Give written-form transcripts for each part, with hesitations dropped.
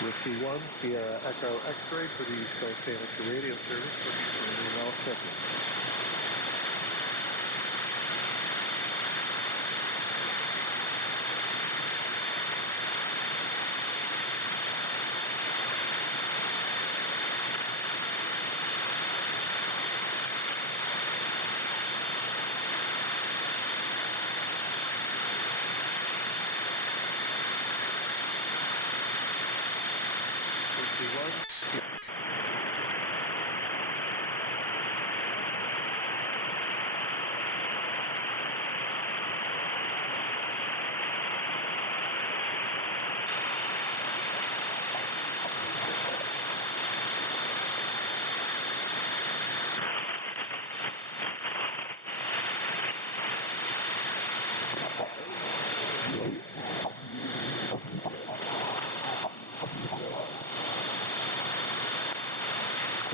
Whiskey 1, Sierra Echo X-ray for the East Coast Amateur Radio Service, looking for any and all check-ins. Whiskey 1,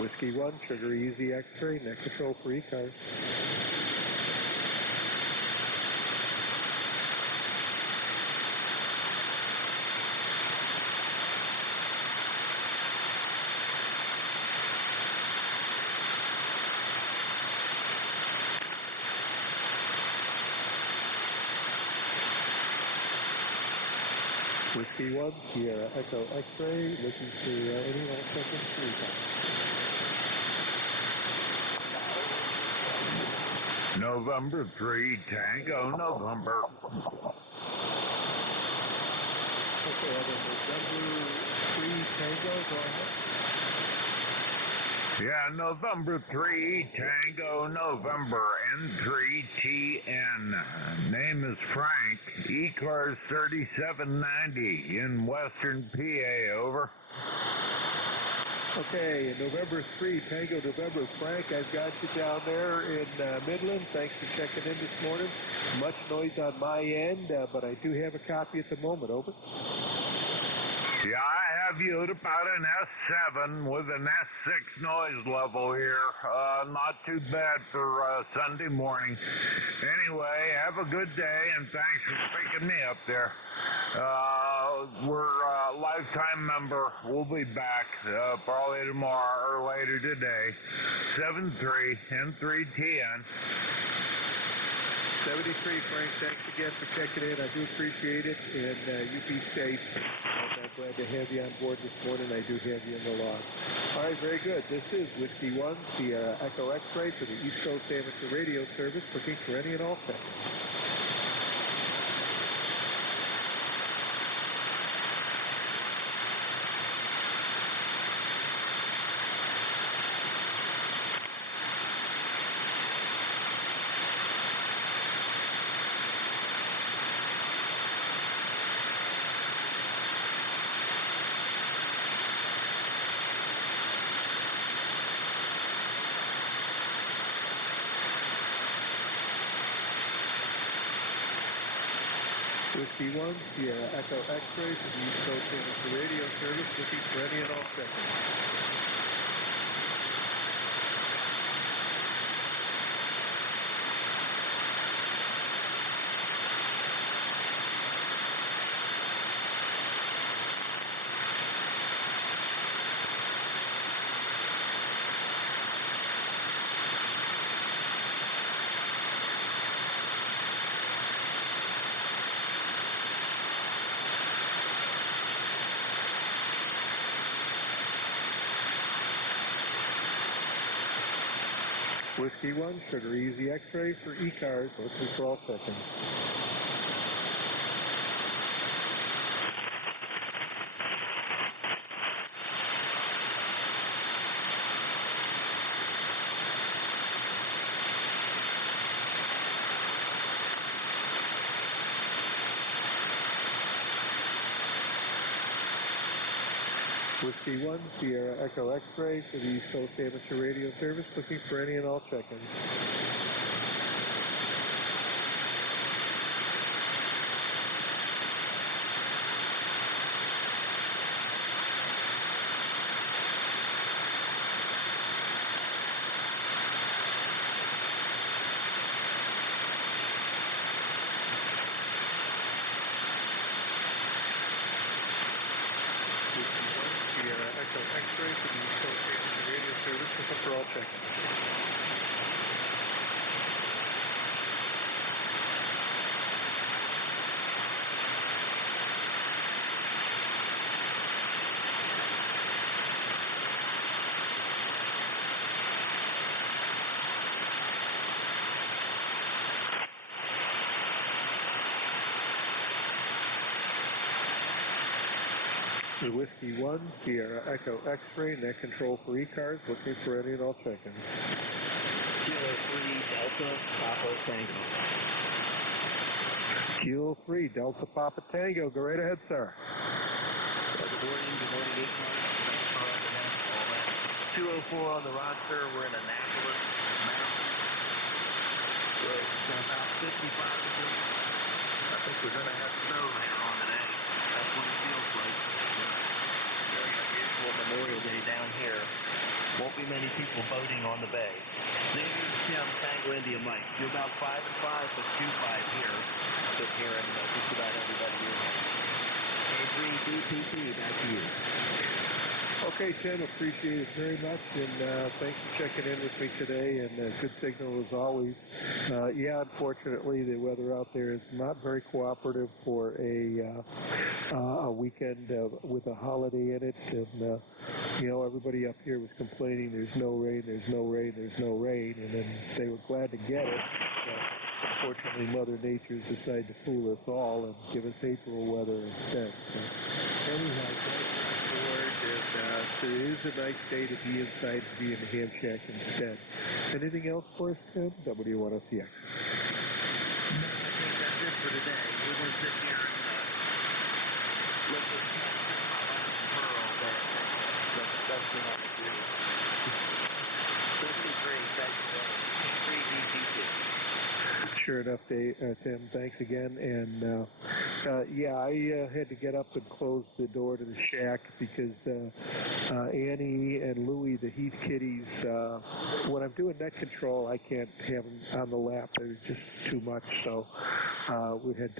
Whiskey 1, Sugar Easy X-ray, net control for ECARS. Whiskey 1, Sierra Echo X-ray, looking for any and all check-ins for ECARS. November 3, Tango, November. Okay, I got November 3, Tango, go ahead. Yeah, November 3, Tango, November, N3TN. Name is Frank, ECARS 3790 in Western PA, over. Okay, November 3, Tango, November, Frank, I've got you down there in Midland. Thanks for checking in this morning. Much noise on my end, but I do have a copy at the moment, over. Yeah, I have you at about an S7 with an S6 noise level here. Not too bad for Sunday morning. Anyway, have a good day, and thanks for picking me up there. We're a lifetime member. We'll be back probably tomorrow or later today. 73 N3TN. 73, Frank, thanks again for checking in. I do appreciate it, and you be safe. I'm glad to have you on board this morning. I do have you in the log. All right, very good. This is Whiskey 1, Sierra Echo X-ray for the East Coast Amateur Radio Service, looking for any and all check-ins. Whiskey 1, Sierra Echo X-ray for the East Coast Amateur Radio Service, looking for any and all check-ins. Whiskey 1, Sugar Easy X-ray for ECARS, looking for all check-ins. Whiskey 1, Sierra Echo X-ray for the East Coast Amateur Radio Service, looking for any and all check-ins. Whiskey 1. all check-in. Whiskey 1, Sierra Echo X-ray, net control for ECARS, looking for any and all check-ins. Kilo 3, Delta, Papa Tango. Kilo 3, Delta Papa Tango, go right ahead, sir. Good morning, ECARS. Thanks for all the net, all that. 204 on the roster, we're in Annapolis, Maryland. It's about 55 degrees. I think we're going to have snow later on today. That's what it feels like. Very unusual Memorial Day down here. Won't be many people boating on the bay. Name is Tim, Tango India Mike. You're about 5 and 5, but 2-5 here. Sitting here and just about everybody is. K3 DPP, back to you. Okay, Tim, appreciate it very much, and thanks for checking in with me today, and good signal as always. Yeah, unfortunately, the weather out there is not very cooperative for a weekend with a holiday in it, and you know, everybody up here was complaining there's no rain, there's no rain, there's no rain, and then they were glad to get it. Unfortunately, Mother Nature's decided to fool us all and give us April weather instead. So, anyhow, so it is a nice day to be inside and be in the ham shack instead. Anything else for us, Tim? WNSX. No, I think that's it for today. We're going to sit here and let this cat sit my lap and purr all day. That's the best thing I can do. 73, thank you, brother. K3 DPP. Sure enough, Tim, thanks again. And yeah, I had to get up and close the door to the shack because Annie and Louie, the Heath kitties, when I'm doing net control, I can't have them on the lap. They're just too much. So we had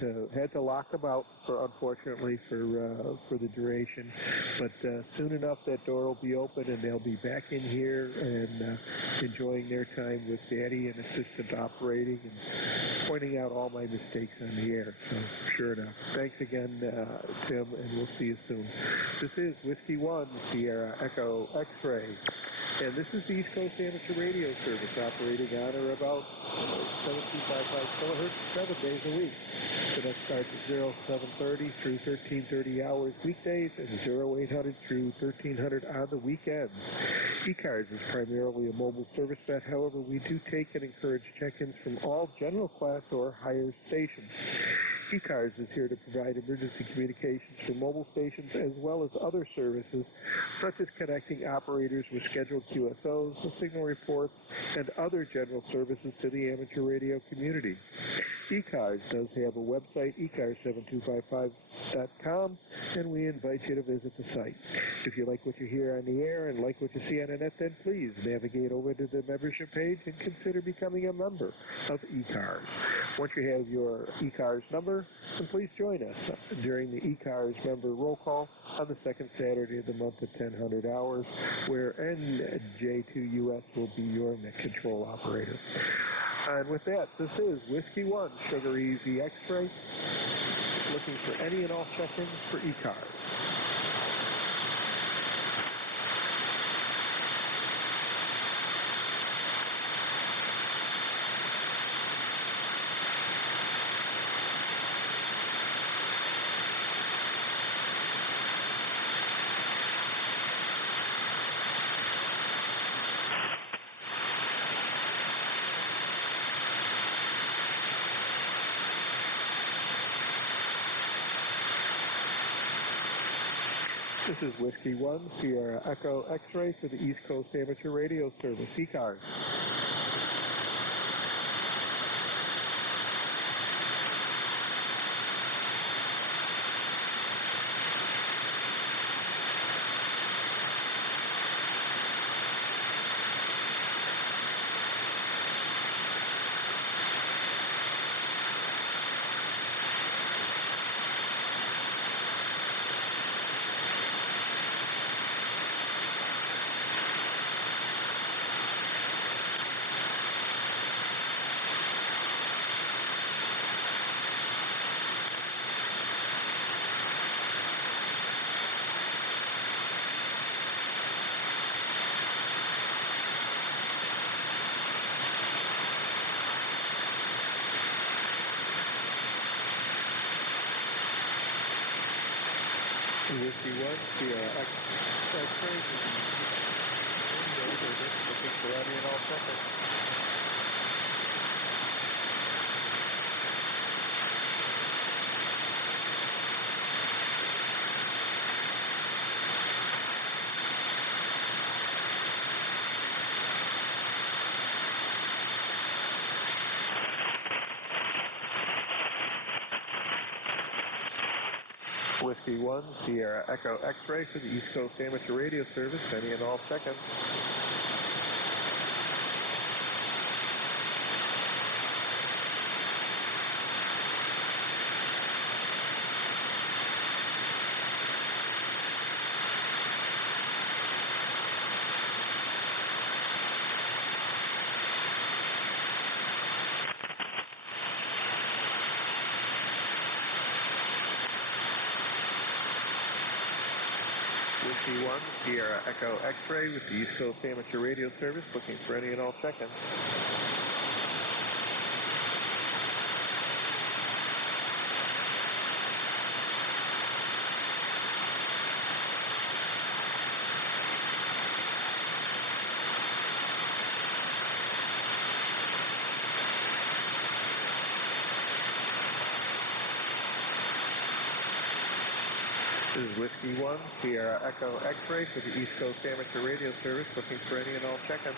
to lock them out, unfortunately, for the duration. But soon enough, that door will be open and they'll be back in here and enjoying their time with Daddy and assistant operating and pointing out all my mistakes on the air. So sure enough. Thanks again, Tim, and we'll see you soon. This is Whiskey 1, Sierra Echo X-ray. And this is the East Coast Amateur Radio Service operating on or about 7255 kilohertz, 7 days a week. So that starts at 0730 through 1330 hours weekdays and 0800 through 1300 on the weekends. ECARS is primarily a mobile service set. However, we do take and encourage check-ins from all general class or higher stations. ECARS is here to provide emergency communications for mobile stations as well as other services such as connecting operators with scheduled QSOs, signal reports, and other general services to the amateur radio community. ECARS does have a website, ECARS7255.com, and we invite you to visit the site. If you like what you hear on the air and like what you see on the net, then please navigate over to the membership page and consider becoming a member of ECARS. Once you have your ECARS number, then please join us during the ECARS member roll call on the second Saturday of the month at 1000 hours, where NJ2US will be your net control operator. And with that, this is Whiskey 1, Sugar Easy X-ray, looking for any and all check-ins for ECARS. This is Whiskey 1, Sierra Echo X-ray for the East Coast Amateur Radio Service, ECARS. Whiskey 1, Sierra X-ray for the radio service, looking for any and all seconds. Whiskey 1, Sierra Echo X-ray for the East Coast Amateur Radio Service, any and all seconds. Whiskey 1, Sierra Echo X-ray with the East Coast Amateur Radio Service, looking for any and all seconds. This is Whiskey 1, Sierra Echo X-ray for the East Coast Amateur Radio Service, looking for any and all seconds.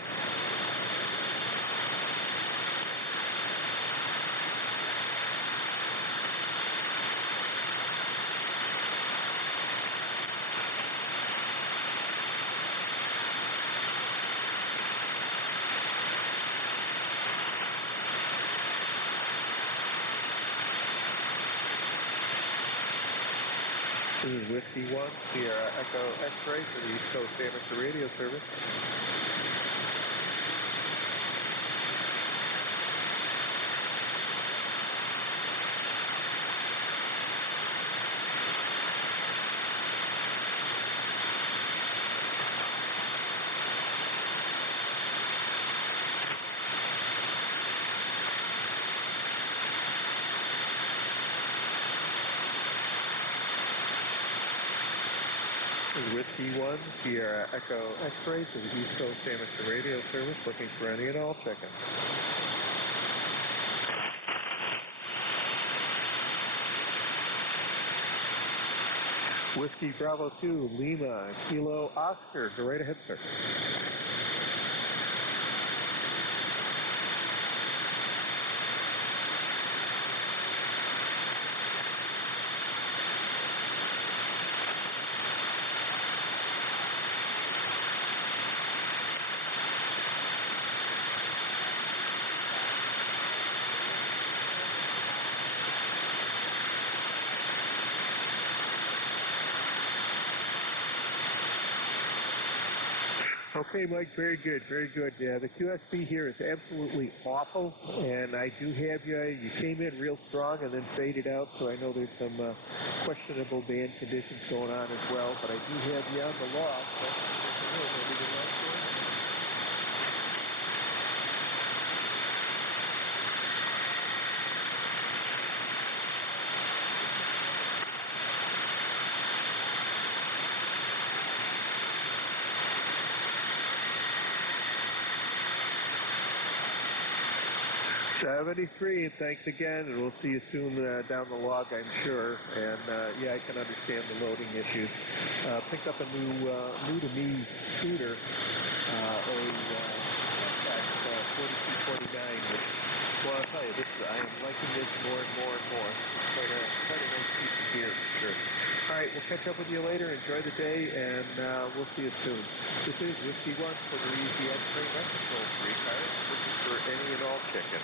This is Whiskey 1, Sierra Echo X-ray for the East Coast Amateur Radio Service. This is Whiskey 1, Sierra Echo X-ray for the East Coast Amateur Radio Service, looking for any and all seconds. Whiskey Bravo 2, Lima, Kilo Oscar, go right ahead, sir. Okay, Mike, very good, very good. The QSP here is absolutely awful, and I do have you. You came in real strong and then faded out, so I know there's some questionable band conditions going on as well, but I do have you on the log. Everything else good? 73, and thanks again, and we'll see you soon down the log, I'm sure. And yeah, I can understand the loading issues. Picked up a new to me scooter, a 4249, which, well, I'll tell you, I am liking this more and more and more. Quite a nice piece of gear for sure. All right, we'll catch up with you later. Enjoy the day, and we'll see you soon. This is Whiskey 1 for the Easy X-ray net control for ECARS, looking for any and all check-in.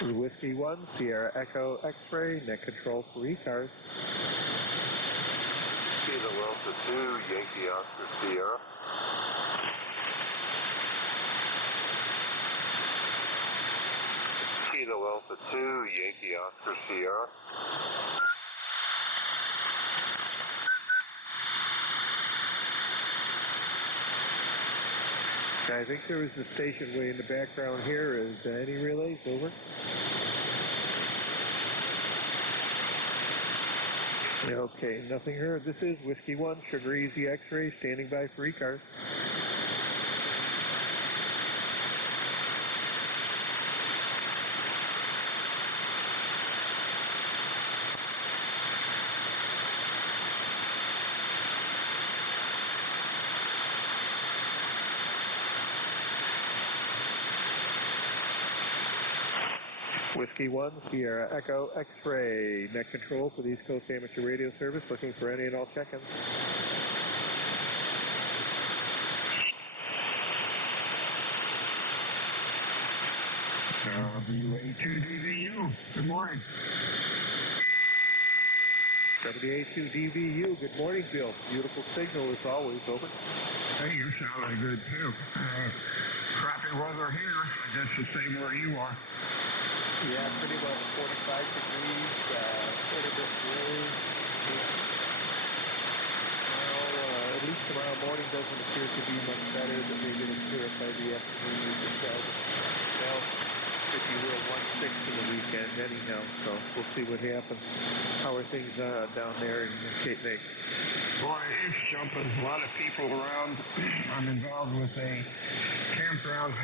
Whiskey 1, Sierra Echo X-ray, net control for ECARS. Kilo Alpha 2, Yankee Oscar Sierra. Kilo Alpha 2, Yankee Oscar Sierra. I think there was a station way in the background here. Is any relays? Over. Okay, nothing heard. This is Whiskey 1, Sugar Easy X-ray, standing by for ECARS. Whiskey 1, Sierra Echo X-ray, net control for the East Coast Amateur Radio Service, looking for any and all check-ins. WA2DVU, good morning. WA2DVU, good morning, Bill. Beautiful signal as always, over. Hey, you're sounding good too. Crappy weather here, I guess the same where you are. Yeah, pretty much 45 degrees, a little bit gray. Well, at least tomorrow morning doesn't appear to be much better, but maybe it'll clear up by the afternoon. We can tell. Well, if you will, 1/6 of the weekend anyhow, so we'll see what happens. How are things down there in Cape May? Boy, it's jumping. A lot of people around. I'm involved with a campground,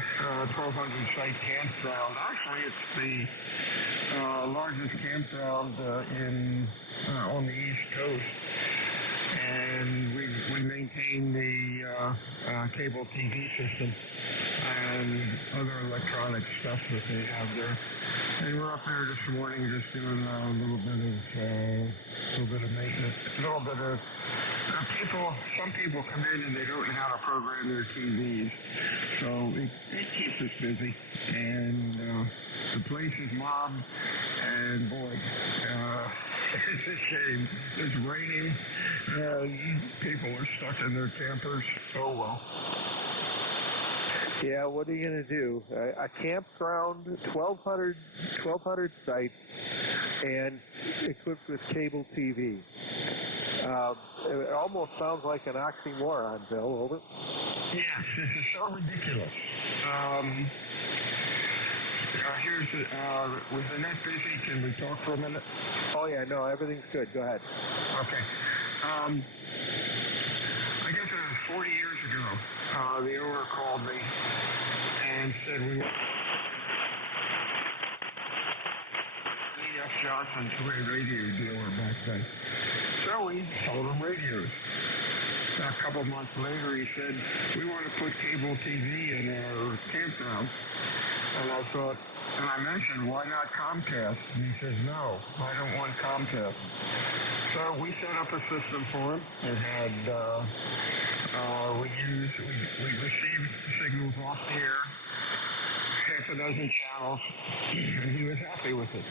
1,200 site campground. Actually, it's the largest campground on the East Coast. And we maintain the cable TV system and other electronic stuff that they have there. And we're up there this morning just doing a little bit of maintenance, a little bit of some people come in and they don't know how to program their TVs. So it keeps us busy. And the place is mobbed, and boy, it's a shame. It's raining. People are stuck in their campers. Oh, well. Yeah, what are you going to do? A campground, 1,200 sites, and equipped with cable TV. It almost sounds like an oxymoron, Bill, over. Yes, this is so ridiculous. Was the net busy? Can we talk for a minute? Oh, yeah, no, everything's good. Go ahead. Okay. I guess it was 40 years ago, the owner called me and said we want E.F. Johnson to a radio dealer back then. So we sold him radios. A couple months later, he said, we want to put cable TV in our campground. And I thought, and I mentioned, why not Comcast? And he says, no, I don't want Comcast. So we set up a system for him. It had, we received signals off the air, half a dozen channels, and he was happy with it.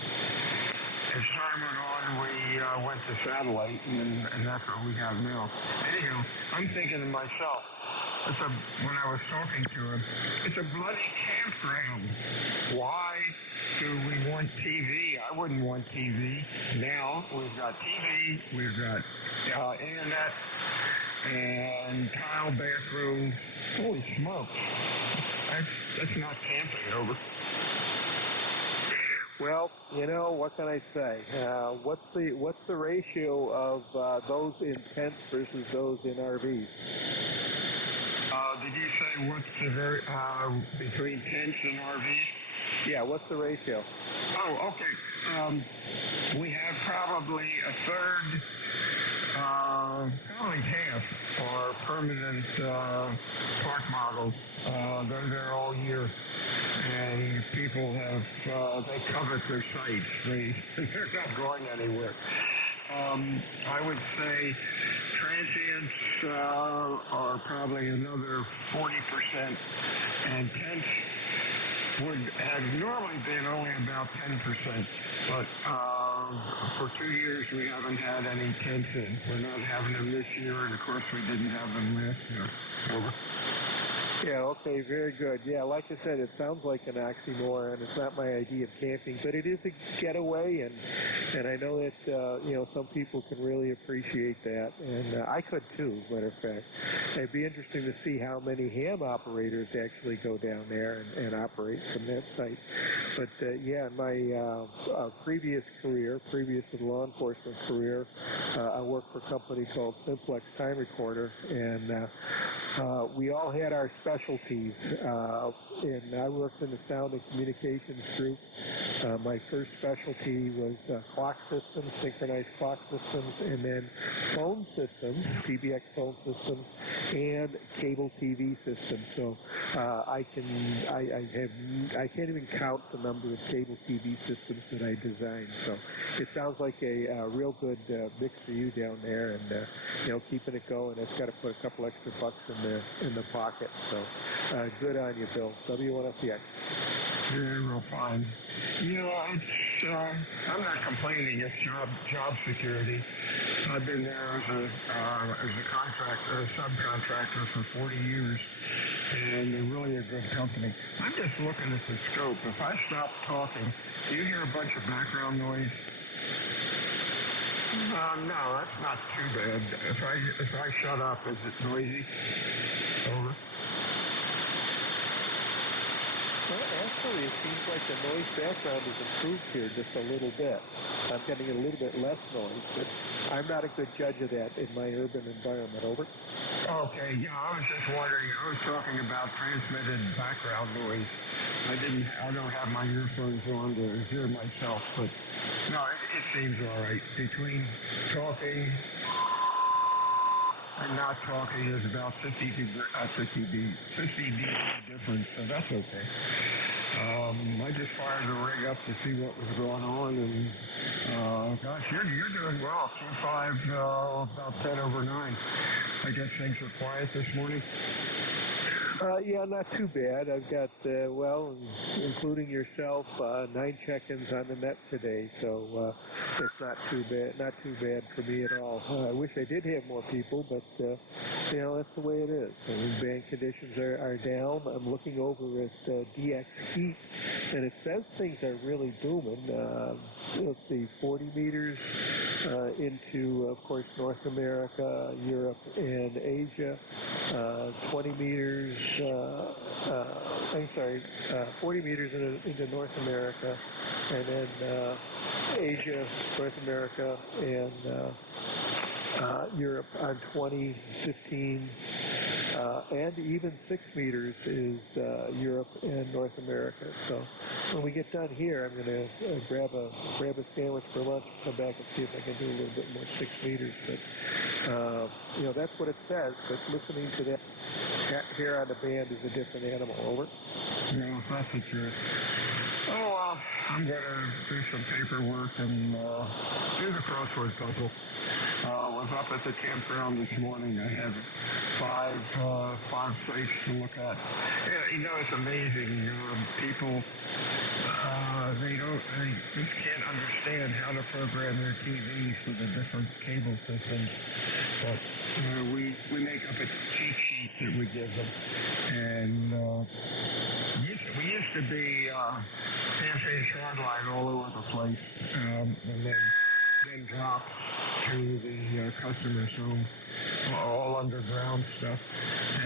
As time went on, we went to satellite, and that's what we have now. Anyhow, I'm thinking to myself, when I was talking to him, it's a bloody campground. Why do we want TV? I wouldn't want TV. Now we've got TV, we've got internet, and tile bathrooms. Holy smokes! That's not camping, over. Well, you know, what can I say? What's the ratio of those in tents versus those in RVs? Did you say what's the between tents and RVs? Yeah, what's the ratio? Oh, okay. We have probably a third, probably half are permanent park models. They're there all year. And people they covet their sites. They're not going anywhere. I would say transients are probably another 40%, and tents had normally been only about 10%, but for 2 years we haven't had any tents in. We're not having them this year, and of course we didn't have them last year. Over. Yeah, okay, very good. Yeah, like I said, it sounds like an oxymoron. It's not my idea of camping, but it is a getaway, and I know that, some people can really appreciate that, and I could too, as a matter of fact. It'd be interesting to see how many ham operators actually go down there and operate from that site. But, in my previous to the law enforcement career, I worked for a company called Simplex Time Recorder, and we all had our specialties, and I worked in the sound and communications group. My first specialty was clock systems, synchronized clock systems, and then phone systems, PBX phone systems, and cable TV systems. So I can't even count the number of cable TV systems that I designed. So it sounds like a real good mix for you down there, and keeping it going. It's got to put a couple extra bucks in the pocket. So good on you, Bill. W1FDX. Yeah, real fine. I'm not complaining. It's job security. I've been there as a contractor, a subcontractor for 40 years, and they're really a good company. I'm just looking at the scope. If I stop talking, do you hear a bunch of background noise? No, that's not too bad. If I shut up, is it noisy? Over. Well, actually, it seems like the noise background has improved here just a little bit. I'm getting a little bit less noise, but I'm not a good judge of that in my urban environment. Over. Okay, I was just wondering. I was talking about transmitted background noise. I don't have my earphones on to hear myself, but no, it seems all right. Between talking and not talking is about 50 dB difference, so that's okay. I just fired the rig up to see what was going on, and gosh, you're doing well. Q5 about 10 over 9. I guess things were quiet this morning. Not too bad. I've got, including yourself, 9 check-ins on the net today, so it's not too bad for me at all. I wish I did have more people, but, that's the way it is. I mean, band conditions are down. I'm looking over at DX Heat, and it says things are really booming. Let's see, 40 meters into, of course, North America, Europe, and Asia. 20 meters, 40 meters into North America, and then Asia, North America, and Europe on 20, 15, and even 6 meters is Europe and North America. So when we get done here, I'm going to grab a sandwich for lunch, come back and see if I can do a little bit more 6 meters. But that's what it says. But listening to that here on the band is a different animal. Over. No, that's the truth. Oh well, I'm going to do some paperwork and do the crossword puzzle. Was up at the campground this morning. I had five sites to look at. Yeah, it's amazing. People, they just can't understand how to program their TVs for the different cable systems. But we make up a cheat sheet that we give them, and we used to be half-inch hardline all over the place, and then drop to the customer's home, all underground stuff.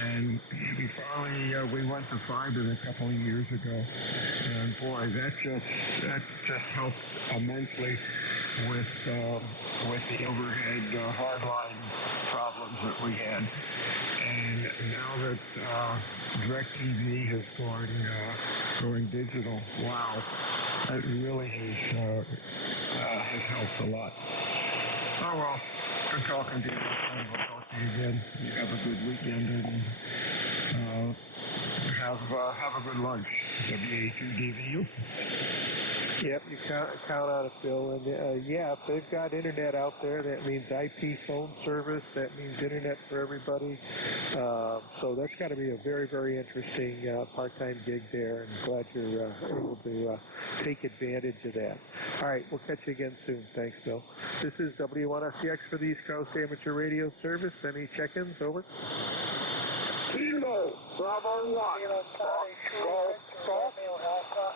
And we finally we went to fiber a couple of years ago, and boy, that just helped immensely with the overhead hardline problems that we had. And now that DirecTV has going digital, wow, that really has helped a lot. Oh well, good talking to you. We'll talk to you again. You have a good weekend and have a good lunch. WA2DVU. Yeah, Yep, you count on it, Bill. And yeah, if they've got internet out there, that means IP phone service. That means internet for everybody. So that's got to be a very, very interesting part-time gig there. And glad you're able to take advantage of that. All right, we'll catch you again soon. Thanks, Bill. This is W1FCX for the East Coast Amateur Radio Service. Any check-ins? Over. Kilo, Bravo 1, Golf, Alpha.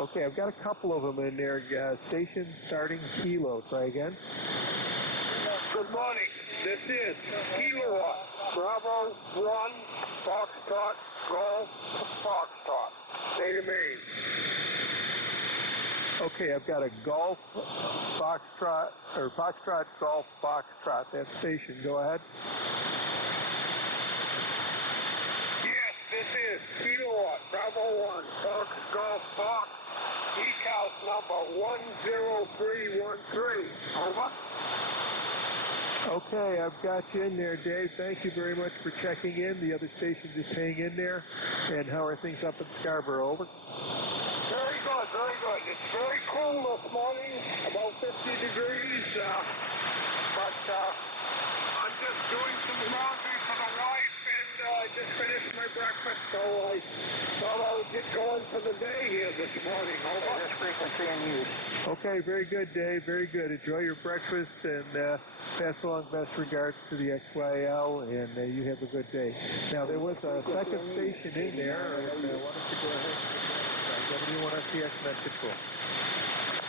Okay, I've got a couple of them in there. Station starting Kilo. Try again. Good morning. This is Kilo, Bravo 1, Foxtrot, Golf, Foxtrot. State of Maine. Okay, I've got a Golf, Foxtrot, or Foxtrot, Golf, Foxtrot. That station. Go ahead. Yes, this is Kilo, Bravo 1, Fox, Golf, Fox. ECARS number 10313. Over. Okay, I've got you in there, Dave. Thank you very much for checking in. The other station, just hang in there. And how are things up in Scarborough? Over. Very good, very good. It's very cool this morning, about 50 degrees. But I'm just doing some laundry for the wife, and I just finished my breakfast, so I thought I would get going for the day here this morning. Over. This frequency in use. Okay, very good, Dave. Very good. Enjoy your breakfast and pass along best regards to the XYL, and you have a good day. Now, there was a second station in there, and why don't you go ahead and W1FCX Net Control.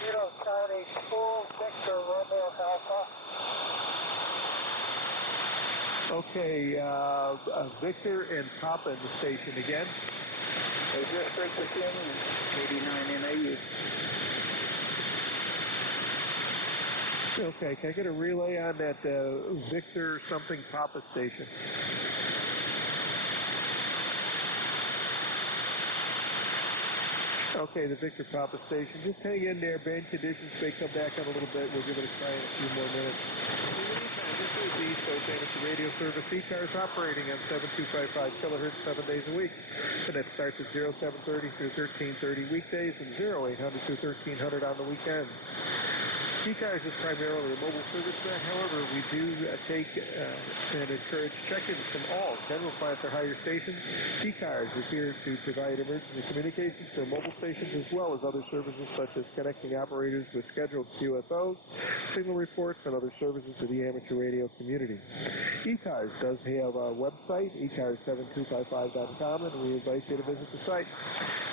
Kilo Charlie 2, Victor Romeo Alpha. Okay, Victor and Papa in the station again. Is this frequency in use? 89 NAU. Okay, can I get a relay on that Victor something Papa station? Okay, the Victor Papa station. Just hang in there. Band conditions may come back on a little bit. We'll give it a try in a few more minutes. This is the East Coast Amateur Radio Service. ECARS operating on 7255 kilohertz 7 days a week. And it starts at 0730 through 1330 weekdays and 0800 through 1300 on the weekends. ECARS is primarily a mobile service net. However, we do take and encourage check-ins from all general plant or higher stations. ECARS is here to provide emergency communications to mobile stations as well as other services such as connecting operators with scheduled QSOs, signal reports, and other services to the amateur radio community. ECARS does have a website, ECARS7255.com, and we invite you to visit the site.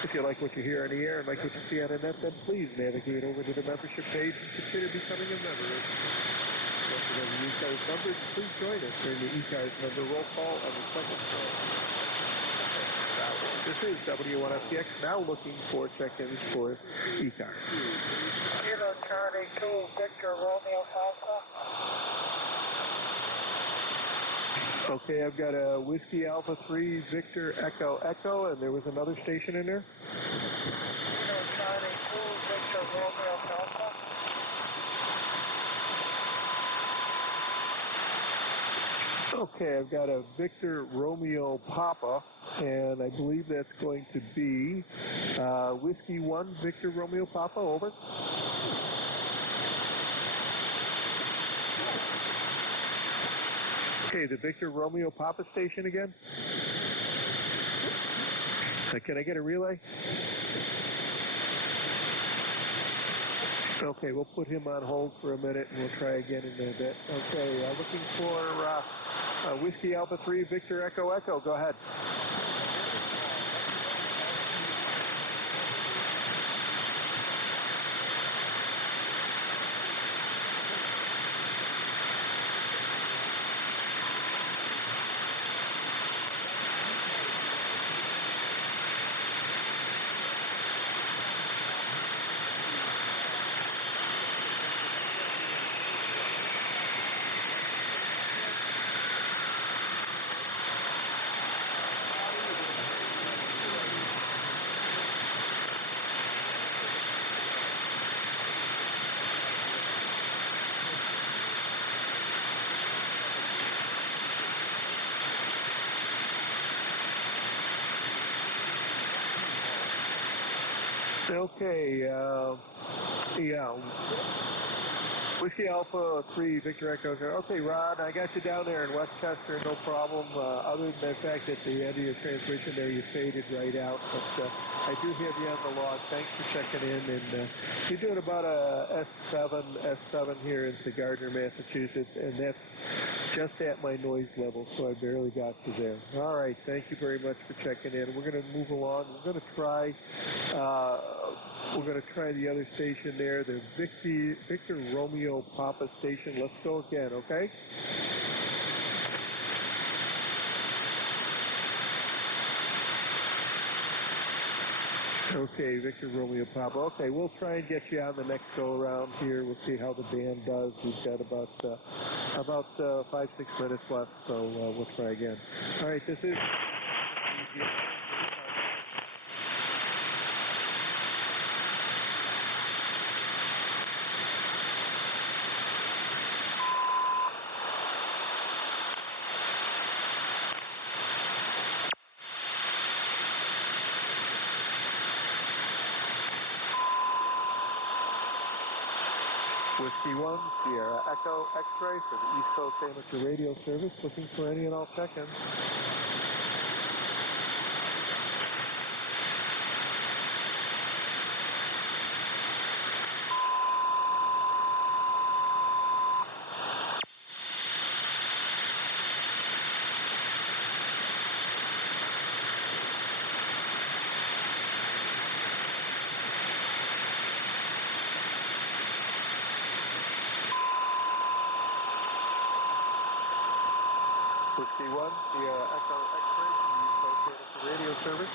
If you like what you hear on the air and like what you see on the net, then please navigate over to the membership page and consider becoming a member. Once you have the ECARS number, please join us in the ECARS member roll call on the second floor. This is W1FCX now looking for check-ins for ECARS. Kilo Charlie 2, Victor Romeo Alpha. Okay, I've got a Whiskey Alpha 3 Victor Echo Echo, and there was another station in there. Kilo Charlie 2, Victor Romeo Alpha. Okay, I've got a Victor Romeo Papa, and I believe that's going to be Whiskey 1 Victor Romeo Papa. Over. Okay, the Victor Romeo Papa station again. Can I get a relay? Okay, we'll put him on hold for a minute and we'll try again in a bit. Okay, looking for Whiskey Alpha 3 Victor Echo Echo. Go ahead. Okay, yeah. Whiskey Alpha 3, Victor Echo. Okay, Rod, I got you down there in Westchester, no problem. Other than the fact that the end of your transmission there, you faded right out. But I do have you on the log. Thanks for checking in. And you're doing about a S7 here in Gardner, Massachusetts, and that's just at my noise level, so I barely got you there. All right, thank you very much for checking in. We're going to move along. We're going to try the other station there, the Victor Romeo Papa station. Let's go again, okay? Okay, Victor Romeo Papa. Okay, we'll try and get you on the next go around here. We'll see how the band does. We've got about 5-6 minutes left, so we'll try again. All right, this is Whiskey 1, Sierra Echo X-Ray for the East Coast Amateur Radio Service, looking for any and all check-ins. Whiskey 1, Sierra Echo X-Ray for the East Coast Amateur Radio Service.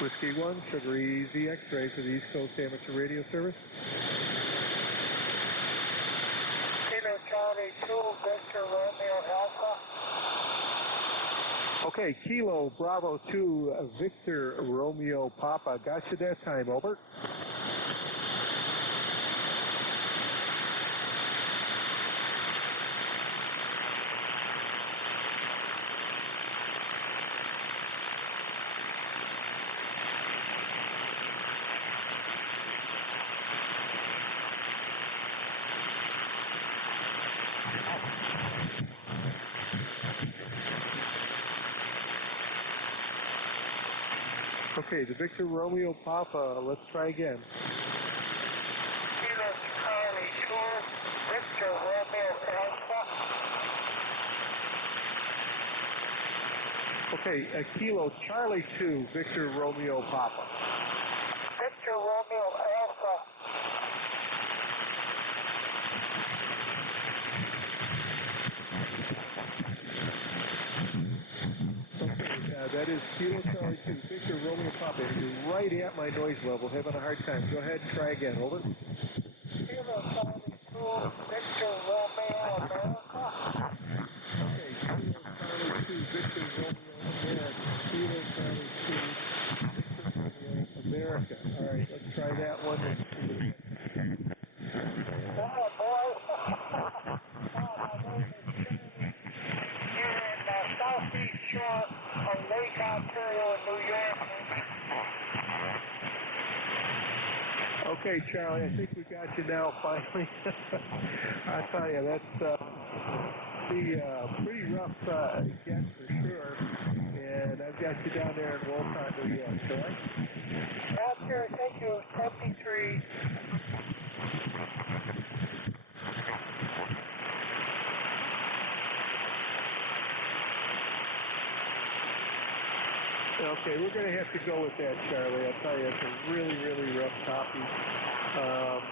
Whiskey 1, Sugar Easy X-Ray for the East Coast Amateur Radio Service. Kilo Charlie 2, Victor Romeo Alpha. Okay, Kilo Bravo 2, Victor Romeo Papa. Got you that time, over. Okay, the Victor Romeo Papa, let's try again. Kilo Charlie 2, Victor Romeo Alpha. Okay, Kilo Charlie 2, Victor Romeo Papa. Victor Romeo Alpha. That is Kilo Charlie 2, Victor Romeo Papa. You're right at my noise level, having a hard time. Go ahead and try again, over. Kilo Charlie 2, Victor Romeo America. Okay, Kilo Charlie 2, Victor Romeo America. Kilo Charlie 2, Victor Romeo America. All right, let's try that one. Oh, boy. Here in the southeast shore of Lake Ontario in New York. Okay, Charlie, I think we got you now, finally. I tell you, that's pretty rough get for sure. And I've got you down there in Wolcott, New York, correct? Roger, thank you. 73. Okay, we're going to have to go with that, Charlie. I'll tell you, it's a really, really rough copy.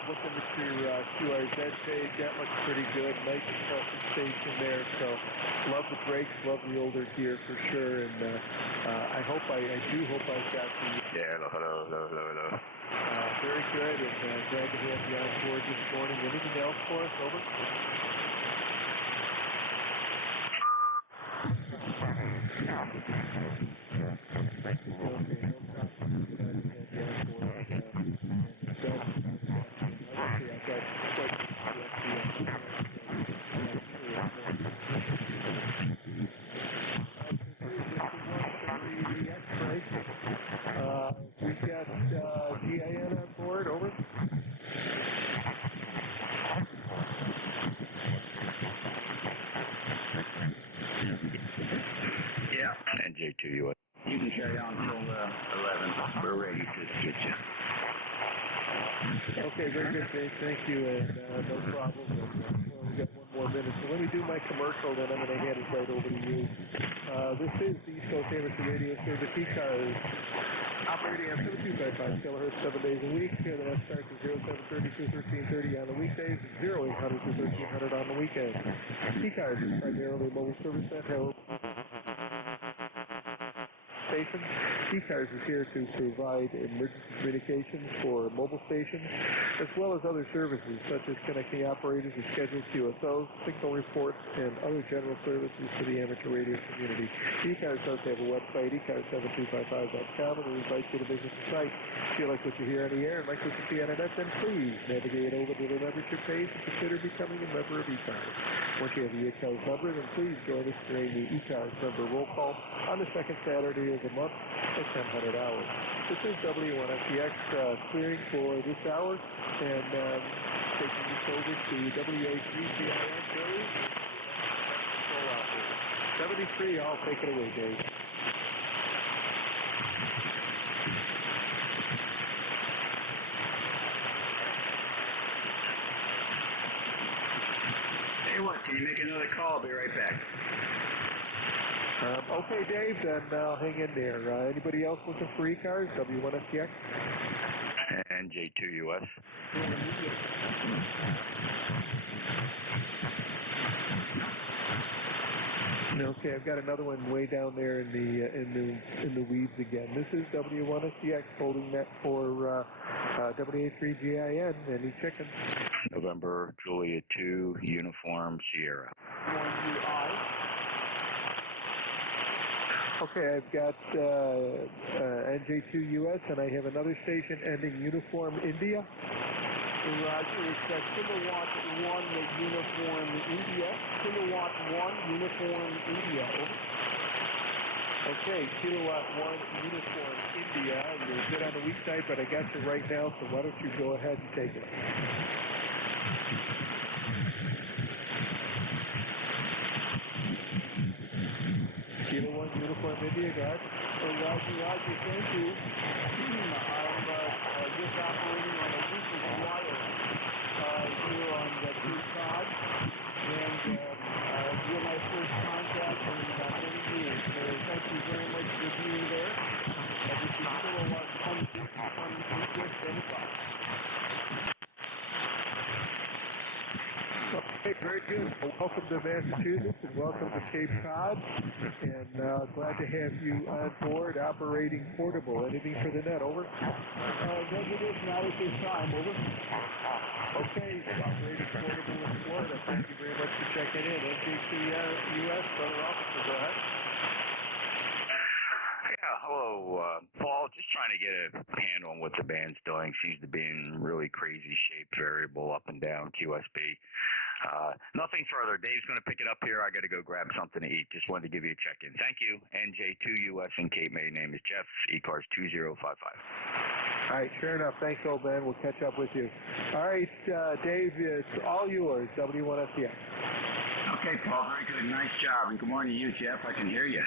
Looking at your QRZ page, that looks pretty good. Nice compression station there. So love the brakes, love the older gear for sure. And I do hope I've got the... Yeah, hello. Very good, and glad to have you on board this morning. Anything else for us? Over. We've got GIN on board, over. Yeah, NJ2US. You can carry on till 11. We're ready to get you. Okay, very good, Dave. Thank you, and no problem. We've got one more minute. So let me do my commercial, then I'm going to hand it right over to you. This is the East Coast Amateur Radio Service ECARS, operating on 7255 kilohertz 7 days a week. The net starts at 0730 to 1330 on the weekdays, 0800 to 1300 on the weekends. ECARS is primarily a mobile service center. ECARS is here to provide emergency communications for mobile stations, as well as other services such as connecting operators with scheduled QSOs, signal reports, and other general services to the amateur radio community. ECARS does have a website, ECARS7255.com, and we invite you to visit the site. If you like what you hear on the air and like what you see on the net, then please navigate over to the membership page and consider becoming a member of ECARS. Once you have the ECARS number, then please join us during the ECARS member roll call on the second Saturday of the month at 1000 hours. This is W1SCX clearing for this hour, and taking this over to WA3GIN, Dave. 73, I'll take it away, Dave. Hey, what? Can you make another call? I'll be right back. Okay, Dave, then hang in there. Anybody else looking for ECARS? W1SCX? NJ2US. Okay, I've got another one way down there in the weeds again. This is W1SCX holding that for WA3GIN. Any chicken? November Juliet 2 Uniform Sierra. Okay, I've got NJ2US, and I have another station ending Uniform India. Roger, it's Kilowatt 1 Uniform India. Kilowatt 1 Uniform India. Over. Okay, Kilowatt 1 Uniform India. You're good on the weak side, but I got you right now, so why don't you go ahead and take it. Kilo 1 Uniform India, go ahead. Roger, thank you. I'm just operating on a weekly wire here on the Cape Cod, and you're my first contact in many years, so thank you very much for being there. This is Kilowatt 1 India 75. Okay, very good. Well, welcome to Massachusetts and welcome to Cape Cod. And glad to have you on board operating portable. Anything for the net, over? Negative, not at this time, over. Okay, operating portable in Florida. Thank you very much for checking in. NJ2US, Brother Officer, go ahead. Yeah, hello, Paul. Just trying to get a handle on what the band's doing. Seems to be in really crazy shape, variable up and down, QSB. Nothing further. Dave's going to pick it up here. I got to go grab something to eat. Just wanted to give you a check-in. Thank you. NJ2US in Cape May. Name is Jeff. ECARS 2055. All right, sure enough. Thanks, old man. We'll catch up with you. All right, Dave, it's all yours. W1SCX. Okay, Paul. Very good. Nice job. And good morning to you, Jeff. I can hear you.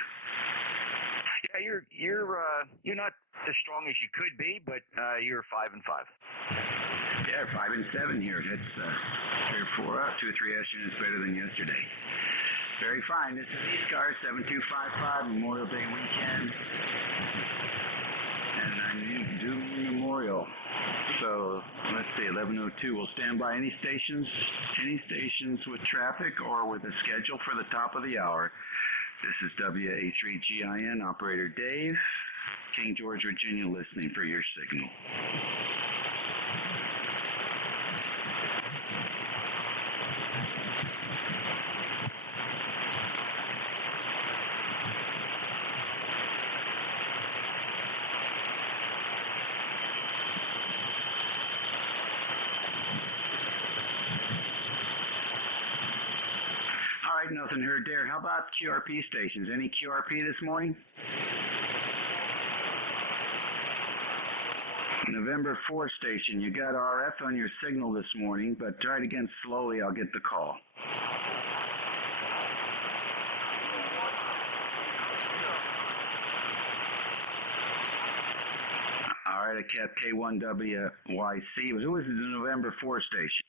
Yeah, you're not as strong as you could be, but you're 5 and 5. Yeah, 5 and 7 here. That's 2 or 3 units better than yesterday. Very fine. This is ECARS 7255, Memorial Day weekend. And I need Doom Memorial. So, let's see, 11:02. We'll stand by any stations with traffic or with a schedule for the top of the hour. This is WA3GIN, Operator Dave, King George, Virginia, listening for your signal. All right, nothing heard there. How about QRP stations? Any QRP this morning? November 4 station, you got RF on your signal this morning, but try it again slowly, I'll get the call. All right, I kept K1WYC. Who was the November 4 station?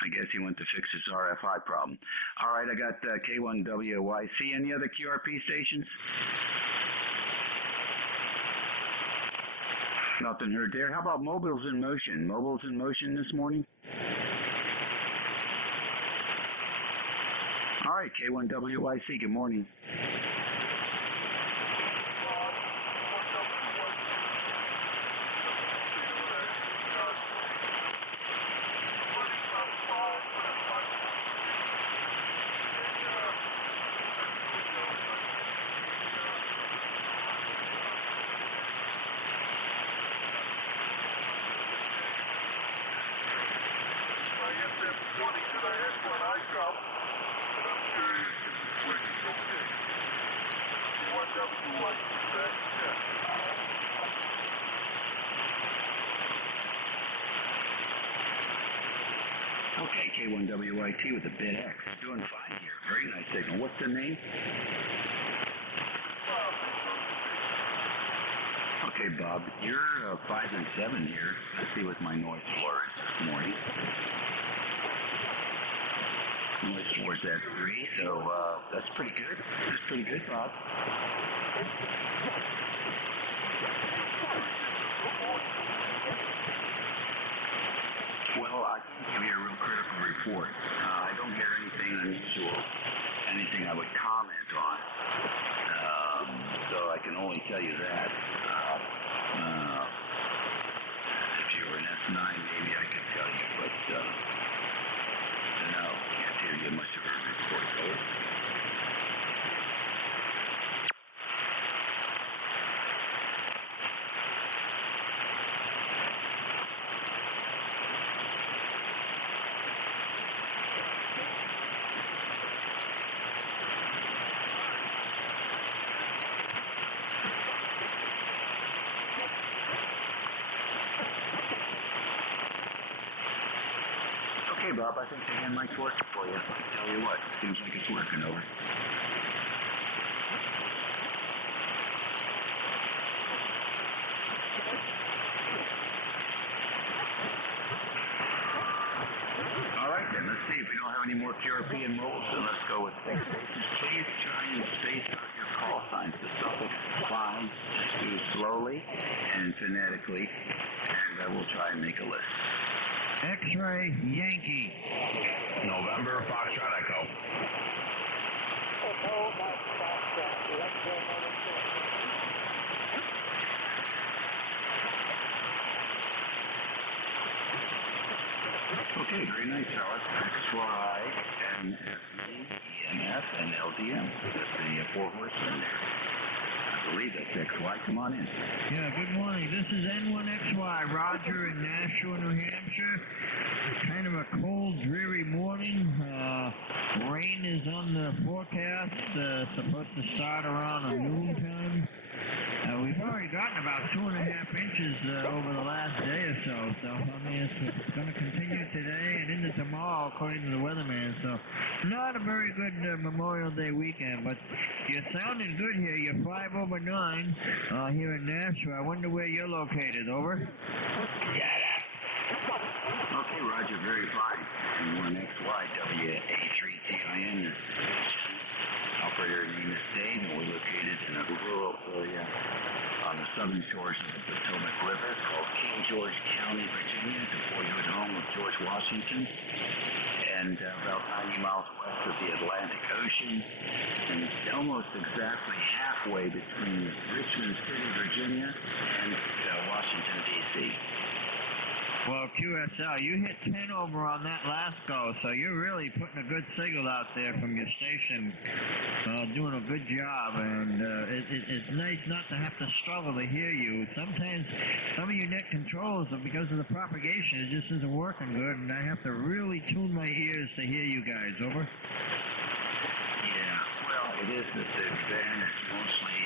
I guess he went to fix his RFI problem. All right, I got K1WYC. Any other QRP stations? Nothing heard there. How about mobiles in motion? Mobiles in motion this morning? All right, K1WYC, good morning. Okay, K1WYT with a bit X. Doing fine here. Very nice signal. What's the name? Okay, Bob. You're 5 and 7 here. Let's see what my noise floor is this morning. Noise floor is at 3, so that's pretty good. That's pretty good, Bob. Well, I can give you a real critical report. I don't hear anything unusual, anything I would comment on. So I can only tell you that. If you were an S9, maybe I could tell you, but no, can't hear you much of a report. Over. Okay, Bob, I think the hand mic's working for you. I tell you what, seems like it's working. Over. All right, then, let's see. If we don't have any more QRP and mobiles, then let's go with big stations. Please try and space out your call signs. The suffix fine, do slowly and phonetically, and we'll try and make a list. X-ray Yankee, November Foxtrot Echo. Okay, very nice, fellas. XY, NFE, EMF, and LDM. That's the 4 horsemen there. I believe that's XY. Come on in. Yeah, good morning. This is N1XY, Roger in Nashua, New Hampshire. Kind of a cold, dreary morning. Rain is on the forecast. Supposed to start around noontime. We've already gotten about 2.5 inches over the last day or so. So, I mean, it's going to continue today and into tomorrow, according to the weatherman. So, not a very good Memorial Day weekend, but you're sounding good here. You're 5 over 9 here in Nashua. I wonder where you're located. Over. Shut up. Okay, Roger, very fine. N1XY, WA3TIN. Operator name is Dave, and we're located in a rural area on the southern shores of the Potomac River called King George County, Virginia, the boyhood home of George Washington, and about 90 miles west of the Atlantic Ocean, and almost exactly halfway between Richmond City, Virginia, and Washington, D.C. Well, QSL, you hit 10 over on that last go, so you're really putting a good signal out there from your station, doing a good job, and it's nice not to have to struggle to hear you. Sometimes some of your net controls, because of the propagation, it just isn't working good, and I have to really tune my ears to hear you guys. Over. Yeah, well, it is that the band is mostly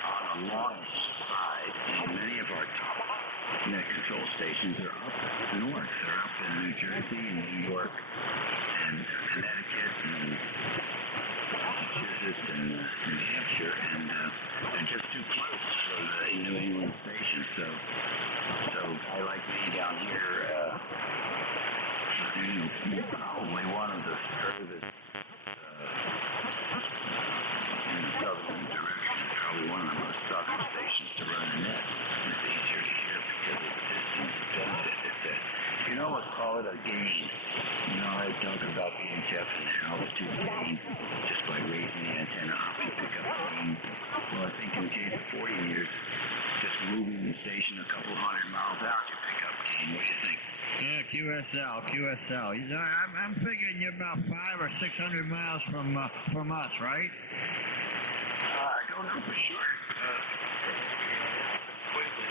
on the longish side, and many of our top net control stations are up north. They're up in New Jersey and New York and Connecticut and Massachusetts and New Hampshire, and they're just too close for the New England stations. So I like me down here, probably one of the furthest in the southern direction, probably one of the most southern stations to run a net. It's easier to hear because of the distance benefit. Let's call it a gain. I talk about VHF and altitude gain just by raising the antenna up and pick up gain. Well, I think in the case of 40 meters, just moving the station a couple hundred miles out, you pick up gain. What do you think? QSL. I'm figuring you're about 500 or 600 miles from us, right? I don't know for sure. Quickly.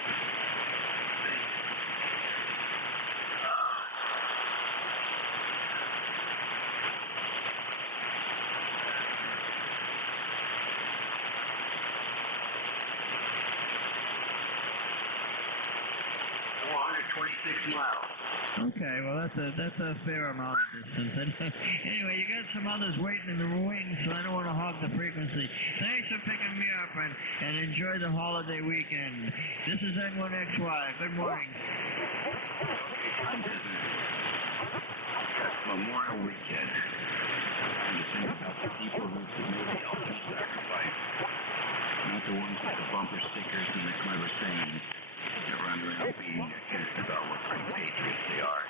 426 miles. Okay, well that's a fair amount of distance. And anyway, you got some others waiting in the wings, so I don't want to hog the frequency. Thanks for picking me up, and enjoy the holiday weekend. This is N1XY. Good morning. Memorial Weekend. Time to think about the people who made the ultimate sacrifice, not the ones with the bumper stickers and the clever sayings that run around beating their chest about what great patriots they are.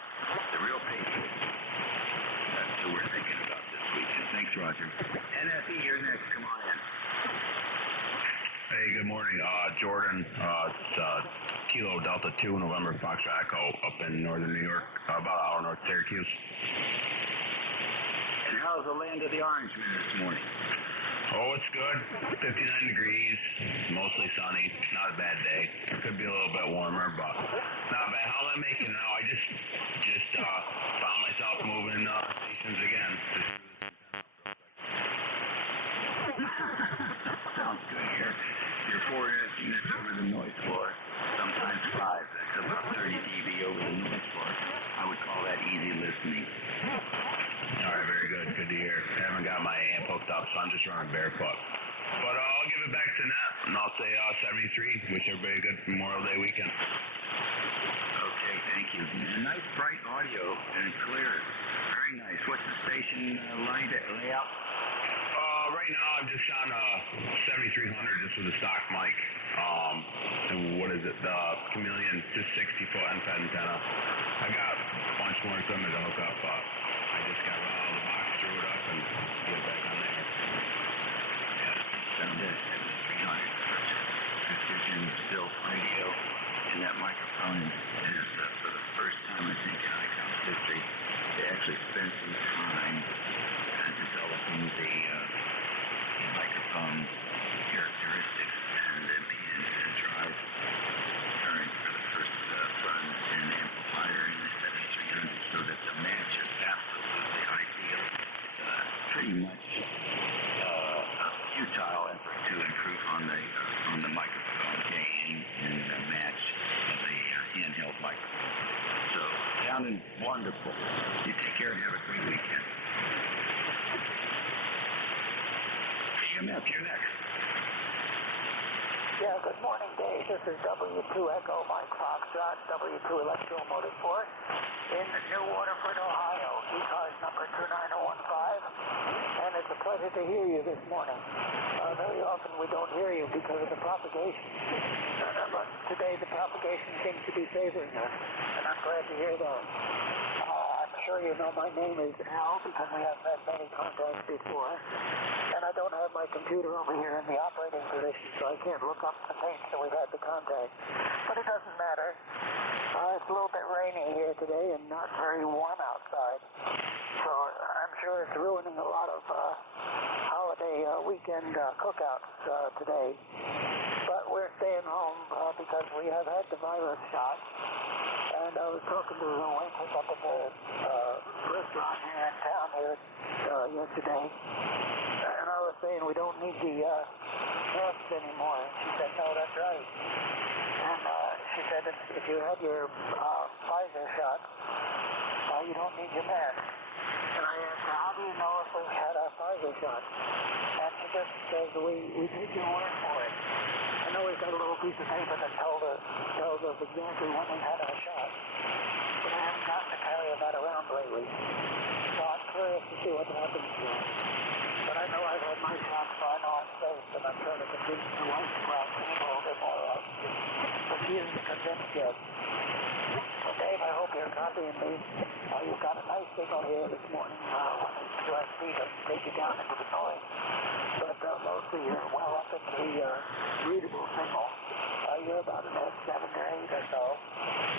The real patriots. That's who we're thinking about this weekend. Thanks, Roger. NFE, you're next. Come on in. Hey, good morning, Jordan. It's Kilo Delta 2 November Foxtrot Echo up in northern New York, about an hour north of Syracuse. And how's the land of the Orangemen this morning? Oh, it's good. 59 degrees, mostly sunny. Not a bad day. Could be a little bit warmer, but not bad. How's that making now? I just found myself moving stations again. Sounds good here. Your 4 units over the noise floor, sometimes 5. That's about 30 dB over the noise floor. I would call that easy listening. All right, very good. Good to hear. I haven't got my amp hooked up, so I'm just running barefoot. But I'll give it back to Nat, and I'll say 73. Wish everybody a good Memorial Day weekend. Okay, thank you. And nice, bright audio and clear. Very nice. What's the station layout? Right now I'm just on 7300 just with a stock mic. And what is it? The Chameleon, just 60-foot end-fed antenna. I got a bunch more equipment to hook up, but I just got to run out of the box, screw it up, and get it back on there. Yeah, sound good. 7300. Precision built radio, and that microphone is for the first time I think in ICOM's history, they actually spent some time developing the microphone characteristics and impedance and drive current for the first run and amplifier in the 7300, so that the match is absolutely ideal. Pretty much a futile effort to improve on the microphone gain and the match of a handheld microphone. So sounding wonderful. You take care and have a great weekend. EMF, you're next. Yeah, good morning, Dave. This is W2 Echo Mike Foxtrot, W2 Electro Motorsport in New Waterford, Ohio, ECARS number 29015, and it's a pleasure to hear you this morning. Very often we don't hear you because of the propagation, but today the propagation seems to be favoring us, and I'm glad to hear that. I'm sure you know my name is Al because we have had many contacts before, and I don't have my computer over here in the operating position, so I can't look up the dates that we've had the contact. But it doesn't matter. It's a little bit rainy here today and not very warm outside, so I'm sure it's ruining a lot of holiday weekend cookouts today. But we're staying home because we have had the virus shot. And I was talking to the waitress up at the restaurant here in town yesterday, and I was saying we don't need the masks anymore. And she said, no, that's right. And she said if you had your Pfizer shot, you don't need your mask. And I asked her, how do you know if we had our Pfizer shot? And she just says, we take your word for it. I know we've got a little piece of paper that tells us exactly when we had our shot, but I haven't gotten to carrying that around lately. So I'm curious to see what happens here. But I know I've had my shot, so I know I'm safe, and I'm trying to convince my wife to grab me a little bit more of. But she isn't convinced yet. So Dave, I hope you're copying me. You've got a nice signal here this morning when the USB doesn't take you down into the noise. But mostly you're well up into the readable signal. You're about an S7 or 8 or so.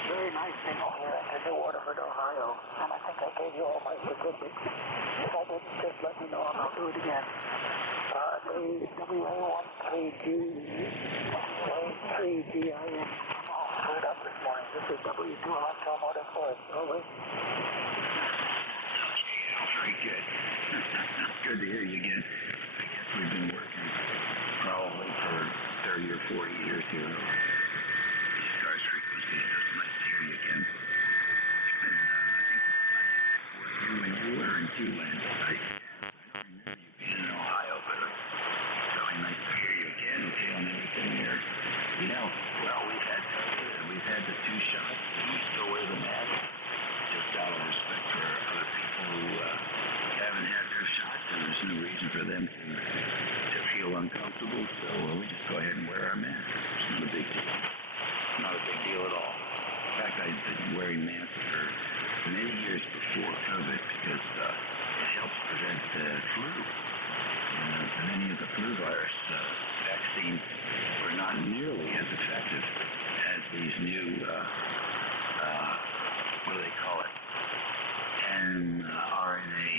Very nice signal here in New Waterford, Ohio. And I think I gave you all my statistics. If I didn't, just let me know and I'll do it again. WA13GIN. Screwed up this morning. This is W2 Electro Motorsport. Over. Very good. Good to hear you again. I guess we've been working probably for 30 or 40 years here. These cars frequency, so it's nice to hear you again. And I think when you were in Sealand, I don't remember you being in Ohio, but it's really nice to hear you again. Okay, on everything here. Yeah, well, we've had the 2 shots. We still wear the mask, just out of respect for other people who haven't had their shots, and there's no reason for them to feel uncomfortable. So we just go ahead and wear our mask. It's not a big deal. Not a big deal at all. In fact, I've been wearing masks for many years before COVID because it helps prevent flu. Many of the flu virus vaccines were not nearly as effective as these new, what do they call it, mRNA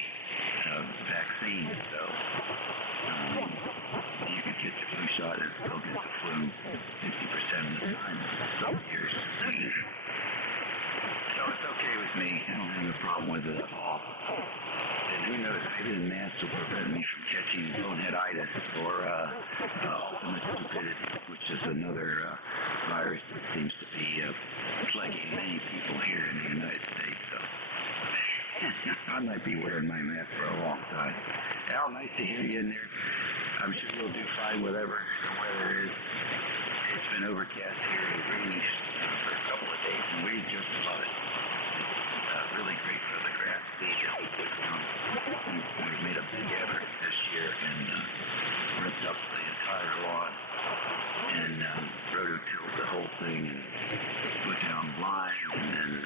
vaccines. So you could get the flu shot and still get the flu 50% of the time some years. So it's okay with me. I don't have a problem with it at all. And who knows, maybe the mask will prevent me from catching boneheaditis or ultimate stupidity, which is another virus that seems to be plaguing many people here in the United States. So I might be wearing my mask for a long time. Al, nice to hear you in there. I'm sure you'll do fine whatever the weather is. It's been overcast here and rainy for a couple of days, and we just love it. Really great for the grass seed that we put down. We've made a big effort this year and ripped up the entire lawn and rototilled the whole thing and put down lime and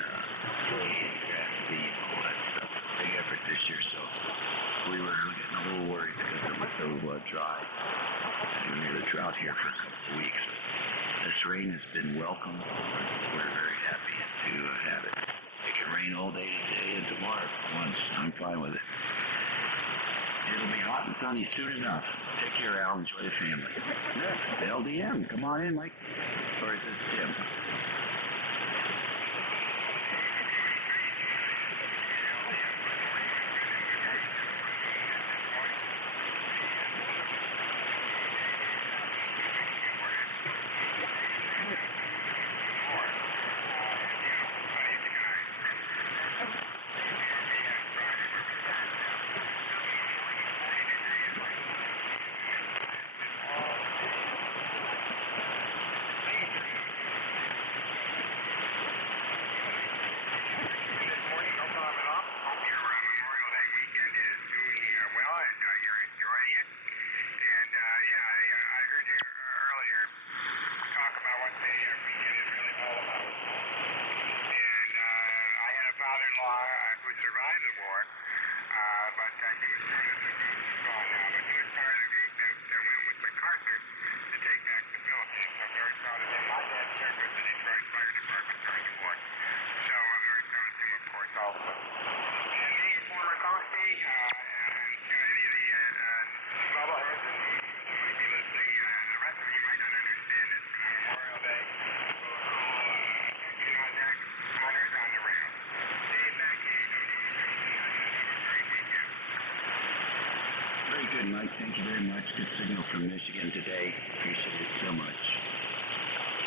hay and grass seed and all that stuff. Big effort this year, so we were getting a little worried because it was so dry. We had a drought here for a couple of weeks. This rain has been welcome. We're very happy to have it. It can rain all day today and tomorrow for once. I'm fine with it. It'll be hot and sunny soon enough. Take care, Al. Enjoy the family. Next, LDM. Come on in, Mike. Or is this Tim? survived the war, but he was part of the group that's gone now. But he was part of the group that went with MacArthur to take back the Philippines. So I'm very proud of him. My dad served with the Detroit Fire Department during the war. So I'm very proud of him, of course, also. And being a former coastie, and to any of the bubbleheads and natives who might be listening, the rest of you might not understand this, but on Memorial Day, we'll call attention on deck, honors on the rail. Dave, back to you, WTUS. Have a great weekend. Very good, Mike. Thank you very much. Good signal from Michigan today. Appreciate it so much.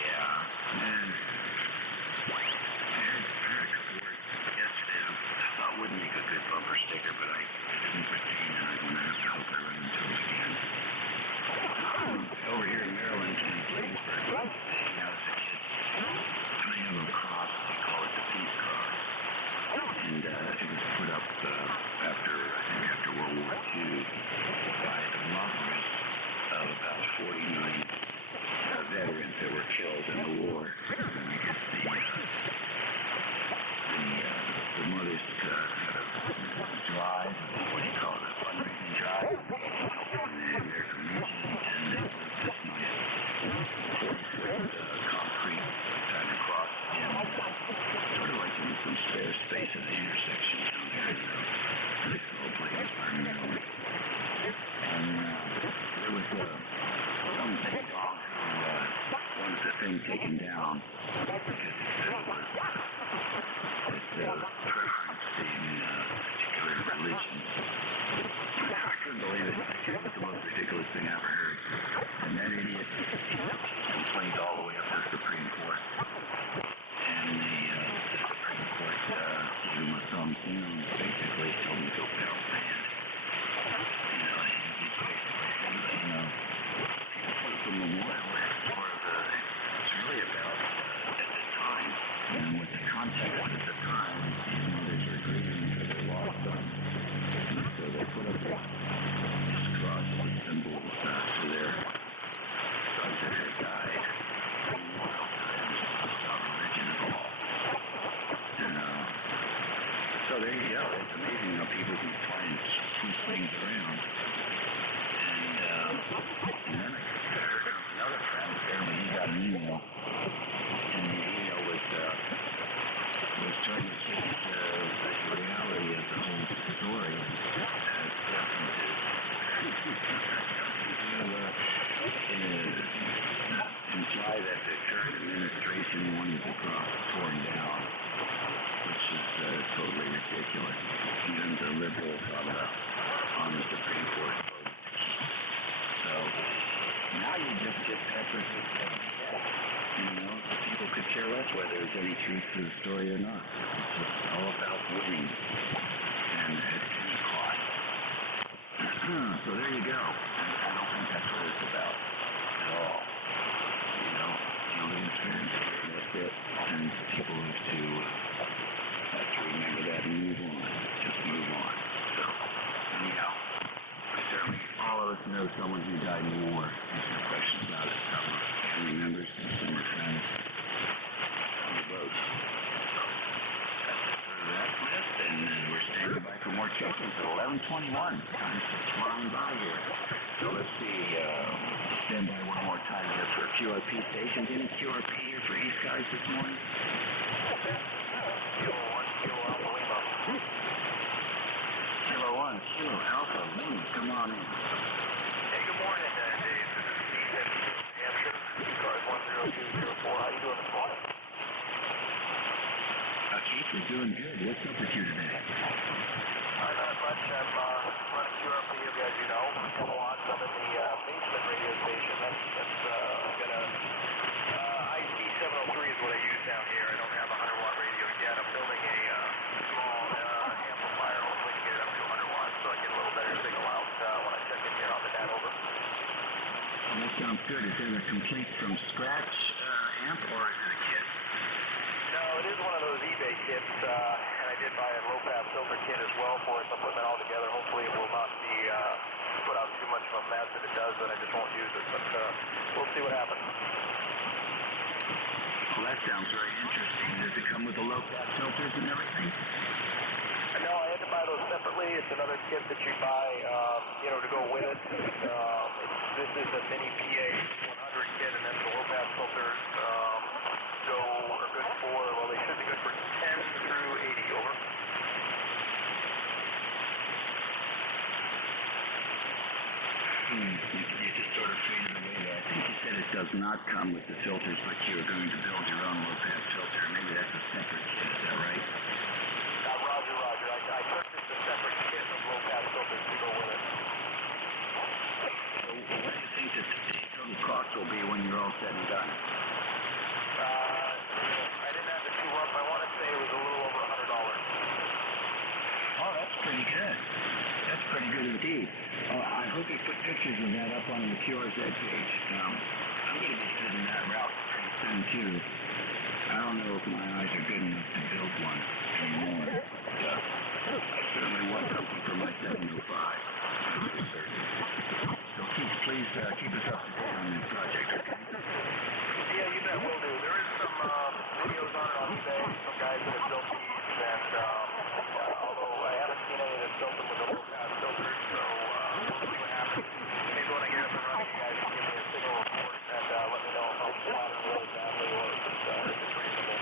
Yeah. I heard a couple words yesterday I thought would make a good bumper sticker, but I didn't retain, and I'm going to have to hope I run into it again. Over here in Maryland, in Bladensburg, I used to hang out as a kid playing a little cross. They call it the Peace Cross. And it was put up after World War II by the mothers of about 49 veterans that were killed in the war. And I guess the mothers had a drive, what do you call it, a fundraising drive, and they're from Michigan, and they built this nice 40-foot concrete kind of cross in sort of like in some spare space at the intersection down there in nice little Bladensburg, Maryland. And there was one big dog who wanted the thing taken down because he said it was preference in particular religions. I couldn't believe it. It was the most ridiculous thing I ever heard. And that idiot complained all the way up to the Supreme Court. And the Supreme Court gave him a thumbs down, basically told him to go pound sand. The memorial is sort of it's really about at the time, and what the context was at the time, these mothers were grieving for their lost son. And so they put up this cross with symbols for their sons that had died, memorial to them, without religion at all. So there you go. It's amazing how people can try and switch things around. And then I heard from another friend, apparently he got an email, and the email was trying to change the reality of the whole story as something to imply that the current administration wanted the cross torn down, which is totally ridiculous. Even the liberals on the Supreme Court voted. So now you just get peppered with people could care less whether there's any truth to the story or not. It's just all about winning, and at any cost. So there you go. I don't think that's what it's about at all. Aliens fans, that's it. And people have to remember that and move on. Just move on. So anyhow, certainly all of us know someone who died in war. There's no question about it. Some are family members, some are friends, some are both. So that's it for that list, and we're standing by for more check-ins at 11:21. Time's flying by here. So let's see. Stand by one more time here for QRP stations. Any QRP here for ECARS this morning? Kilo 1, Kilo Alpha Lima. Kilo 1, Kilo Alpha Lima. Come on in. Hey, good morning, Dave. This is Keith at New Hampshire. ECARS 10204. How you doing this morning? Keith, we're doing good. What's up with you today? Not much. I'm running QRP, as you know. Couple watts. I'm in the basement radio station. I've got a IP703 is what I use down here. I don't have a 100-watt radio yet. I'm building a small amplifier. Hopefully get it up to 100 watts so I get a little better signal out when I check in here on the net. Over. That sounds good. Is it a complete from scratch amp, or is it a kit? No, it is one of those eBay kits, and I did buy a low-pass filter kit as well for it, so I'm putting it all together. Hopefully it will not be put out too much of a mess. If it does, then I just won't use it, but we'll see what happens. Well, that sounds very interesting. Does it come with the low-pass filters and everything? I No, I had to buy those separately. It's another kit that you buy, to go with it. This is a mini PA 100 kit, and then the low pass filters are good for, well, they should be good for 10 through 80. Over. You just sort of faded away there. I think you said it does not come with the filters, but you're going to build your own low pass filter. Maybe that's a separate kit. Is that right? Roger. I purchased a separate kit of low pass filters to go with it. So what do you think that the total cost will be when you're all said and done? I didn't have the two up. I want to say it was a little over $100. Oh, that's pretty good. That's pretty good indeed. I hope you put pictures of that up on your QRZ page. I'm going to be heading that route pretty soon, too. I don't know if my eyes are good enough to build one anymore. I certainly want something for my 705. So please keep us up to date on that project, okay? Yeah, you bet, will do. There is some videos on it on eBay, some guys that have built these, and although I haven't seen any that have built them with the low pass filters, so we'll see what happens. Maybe when I get up and running, you guys can give me a signal report and let me know if I'm spotting really badly or if it's reasonable.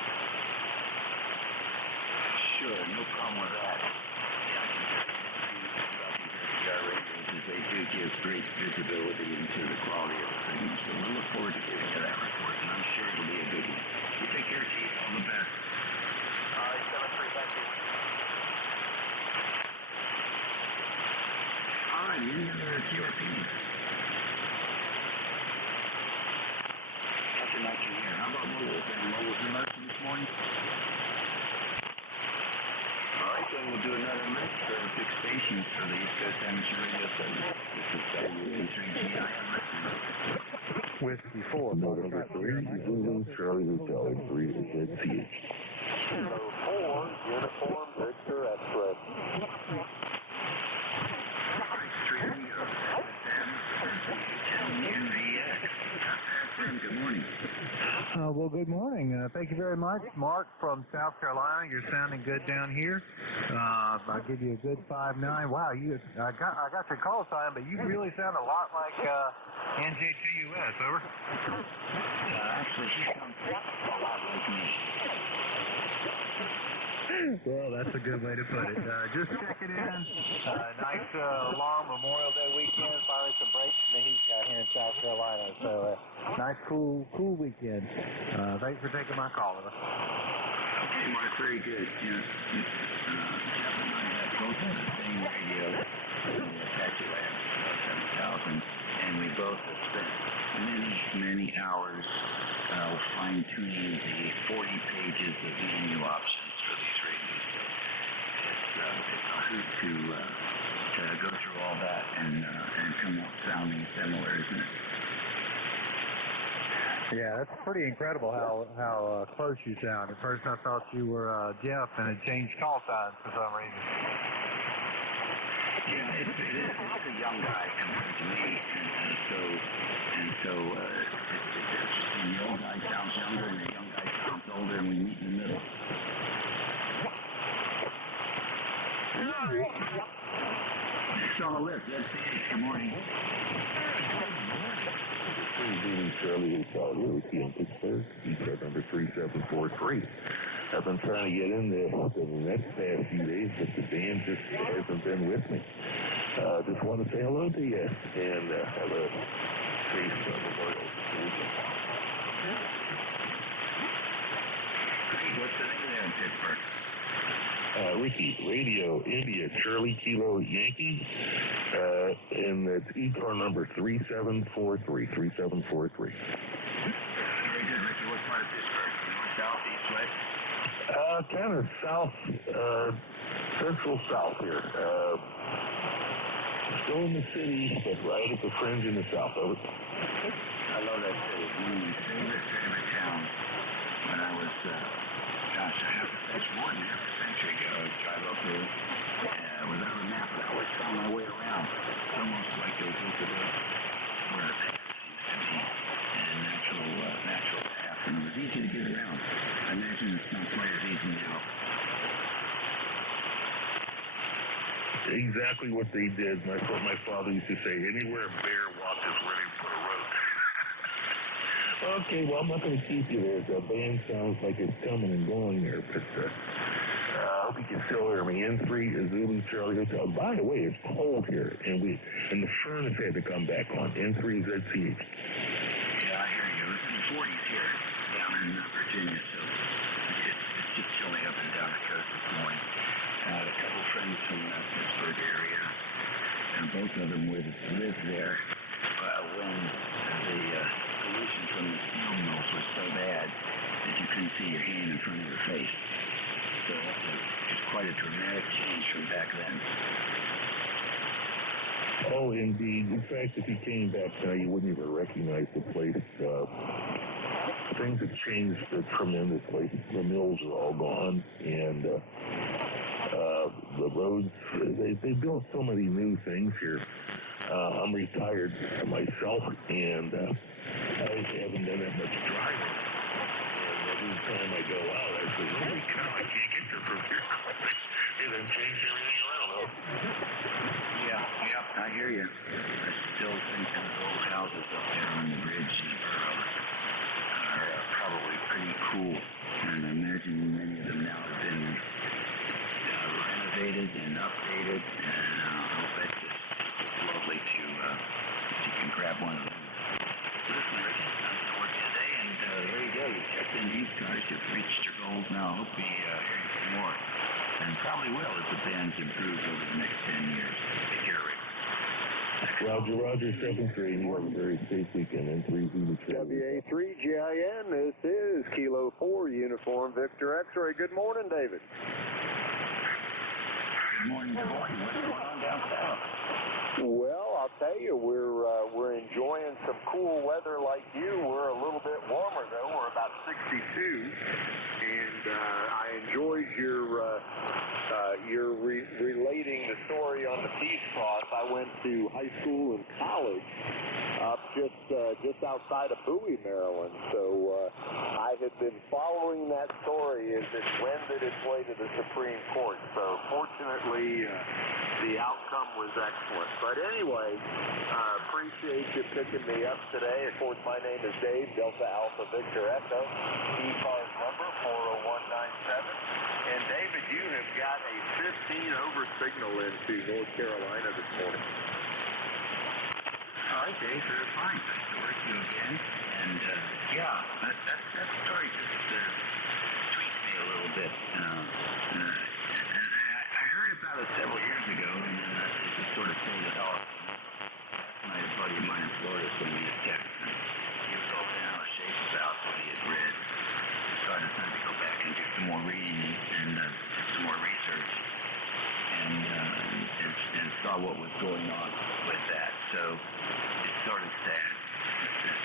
Sure, no problem with that. Yeah, I can tell you about these SDR radios is they do give great visibility into the quality of the signal. So we'll look forward to giving you that report, and I'm sure it'll be a good one. You take care, Chief. All the best. All right, 7-3, thank you. All right, any other QRPs? Nothing I can hear. How about mobiles? Any mobiles in motion this morning? All right, then we'll do another mix for 6 stations for the East Coast Amateur Radio Service. This is WN3GI listening. Whiskey 4, November 3, Zulu, Charlie Hotel, 3 is CH. Kilo 4, uniform, Victor, X-ray. Good morning. Well, good morning. Thank you very much, Mark from South Carolina. You're sounding good down here. I'll give you a good 5.9. Wow, I got your call sign, but you really sound a lot like NJ2US. Over. Actually, he sounds a lot like me. Well, that's a good way to put it. Just checking in. Nice long Memorial Day weekend. Finally some breaks in the heat out here in South Carolina. So nice, cool weekend. Thanks for taking my call. Okay, Mark, very good. Jeff and I have both on the same radio, the Apache Lab 7000, and we both have spent many hours fine-tuning the 40 pages of menu options for these radios. It's a hoot to go through all that and come out sounding similar, isn't it? Yeah, that's pretty incredible how close you sound. At first I thought you were Jeff and had changed call signs for some reason. Yeah, it is. It's a young guy compared to me, and so it's interesting. The old guy sounds younger, and the young guy sounds older, and we meet in the middle. Next on the list, SCH. Good morning. Charlie Hotel, here in Pittsburgh, ECARS number 3743. I've been trying to get in the next past few days, but the band just hasn't been with me. Just want to say hello to you and have a safe Memorial weekend. Great. What's the name there in Pittsburgh? Repeat, Radio India Charlie Kilo Yankee, and it's ECAR number 3743. 3743. Very good, Ricky. What part of Pittsburgh? North, south, east, west? Kind of south, central south here. Still in the city, but right at the fringe in the south of it. I love that city. One of my favorite towns. When I was, that's more than half a century ago, I drive up there without a map, but I always found my way around. It's almost like they built it up where the path seems to be, and natural path, and it was easy to get around. I imagine it's not quite as easy now. exactly what they did. That's what my father used to say. Anywhere a bear walks is where they put a road. Okay, well, I'm not going to keep you there. The band sounds like it's coming and going there, but I hope you can still hear me. N3 is Zulu Charlie Hotel. By the way, it's cold here, and the furnace had to come back on. N3 is ZCH. Yeah, I hear you. It's in the 40s here down in Virginia, so it's just chilly up and down the coast this morning. I had a couple friends from the Pittsburgh area, and both of them would live there when the pollution from the steel mills was so bad that you couldn't see your hand in front of your face. So it's quite a dramatic change from back then. Oh, indeed. In fact, if you came back now, you wouldn't even recognize the place. Things have changed tremendously. The mills are all gone, and the roads, they built so many new things here. I'm retired myself, and I haven't done that much driving. And every time I go out, I say, holy cow, I can't get there from here. They done changed everything around, huh? Yeah, I hear you. I still think those old houses up there on the bridge in the boroughs are probably pretty cool. And I imagine many of them now have been renovated and updated, and I'll bet it's lovely to if you can grab one of them. Listen, Rick, it's time to work today, and there you go. You checked in ECARS, you've reached your goals now. I hope we hear you for more. And probably will as the band's improved over the next 10 years. Take care, Rick. Roger, 7-3. You have a very safe weekend. N3 Zulu Charlie. WA3GIN, this is Kilo 4, Uniform Victor X-Ray. Good morning, David. Good morning. What's going on down south? Well, I'll tell you, we're enjoying some cool weather like you. We're a little bit warmer, though. We're about 62. And I enjoyed your relating the story on the Peace Cross. I went to high school and college up just outside of Bowie, Maryland. So I had been following that story as it wended its way to the Supreme Court. So fortunately, the outcome was excellent. But anyway, appreciate you picking me up today. Of course, my name is Dave, Delta Alpha Victor Echo, ECARS number 40197. And David, you have got a 15 over signal into North Carolina this morning. All right, Dave, very fine. Nice to work with you again. And that story just tweaked me a little bit. And I heard about it several years ago, and it just sort of faded off. My buddy of mine in Florida sent me a text, and he was all bent out of shape about what he had read. So I decided to go back and do some more reading and some more research, and saw what was going on with that. So it's sort of sad that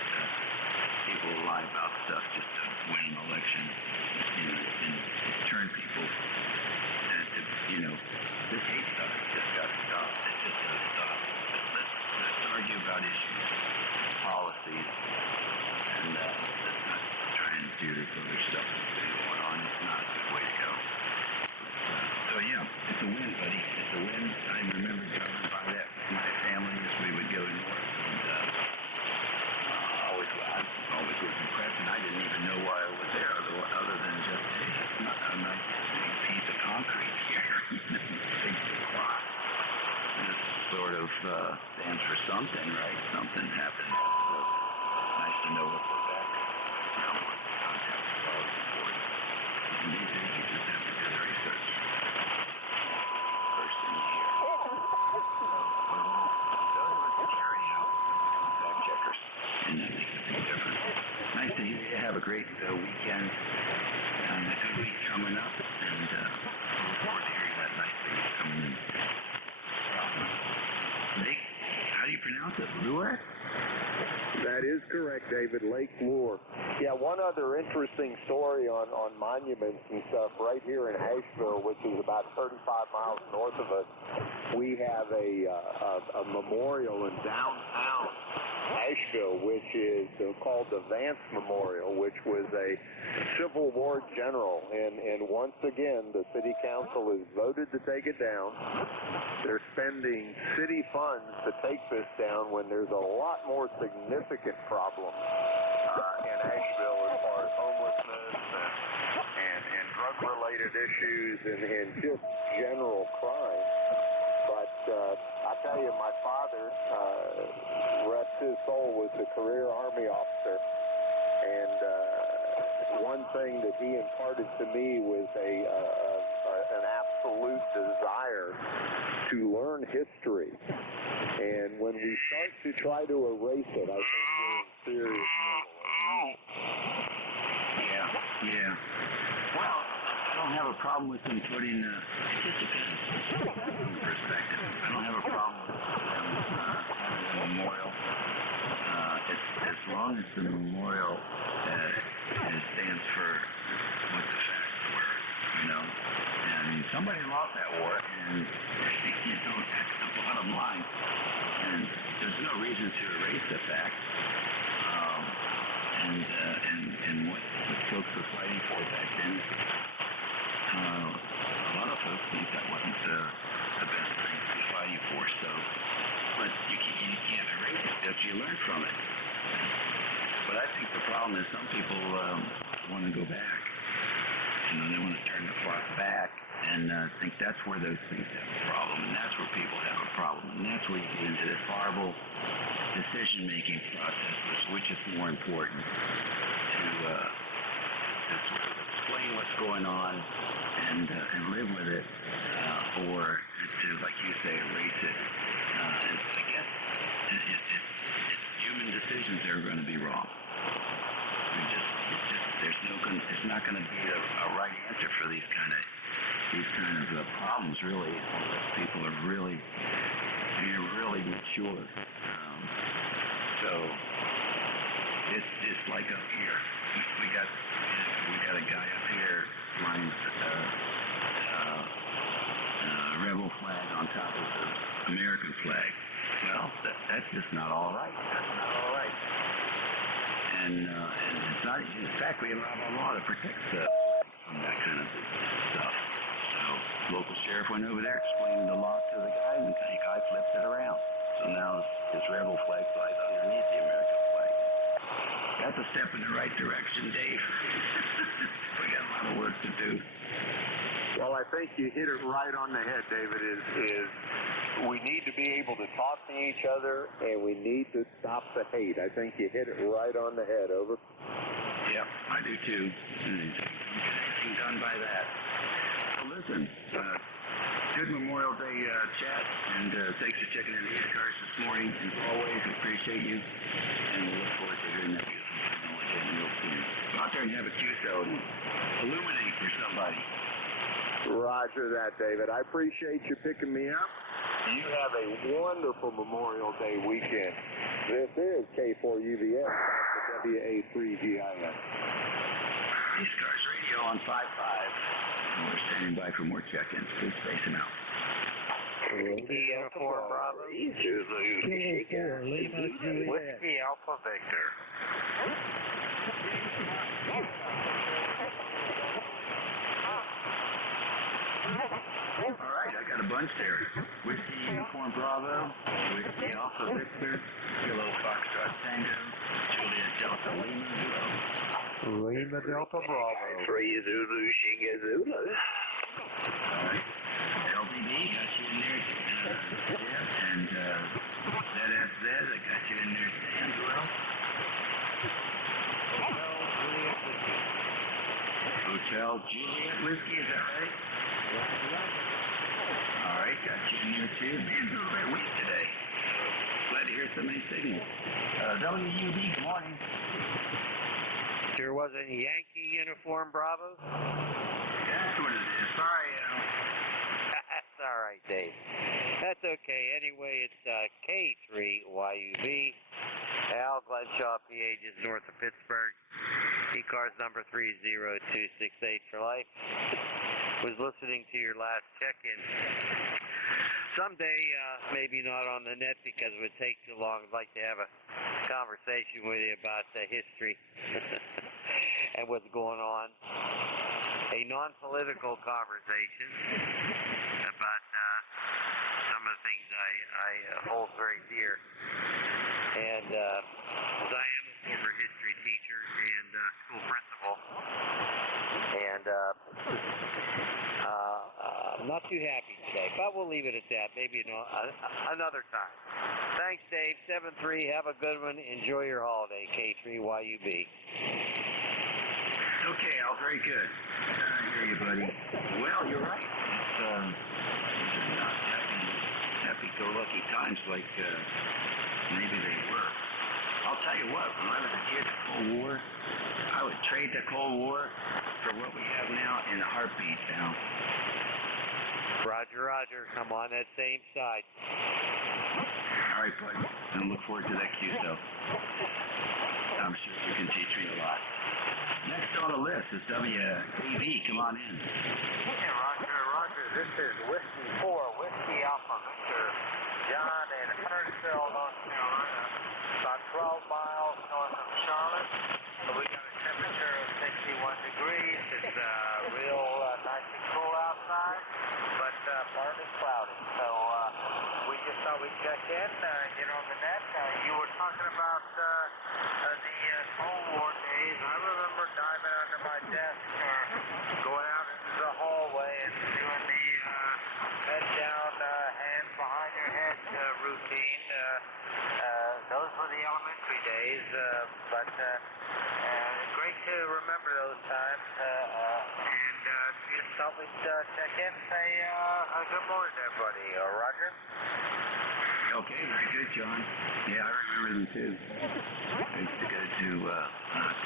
people lie about stuff just to win an election, and turn people into, this hate stuff just got to stop. It just got to stop. Let's argue about issues, policies, and let's not try and do this other stuff that's been going on. It's not a good way to go. So yeah, it's a win, buddy. It's a win. I remember driving by that with my family as we would go north, and I always was impressed, and I didn't even know why I was there, other than just, hey, it's not a nice big piece of concrete here. Big clock. This sort of stands for something, right? Something happened. So nice to know what we're back. Now we're contact with all the support. And these days you just have to do the research. First thing you hear. Those are security, fact checkers. And that makes a big difference. Nice to hear you. Have a great weekend. And a good week coming up. And look forward to hearing that nice thing coming in. Lake, how do you pronounce it? Lure? That is correct, David. Lake Lure. Yeah, one other interesting story on monuments and stuff. Right here in Asheville, which is about 35 miles north of us, we have a memorial in downtown Asheville, which is called the Vance Memorial, which was a Civil War general. And once again, the city council has voted to take it down. They're spending city funds to take this down when there's a lot more significant problems in Asheville as far as homelessness and drug-related issues and just general crime. But I tell you, my father, rest his soul, was a career Army officer. And one thing that he imparted to me was an absolute desire to learn history. And when we start to try to erase it, I think we're in serious trouble. Yeah. Well, I don't have a problem with them putting, it just depends on perspective. I don't have a problem with them having a memorial. As long as the memorial stands for what the facts were, you know. And somebody lost that war, and you know, that's the bottom line. And there's no reason to erase the facts. And what folks were fighting for back then, a lot of folks think that wasn't the best thing to be fighting for. So, but you can't erase it if you learn from it. But I think the problem is some people want to go back. You know, they want to turn the clock back and think that's where those things have a problem, and that's where people have a problem, and that's where you get into this horrible decision-making process, which is more important to sort of explain what's going on and live with it, or to, like you say, erase it. And I guess it's human decisions that are going to be wrong. There's not going to be a right answer for these kind of problems, really, unless people are really mature. So it's like up here. We got a guy up here flying rebel flag on top of the American flag. Well, that's just not all right. That's not all right. And it's not. In fact, we have a law that protects from that kind of stuff. So, local sheriff went over there, explained the law to the guy, and the guy flips it around. So now his rebel flag flies underneath the American flag. That's a step in the right direction, Dave. We got a lot of work to do. Well, I think you hit it right on the head, David, is we need to be able to talk to each other, and we need to stop the hate. I think you hit it right on the head. Over. Yep, I do too. Anything done by that. Well, listen, good Memorial Day chat, and thanks for checking in the ECARS this morning. As always, we appreciate you, and we look forward to hearing that beautiful signal again real soon. Go out there and have a QSO and illuminate for somebody. Roger that, David. I appreciate you picking me up. You have a wonderful Memorial Day weekend. This is K4UVS, WA3GIS. ECARS Radio on 5.5. We're standing by for more check-ins. Please space them out. Uniform Bravo. Whiskey Alpha Victor. All right, I got a bunch there. Whiskey Uniform Bravo, Whiskey Alpha Victor, Kilo Foxtrot Tango, Juliet Delta Lima Zulu. Lima Delta Bravo. 3 Zulu Shiga Zulu. All right. LDD, got you in there, Jeff, and ZFZ, I got you in there, Sam, as well. Hotel Juliet Whiskey, is that right? All right, got you in here too. Man, it's a great week today. Glad to hear so many signals. WUB, good morning. There was a Yankee Uniform Bravo? That's what it is. Sorry, Al. That's all right, Dave. That's okay. Anyway, it's K3YUV. Al Glenshaw, PA, just north of Pittsburgh. ECARS number 30268 for life. Was listening to your last check-in. Someday, maybe not on the net because it would take too long. I'd like to have a conversation with you about history and what's going on. A non-political conversation about some of the things I hold very dear. And as I am a former history teacher and school principal, and I'm not too happy today, but we'll leave it at that. Maybe another time. Thanks, Dave. 7-3. Have a good one. Enjoy your holiday, K3YUB. Okay, Al, very good. I hear you, buddy. Well, you're right. It's not happy-go-lucky times like maybe they were. I'll tell you what, when I was a kid, the Cold War, I would trade the Cold War for what we have now in a heartbeat now. Roger, Roger. I'm on that same side. All right, bud. I look forward to that QSO. I'm sure you can teach me a lot. Next on the list is WAV. Come on in. Yeah, Roger, Roger. This is Whiskey 4, Whiskey Alpha Victor, John in Huntersville, North Carolina, about 12 miles north of Charlotte. We got a temperature of 61 degrees. It's real nice and cool outside, but partly cloudy. So we just thought we'd check in, get on the net. You were talking about the Cold War days. I remember diving under my desk or going out into the hallway and doing the head down, hands behind your head routine. Those were the elementary days, but great to remember those times. And just thought we'd check in and say good morning to everybody. Roger? Okay, very good, John. Yeah, I remember them too. I used to go to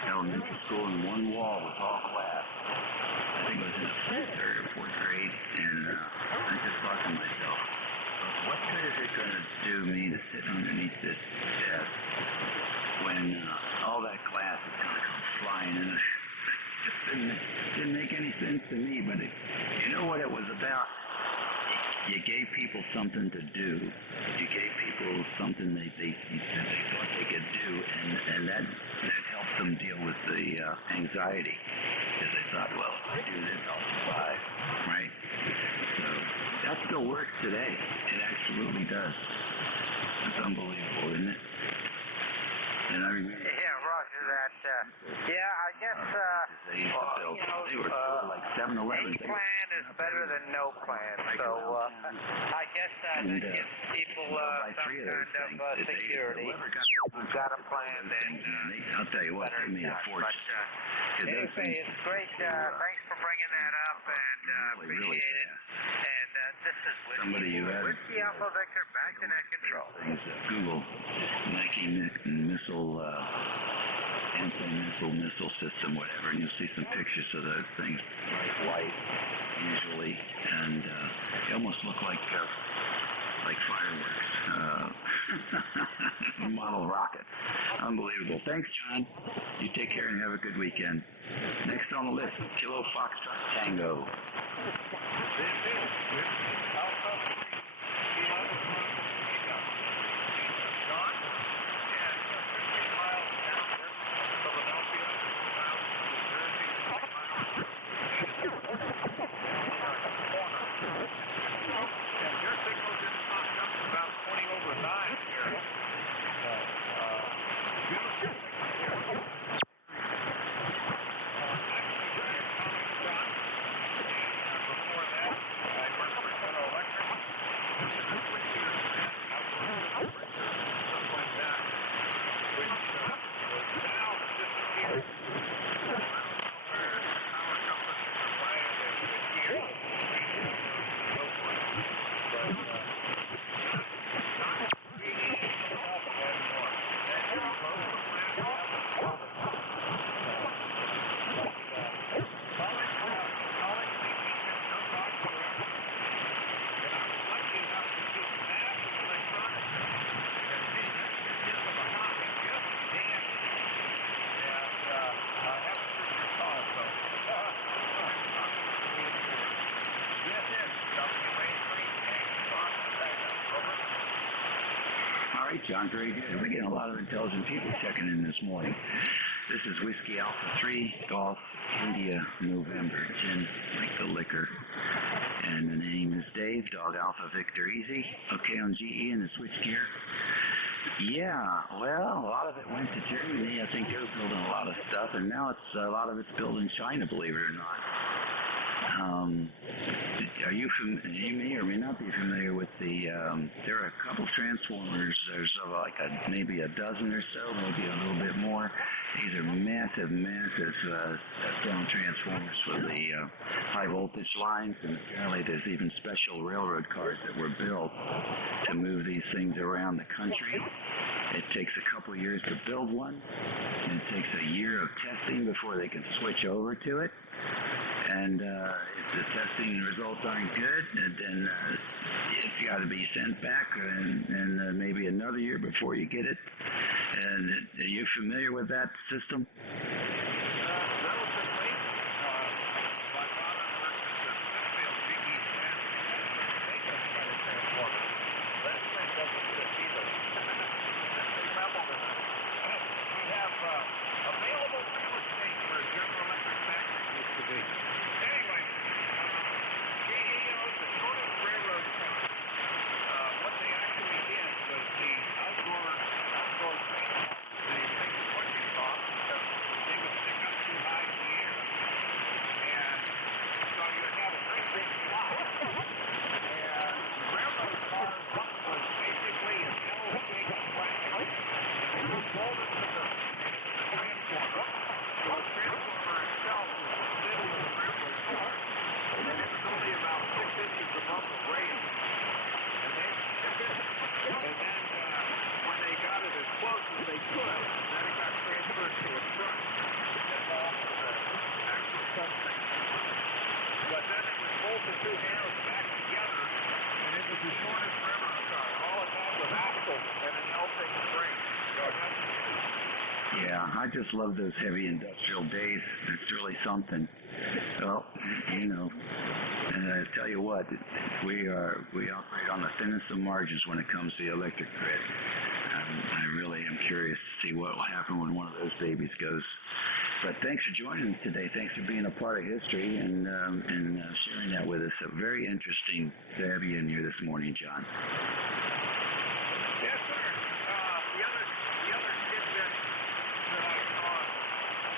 elementary school and one wall was all glass. I think it was in the third or fourth grade, and I just thought to myself, what good is it going to do me to sit underneath this desk when all that glass is going to come flying in? It didn't make any sense to me, but you know what it was about? You gave people something to do. You gave people something they thought they could do, and that helped them deal with the anxiety. Because they thought, well, if I do this, I'll survive, right? So that still works today. It absolutely does. It's unbelievable, isn't it? And I remember. Yeah, Roger that. Yeah, I guess, they were like 7-Eleven. A plan is better than no plan. So I guess that gives people some kind of security. You've got a plan, then I'll tell you what, give me a fortune. Anyway, it's great. Thanks for bringing that up, and appreciate it. And this is Whiskey Alpha Victor, back to net control. Google Nike anti-missile system, whatever, and you'll see some pictures of those things, white usually, and they almost look like fireworks, model rockets. Unbelievable. Thanks, John. You take care and have a good weekend. Next on the list, Kilo Foxtrot Tango. right, John, very good. We're getting a lot of intelligent people checking in this morning. This is Whiskey Alpha 3, Golf, India, November, 10, like the liquor. And the name is Dave, Dog Alpha Victor Easy. Okay, on GE and the switchgear. Yeah, well, a lot of it went to Germany. I think they were building a lot of stuff, and now a lot of it's built in China, believe it or not. You may or may not be familiar with there are a couple transformers. There's maybe a dozen or so, maybe a little bit more. These are massive step-down transformers for the high voltage lines, and apparently there's even special railroad cars that were built to move these things around the country. It takes a couple years to build one, and it takes a year of testing before they can switch over to it. And if the testing results aren't good, then it's got to be sent back, and maybe another year before you get it. And are you familiar with that system? Relatively. My father worked at the Smithfield GE plant. They don't try to transform it. That thing doesn't fit either. They level it. We have available real estate where a General Electric factory used to be. Anyway, GE owns the shortest railroad track. What they actually did was the outdoor training, they take the bushes off because they would stick up too high in the air. And so you would have a great big slot. And railroad cars was basically an L-shaped platform. And they were bolted to the transformer. So the transformer itself was the middle of the railroad car. And it was only about 6 inches above the rail. And then when they got it as close as they could, then it got transferred to a truck and off to the actual substation. But then it was bolted two halves back together, and it was the shortest railroad car. All it had was axles and an L-shaped frame. Go ahead. Yeah, I just love those heavy industrial days. It's really something. Well, and I tell you what, we operate on the thinnest of margins when it comes to the electric grid. I really am curious to see what will happen when one of those babies goes. But thanks for joining us today. Thanks for being a part of history and sharing that with us. Very interesting to have you in here this morning, John. Yes, sir. The other tidbit that I saw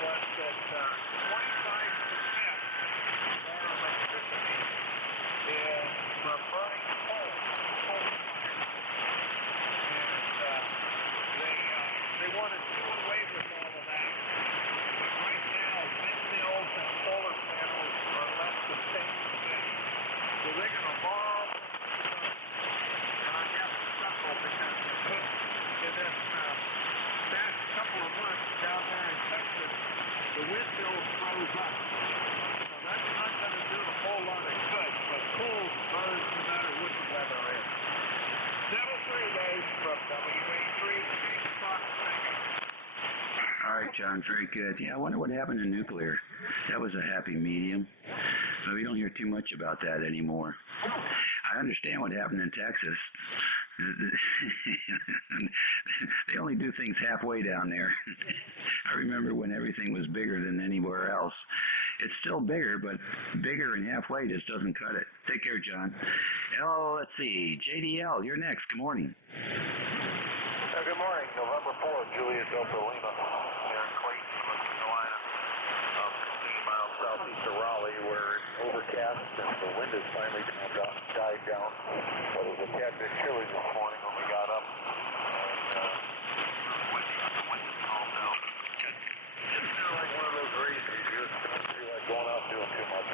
was that 25% of our electricity is from burning coal fires. And they want to do away with all of that. But right now, windmills and solar panels are less than 10%. So they're going to bomb. And I have to chuckle because in this past couple of months down there in Texas, the windmills froze up. So that's not going to do a whole lot of good, but coal burns no matter what the weather is. 7-3 days from WA3, All right, John, very good. Yeah, I wonder what happened to nuclear. That was a happy medium. But we don't hear too much about that anymore. I understand what happened in Texas. They only do things halfway down there. I remember when everything was bigger than anywhere else. It's still bigger, but bigger and halfway just doesn't cut it. Take care, John. Oh, let's see. JDL, you're next. Good morning. Good morning. November 4th, Juliet Delta Lima here in Clayton, North Carolina. 15 miles southeast of Raleigh, where it's overcast and the wind has finally died down. But it was a tad bit chilly this morning when we got up. And the wind is calmed out. It's kind of like one of those rays you just don't feel like going out doing too much.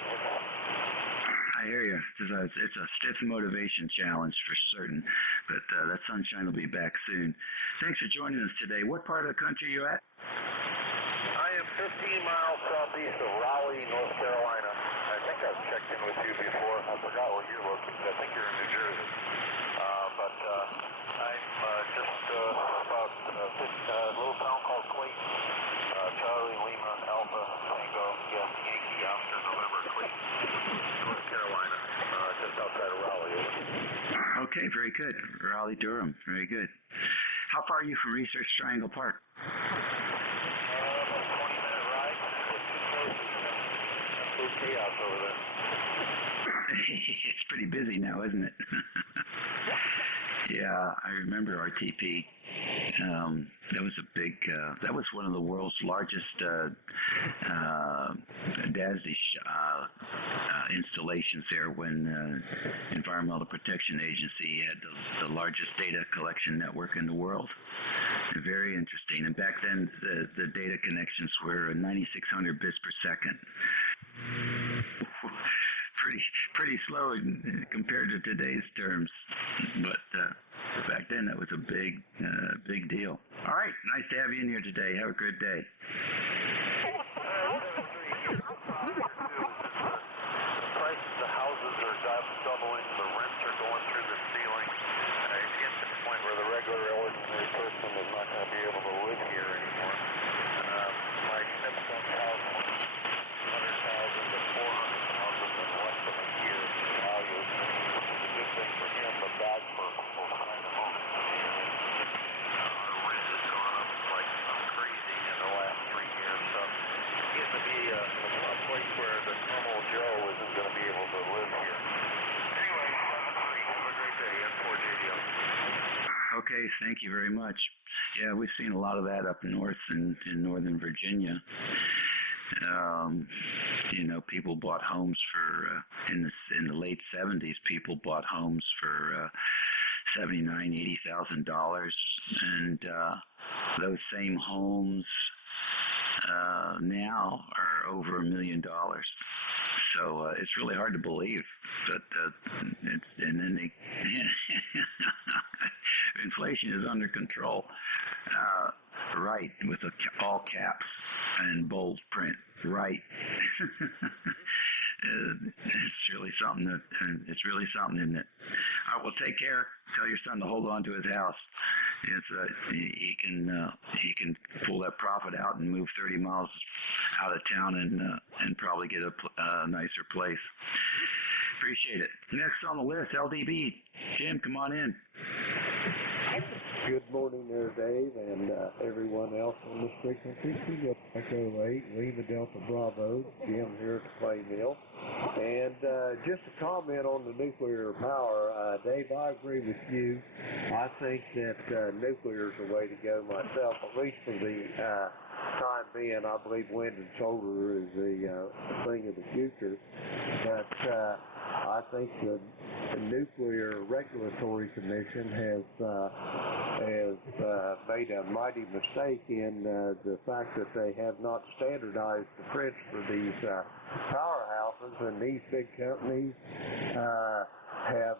I hear you. It's a stiff motivation challenge for certain, but that sunshine will be back soon. Thanks for joining us today. What part of the country are you at? I am 15 miles southeast of Raleigh, North Carolina. I think I've checked in with you before. I forgot where you're located. I think you're in New Jersey. But I'm just about a little town called Clayton. Charlie, Lima, Alpha, Tango, yes, Yankee, Oscar, November, Clayton, North Carolina, just outside of Raleigh. Okay, very good. Raleigh, Durham, very good. How far are you from Research Triangle Park? About a 20-minute ride. That's chaos over there. It's pretty busy now, isn't it? Yeah, I remember RTP. That was a big, that was one of the world's largest DASD installations there when Environmental Protection Agency had the largest data collection network in the world. Very interesting. And back then, the data connections were 9,600 bits per second. Pretty slow compared to today's terms, but back then that was a big deal. All right, nice to have you in here today. Have a good day. The prices of houses are doubling. The rents are going through the ceiling. It's getting to the point where the regular ordinary person is not going to be able to live here anymore. My stepson's house went $100,000 to $400,000 in less than a year value. Which is a good thing for him, but bad for kind of home. Our rent has gone up like crazy in the last 3 years, so it's getting to be a place where the normal Joe isn't going to be able to live here. Anyway, have a great day. N4JDO. Okay, thank you very much. Yeah, we've seen a lot of that up north in Northern Virginia. People bought homes for in the late 70s. People bought homes for $79,000-$80,000, and those same homes now are over $1 million. So it's really hard to believe that inflation is under control. Right, with all caps and bold print. Right. It's really something, isn't it? Well, take care. Tell your son to hold on to his house. He can pull that profit out and move 30 miles out of town and probably get a nicer place. Appreciate it. Next on the list, LDB. Jim, come on in. Good morning there, Dave, and everyone else on this frequency. Echo 8, Lima Delta Bravo, Jim here at the Clay Mill. And just a comment on the nuclear power. Dave, I agree with you. I think that nuclear is the way to go myself, at least for the time being. I believe wind and solar is the thing of the future. But I think the Nuclear Regulatory Commission has made a mighty mistake in the fact that they have not standardized the prints for these powerhouses, and these big companies have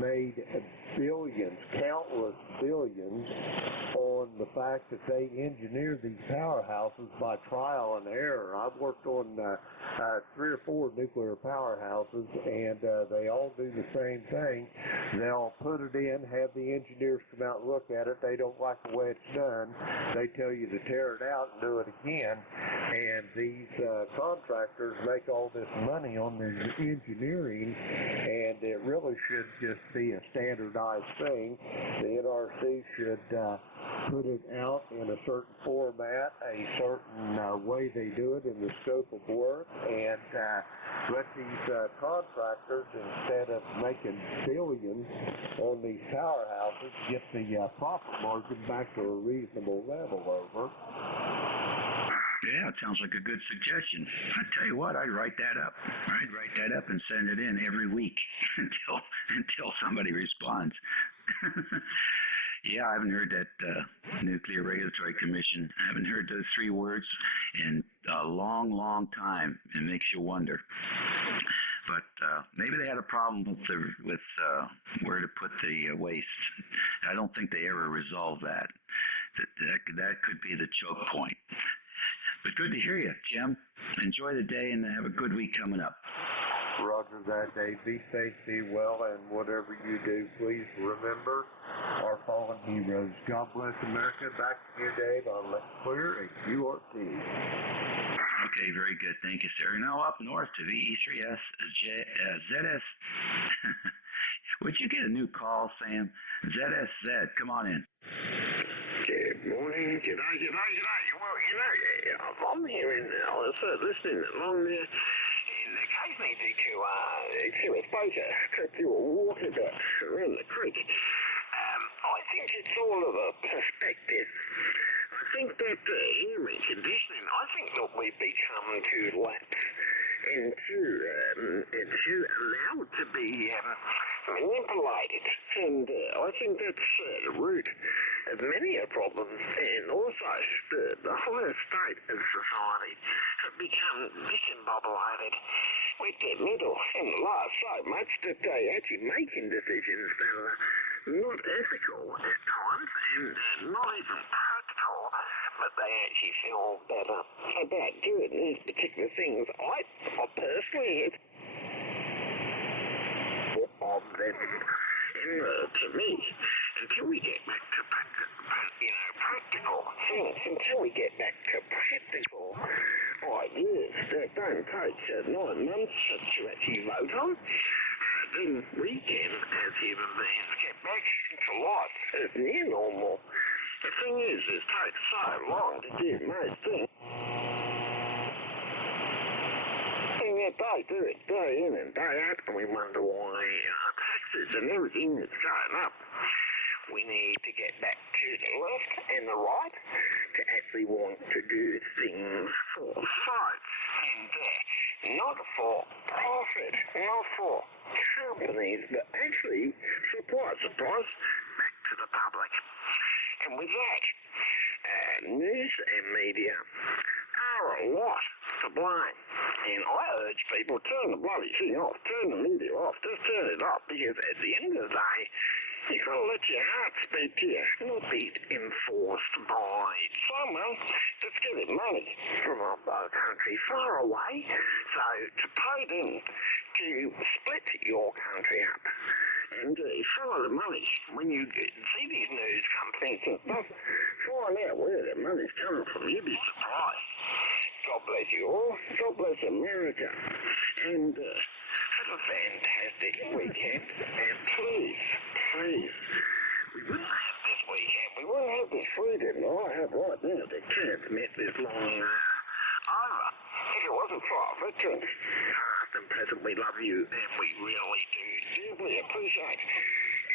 made billions, countless billions, on the fact that they engineer these powerhouses by trial and error. I've worked on 3 or 4 nuclear powerhouses, and they all do the same thing. They'll put it in, have the engineers come out and look at it. They don't like the way it's done. They tell you to tear it out and do it again. And these contractors make all this money on their engineering, and it really should just be a standardized thing. The NRC should put it out in a certain format, a certain way they do it in the scope of work, and let these contractors, instead of making billions on these powerhouses, get the profit margin back to a reasonable level. Over. Yeah, it sounds like a good suggestion. I tell you what, I'd write that up. I'd write that up and send it in every week until somebody responds. Yeah, I haven't heard that Nuclear Regulatory Commission. I haven't heard those 3 words in a long, long time. It makes you wonder. But maybe they had a problem with where to put the waste. I don't think they ever resolved that. That could be the choke point. But good to hear you, Jim. Enjoy the day and have a good week coming up. Roger that, Dave. Be safe, be well, and whatever you do, please remember our fallen heroes. God bless America. Back to you, Dave, on Let's Clear a QRT. Okay, very good. Thank you, sir. Now up north to VE3S ZS. Would you get a new call, Sam? ZSZ, come on in. Good morning. G'day. Well, I'm here in listening along there, and occasionally to a boat trip to a water dot around the creek. I think it's all of a perspective. I think that human conditioning, I think that we've become too lax and too allowed to be manipulated. And I think that's the root of many a problem. And also, the higher state of society have become discombobulated with their middle and the lower so much that they actually making decisions that are not ethical at times and not even practical, but they actually feel better about doing these particular things. I personally have of them. And to me, until we get back to practical things, until we get back to practical ideas that don't take 9 months to actually vote on, then we can, as human beings, get back to life as near normal. The thing is, it takes so long to do most things. And yet they do it day in and day out, and we wonder why taxes and everything is going up. We need to get back to the left and the right to actually want to do things for folks and not for profit, not for companies, but actually, surprise, back to the public. And with that, news and media are a lot to blame. And I urge people, turn the bloody thing off, turn the media off, just turn it off, because at the end of the day, you've got to let your heart speak to you, not be enforced by someone that's getting money from a country far away. So to pay them to split your country up and follow the money. When you see these news companies and stuff, find out where the money's coming from. You'd be surprised. God bless you all. God bless America. And have a fantastic weekend. And please, we wouldn't have this weekend. We wouldn't have this freedom that I have right now to transmit this long over. If it wasn't for our veterans, past and present, we love you, and we really do deeply appreciate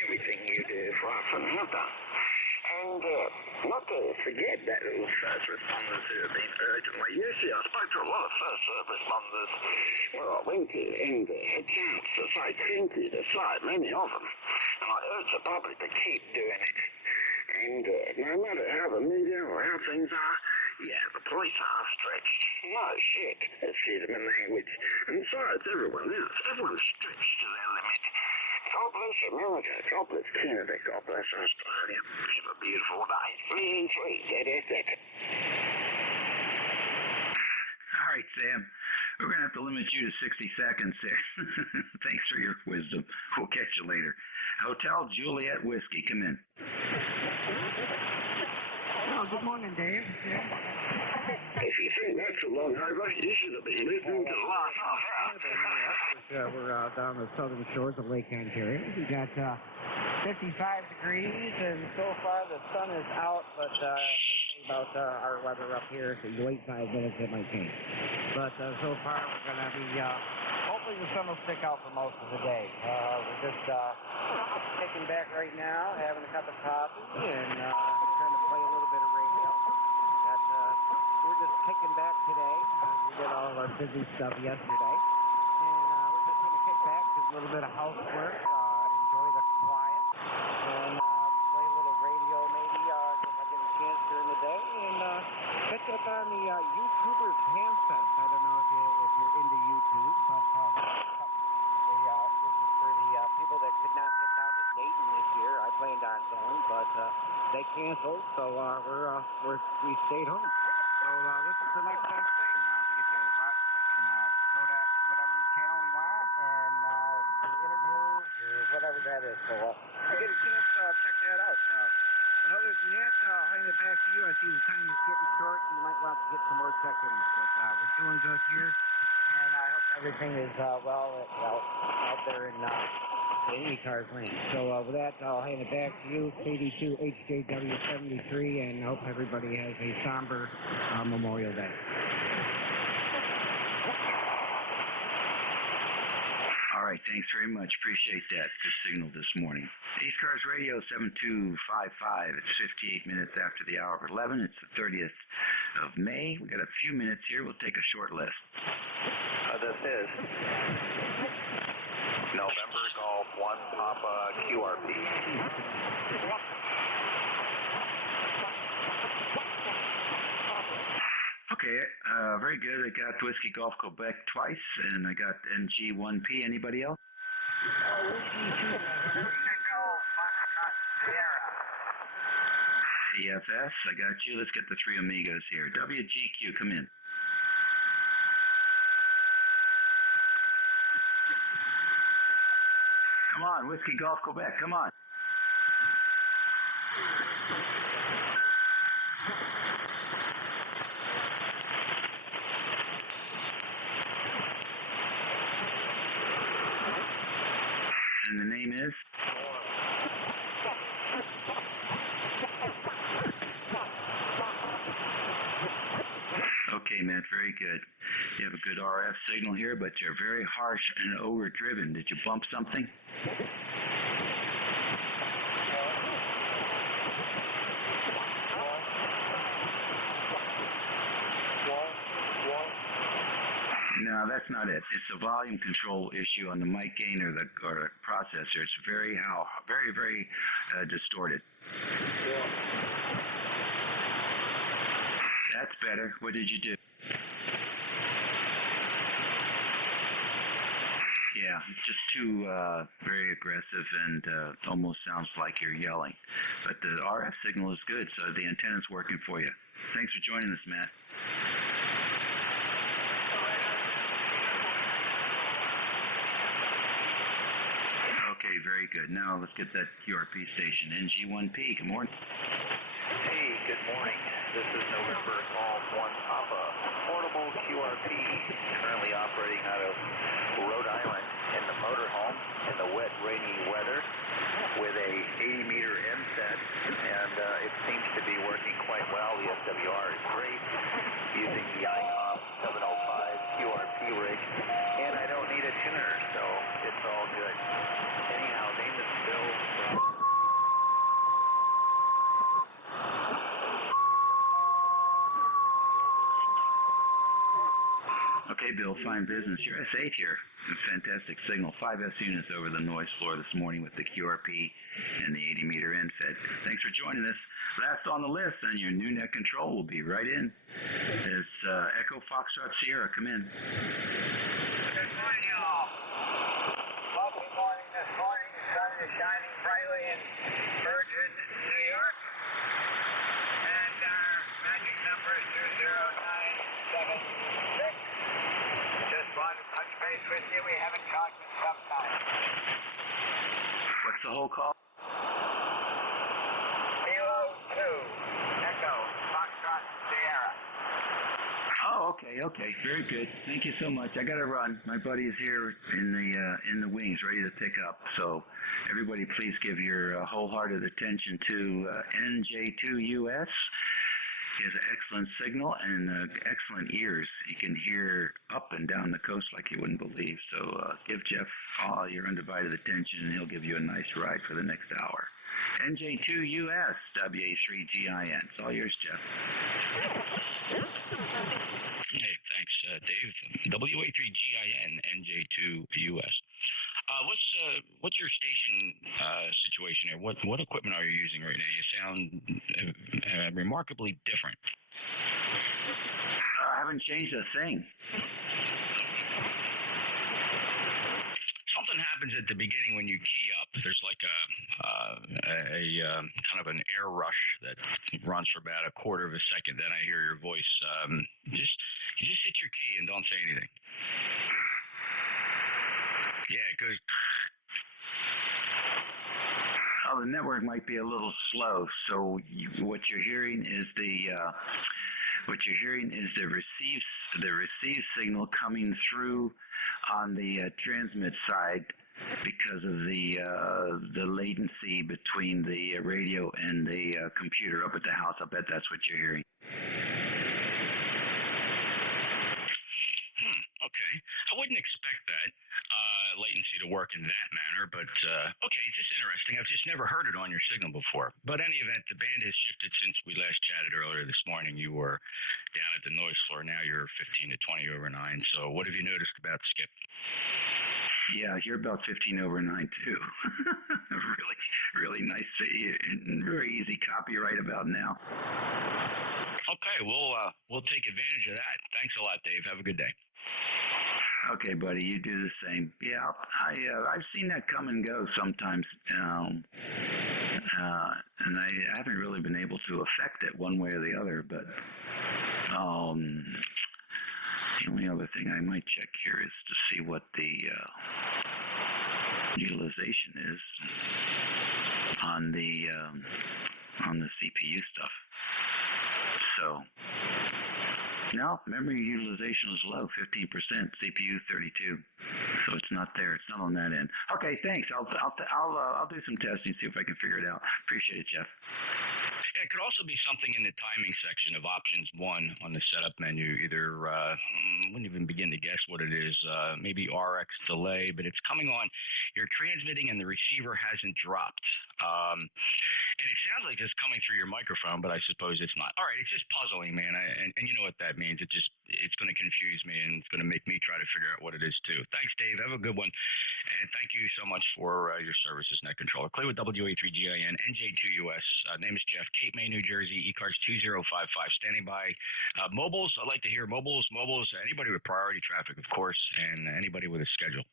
everything you do for us and have done. And not to forget that little first responders who have been urgently. Yesterday I spoke to a lot of first responders where I went to and had a chance to say thank you to so many of them. And I urge the public to keep doing it. And no matter how the media or how things are, yeah, the police are stretched. No shit, excuse my language. And so is everyone else. Everyone's stretched to their limit. God bless America. God bless Canada. God bless Australia. Have a beautiful day. Free. That's it. All right, Sam. We're going to have to limit you to 60 seconds there. Thanks for your wisdom. We'll catch you later. Hotel Juliet Whiskey, come in. Oh, good morning, Dave. If you think that's a long over, you should have been listening to the last half hour. We're down the southern shores of Lake Ontario. We got 55 degrees, and so far the sun is out, but they say about our weather up here, if you wait 5 minutes, it might change. But so far we're going to be, hopefully the sun will stick out for most of the day. We're just kicking back right now, having a cup of coffee, and trying to play a little bit of radio. We're just kicking back today. We did all of our busy stuff yesterday. And we're just going to kick back, do a little bit of housework, enjoy the quiet, and play a little radio maybe if I get a chance during the day. And catch up on the YouTubers Handfest. I don't know if you're into YouTube, but this is for the people that could not get down to Dayton this year. I planned on going, but they canceled, so we stayed home. So this is the next best thing. We can go to whatever channel we want and do interviews or whatever that is. So we get a chance to check that out. other than that, I'll hand it back to you. I see the time is getting short. You might want to get some more check-ins. But we're doing good here. And I hope everything is well out there in ECARS land. So with that, I'll hand it back to you, KD2HJW73, and hope everybody has a somber Memorial Day. All right, thanks very much. Appreciate that, the signal this morning. ECARS Radio 7255. It's 58 minutes after the hour of 11. It's the 30th of May. We got a few minutes here. We'll take a short list. This is November Golf 1 Papa QRP. Okay, very good. I got Whiskey Golf Quebec twice, and I got NJ2US. Anybody else? CFS, I got you. Let's get the three Amigos here. WGQ, come in. Come on, Whiskey Golf Quebec, come on. And the name is? Okay, Matt, very good. You have a good RF signal here, but you're very harsh and overdriven. Did you bump something? No, that's not it. It's a volume control issue on the mic gain or the processor. It's very distorted. That's better. What did you do? Yeah, it's just too very aggressive and almost sounds like you're yelling. But the RF signal is good, so the antenna's working for you. Thanks for joining us, Matt. Okay, very good. Now let's get that QRP station. NJ2US, good morning. Hey, good morning. This is November Golf 1 Papa, portable QRP, currently operating out of Rhode Island in the motorhome in the wet, rainy weather with a 80-meter inset, and it seems to be working quite well. The SWR is great, using the ICOM 705 QRP rig, and I don't need a tuner, so it's all good. Anyhow, name is Bill from... Okay, Bill, fine business. You're S8 here. Fantastic signal. 5S units over the noise floor this morning with the QRP and the 80-meter inset. Thanks for joining us. Last on the list, and your new net control will be right in. It's Echo Foxtrot Sierra. Come in. Good morning, y'all. Lovely morning this morning. The sun is shining brightly in Bergen, New York. And our magic number is 20976. Just wanted to touch base with you. We haven't talked in some time. What's the whole call? Kilo 2, Echo, Foxtrot, Sierra. Oh, okay. Very good. Thank you so much. I got to run. My buddy is here in the wings, ready to pick up. So everybody please give your wholehearted attention to NJ2US. He has an excellent signal and excellent ears. He can hear up and down the coast like you wouldn't believe. So give Jeff all your undivided attention, and he'll give you a nice ride for the next hour. NJ2US, WA3GIN. It's all yours, Jeff. Hey, thanks, Dave. WA3GIN, NJ2US. What's your station situation here? What equipment are you using right now? You sound remarkably different. I haven't changed a thing. Something happens at the beginning when you key up. There's like a kind of an air rush that runs for about a quarter of a second. Then I hear your voice. Just hit your key and don't say anything. Yeah, it goes. the network might be a little slow. So what you're hearing is the receive signal coming through on the transmit side because of the latency between the radio and the computer up at the house. I bet that's what you're hearing. Okay. I wouldn't expect that latency to work in that manner, but okay, it's just interesting. I've just never heard it on your signal before. But any event, the band has shifted since we last chatted earlier this morning. You were down at the noise floor. Now you're 15 to 20 over 9. So what have you noticed about Skip? Yeah, you're about 15 over 9 too. really nice and very easy copy right about now. Okay, we'll take advantage of that. Thanks a lot, Dave. Have a good day. Okay, buddy, you do the same. Yeah, I've seen that come and go sometimes, and I haven't really been able to affect it one way or the other. But the only other thing I might check here is to see what the utilization is on the CPU stuff. So. No, memory utilization is low, 15%, CPU 32. So it's not there. It's not on that end. Okay, thanks. I'll do some testing, see if I can figure it out. Appreciate it, Jeff. Yeah, it could also be something in the timing section of options 1 on the setup menu. Either wouldn't even begin to guess what it is. Maybe RX delay, but it's coming on. You're transmitting and the receiver hasn't dropped. And it sounds like it's coming through your microphone, but I suppose it's not. All right, it's just puzzling, man. And you know what that means. It's going to confuse me, and it's going to make me try to figure out what it is, too. Thanks, Dave. Have a good one. And thank you so much for your service as net controller. Clay with WA3GIN, NJ2US. Name is Jeff, Cape May, New Jersey, ECARS 2055. Standing by. Mobiles, I'd like to hear mobiles, anybody with priority traffic, of course, and anybody with a schedule.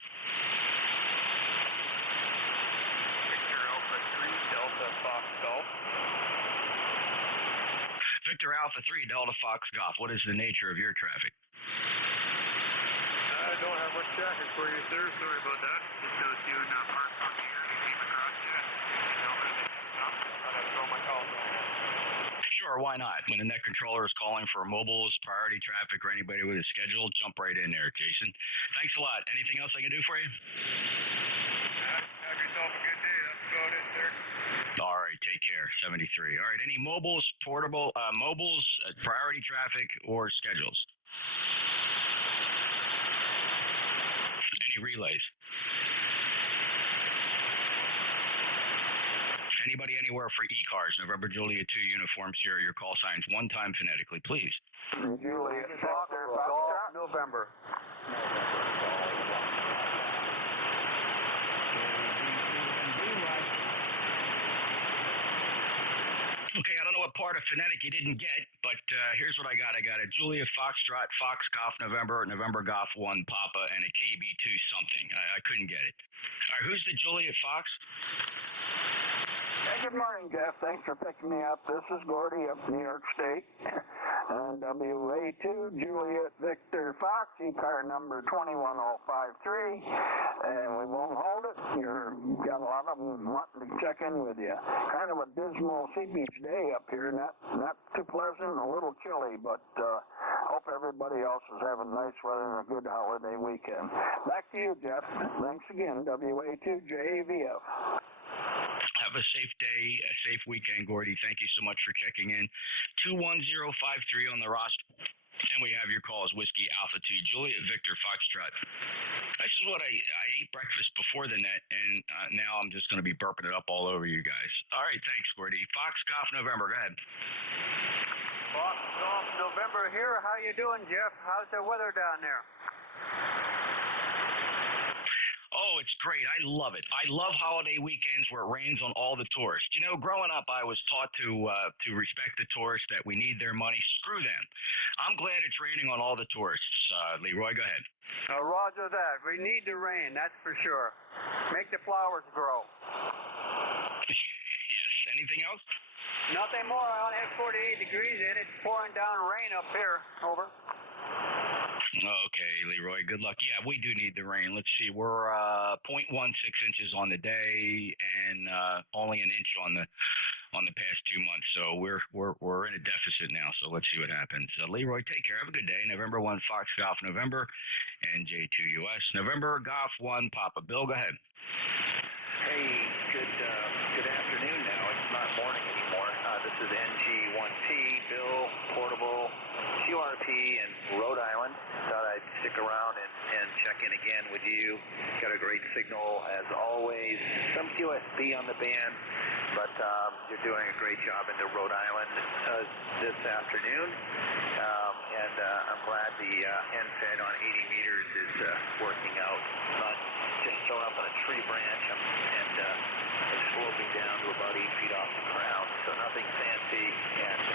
Victor Alpha 3, Delta Fox Golf. What is the nature of your traffic? I don't have much traffic for you, sir. Sorry about that. Just those doing park on the air and came across you. Don't have anything up. Thought I'd throw my call down. Sure, why not? When the net controller is calling for mobiles, priority traffic, or anybody with a schedule, jump right in there, Jason. Thanks a lot. Anything else I can do for you? Have yourself a good day. That's about it, sir. All right, take care. 73. All right, any mobiles, priority traffic, or schedules? Any relays? Anybody anywhere for ECARS, November Juliet 2 Uniform Sierra, your call signs one time phonetically, please. Juliet Foster, Golf, November. Okay, I don't know what part of phonetic you didn't get, but here's what I got. I got a Julia Foxtrot, Fox Golf November, November Golf 1 Papa, and a KB2 something. I couldn't get it. All right, who's the Julia Fox? Hey, good morning, Jeff. Thanks for picking me up. This is Gordy up in New York State. And WA2 Juliet Victor Fox, ECAR number 21053. And we won't hold it. You've got a lot of them wanting to check in with you. Kind of a dismal sea beach day up here. Not too pleasant, a little chilly, but hope everybody else is having nice weather and a good holiday weekend. Back to you, Jeff. Thanks again, WA2 JAVF. Have a safe day, a safe weekend, Gordy. Thank you so much for checking in. 21053 on the roster. And we have your calls, Whiskey Alpha 2, Juliet Victor Foxtrot. This is what I ate breakfast before the net, and now I'm just going to be burping it up all over you guys. All right, thanks, Gordy. Fox Golf November, go ahead. Fox Golf November here. How you doing, Jeff? How's the weather down there? Oh, it's great. I love it. I love holiday weekends where it rains on all the tourists. You know, growing up, I was taught to respect the tourists, that we need their money. Screw them. I'm glad it's raining on all the tourists. Leroy, go ahead. Roger that. We need the rain, that's for sure. Make the flowers grow. Yes. Anything else? Nothing more. I only have 48 degrees and it's pouring down rain up here. Over. Okay, Leroy, good luck. Yeah, we do need the rain. Let's see, we're 0.16 inches on the day and only an inch on the past 2 months. So we're in a deficit now. So let's see what happens. Leroy, take care. Have a good day. November 1 Fox Golf November, NJ2US November Golf 1 Papa. Bill, go ahead. Hey, good afternoon now. It's not morning anymore. This is NG1P, Bill, Portable, QRP in Rhode Island. Thought I'd stick around and check in again with you. Got a great signal as always. Some QSB on the band, but you're doing a great job into Rhode Island this afternoon. And I'm glad the NFED on 80 meters is working out. Not just thrown up on a tree branch and it's sloping down to about 8 feet off the ground, so nothing fancy. And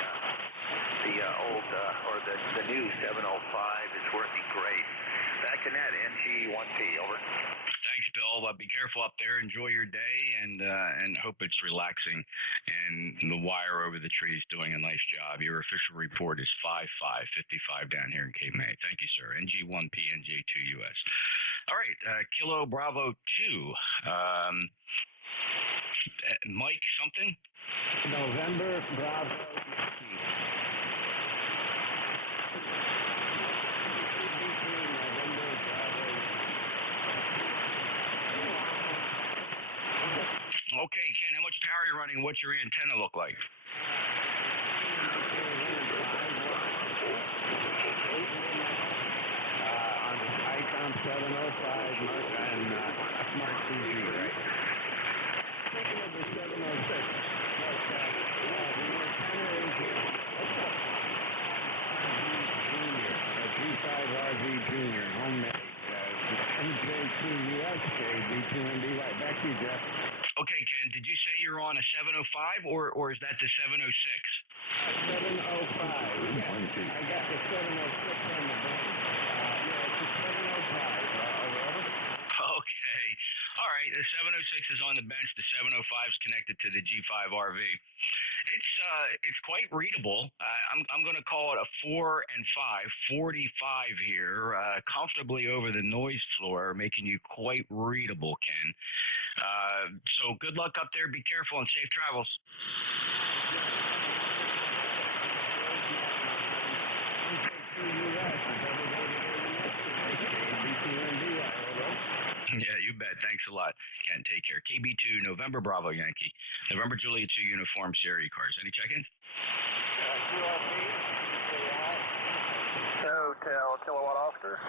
the old or the new 705 is working great. Back in that NG1P, over. Thanks, Bill. Be careful up there. Enjoy your day, and hope it's relaxing. And the wire over the tree is doing a nice job. Your official report is 55 down here in Cape May. Thank you, sir. NG1P, NJ2US. All right, Kilo Bravo 2. Mike something? November Bravo. Okay, Ken, how much power are you running? What's your antenna look like? On the Icon 705 Mark and Smart TV, right? Thinking of the 706. But, the antenna is G5RV Junior, homemade. NJ2US B2NBY. Back to you, Jeff. Okay, Ken, did you say you're on a 705 or is that the 706? 705. Yeah. I got the 706 on the band. Yeah, it's a 705. Over. Okay. All right. The 706 is on the bench. The 705 is connected to the G5RV. It's quite readable. I'm going to call it a 4 and 5, 45 here, comfortably over the noise floor, making you quite readable, Ken. So good luck up there. Be careful and safe travels. Yeah, you bet. Thanks a lot, Ken. Take care. KB2, November Bravo Yankee. November Juliet 2 Uniform Sierra ECARS. Any check-ins? Hotel Kilowatt Oscar. I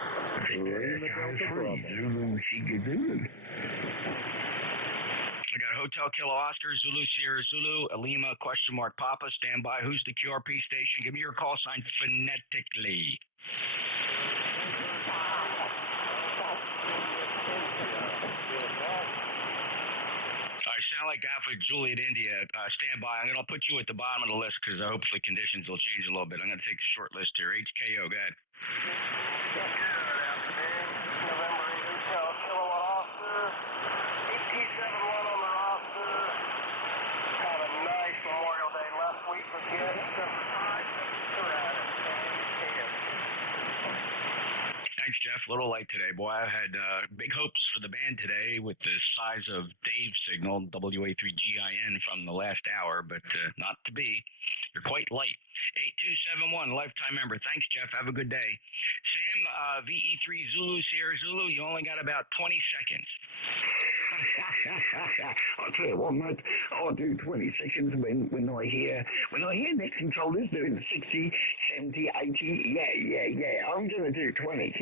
got Hotel Kilo Oscar, Zulu Sierra Zulu, Lima question mark Papa. Stand by. Who's the QRP station? Give me your call sign phonetically. I sound like Alpha Juliet India. Stand by. I'm going to put you at the bottom of the list because hopefully conditions will change a little bit. I'm going to take a short list here. HKO, go ahead. Good afternoon. November 8 Hotel Kilowatt Oscar. ET71 on the roster. Had a nice Memorial Day last week with the except for time. Thanks, Jeff. A little late today. Boy, I had big hopes for the band today with the size of Dave's signal, WA3GIN, from the last hour, but not to be. You're quite light. 8271, lifetime member. Thanks, Jeff. Have a good day. Sam, VE3 Zulu, Sierra Zulu, you only got about 20 seconds. I'll tell you what, mate, I'll do 20 seconds when I hear next controllers doing 60, 70, 80. Yeah. I'm going to do 20.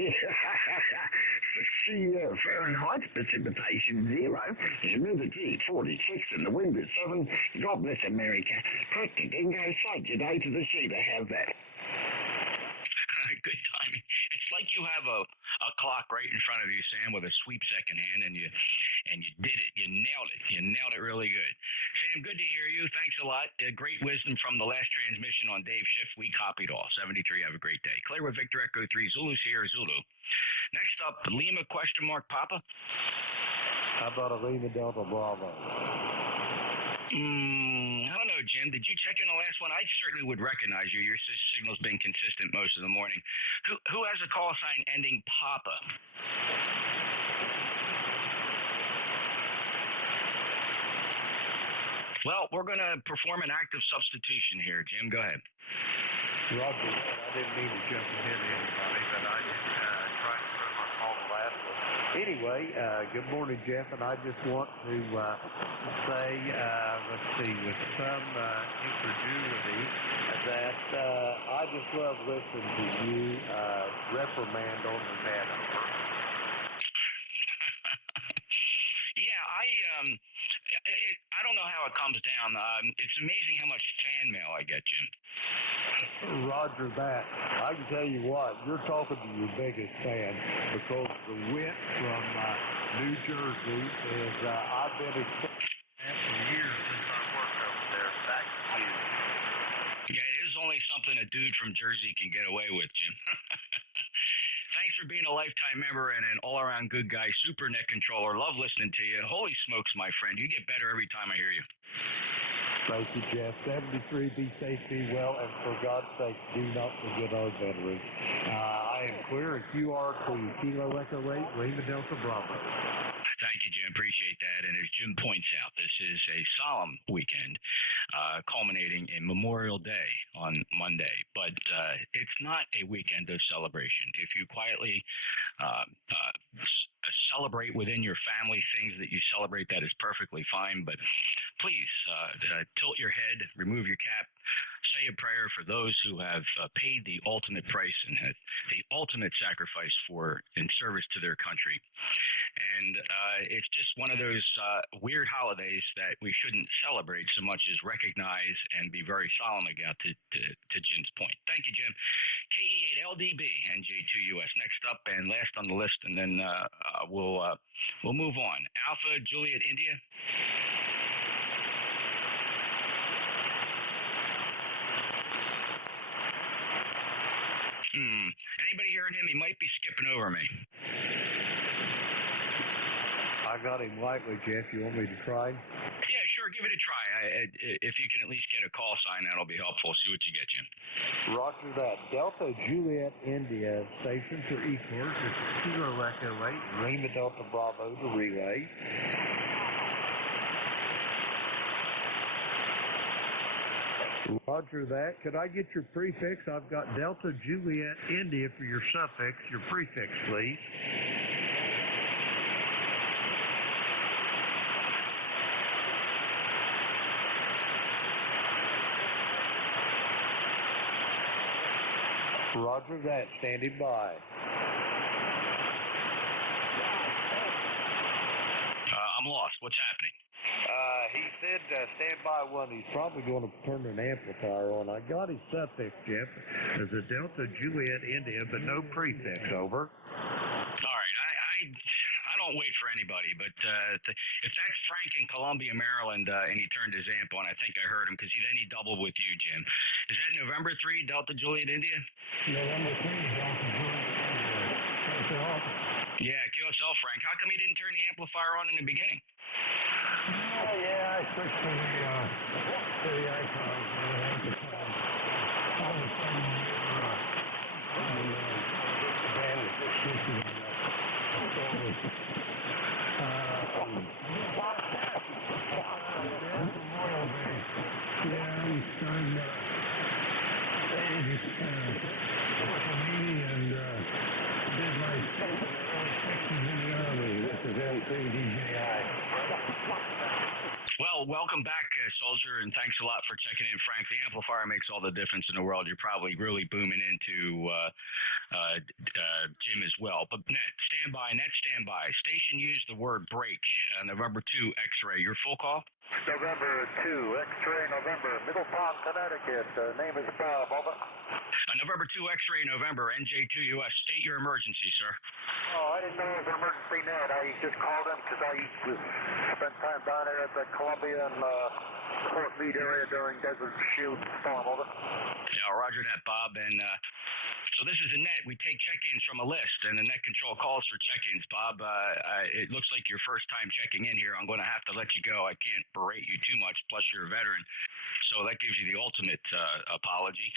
60 Fahrenheit, precipitation 0, humidity 46, and the wind is 7. God bless America. Practic dingo, say good day to the sheep. Have that. Good timing. It's like you have a clock right in front of you, Sam, with a sweep second hand, and you did it. You nailed it really good. Sam, good to hear you. Thanks a lot. Great wisdom from the last transmission on Dave's shift. We copied all. 73, have a great day. Clear with Victor Echo 3, Zulu Sierra Zulu. Next up, Lima question mark Papa. How about a Lima Delta Bravo? I don't know, Jim. Did you check in the last one? I certainly would recognize you. Your signal's been consistent most of the morning. Who has a call sign ending Papa? Well, we're going to perform an act of substitution here. Jim, go ahead. Roger, I didn't mean to jump ahead of anybody, but I did try to put my call the last one. Anyway, good morning, Jeff, and I just want to say, let's see, with some incredulity, that I just love listening to you reprimand on the net. Yeah, I don't know how it comes down. It's amazing how much fan mail I get, Jim. Roger that. I can tell you what, you're talking to your biggest fan, because the wit from New Jersey is, I've been expecting that for years since I worked over there. Back to you. Yeah, it is only something a dude from Jersey can get away with, Jim. Thanks for being a lifetime member and an all-around good guy, super net controller. Love listening to you. Holy smokes, my friend. You get better every time I hear you. Thank you, Jeff. 73, be safe, be well, and for God's sake, do not forget our veterans. I am clear, and you are clear. Kilo Echo 8, Lima Delta Bravo. Thank you, Jim. Appreciate that. And as Jim points out, this is a solemn weekend, culminating in Memorial Day on Monday. But it's not a weekend of celebration. If you quietly celebrate within your family things that you celebrate, that is perfectly fine. But please tilt your head, remove your cap, say a prayer for those who have paid the ultimate price and had the ultimate sacrifice in service to their country. And it's just one of those weird holidays that we shouldn't celebrate so much as recognize and be very solemn about, to Jim's point. Thank you, Jim. KE8LDB, NJ2US. Next up and last on the list, and then we'll move on. Alpha Juliet India. Anybody hearing him? He might be skipping over me. I got him lightly, Jeff. You want me to try? Yeah, sure. Give it a try. If you can at least get a call sign, that'll be helpful. See what you get, Jim. Roger that. Delta Juliet India station for ECARS. It's Kilo Echo 8, Lima Delta Bravo to relay. Roger that. Could I get your prefix? I've got Delta Juliet India for your suffix. Your prefix, please. Roger that. Standing by. I'm lost. What's happening? He said stand by one. He's probably going to turn an amplifier on. I got his suffix, Jeff, as a Delta Juliet India, but no prefix. Over. All right. I don't wait for anybody, but if that's Frank in Columbia, Maryland, and he turned his amp on, I think I heard him, because he doubled with you, Jim. Is that November 3, Delta Juliet India? November 3, Delta Juliet India. Yeah, QSL, Frank. How come he didn't turn the amplifier on in the beginning? Oh, yeah, I switched to the icon. All of a sudden, the band was just switching on Memorial Day. Yeah, I'm starting to social media and did my early 60s in the Army. This is N3DJI. Well, welcome back, soldier, and thanks a lot for checking in, Frank. The amplifier makes all the difference in the world. You're probably really booming into Jim as well. But net standby. Station used the word break. November 2 X-ray. Your full call? November 2 X-ray November, Middletown, Connecticut. Name is Bob. Over. November 2 X-ray November, NJ2US. State your emergency, sir. Oh, I didn't know it was an emergency net. I just called in because I spent time down there at the Columbia and Fort Meade area during Desert Shield storm. Over. Yeah, roger that, Bob. And So this is a net. We take check-ins from a list, and the net control calls for check-ins. Bob, it looks like your first time checking in here. I'm going to have to let you go. I can't berate you too much, plus you're a veteran. So that gives you the ultimate apology.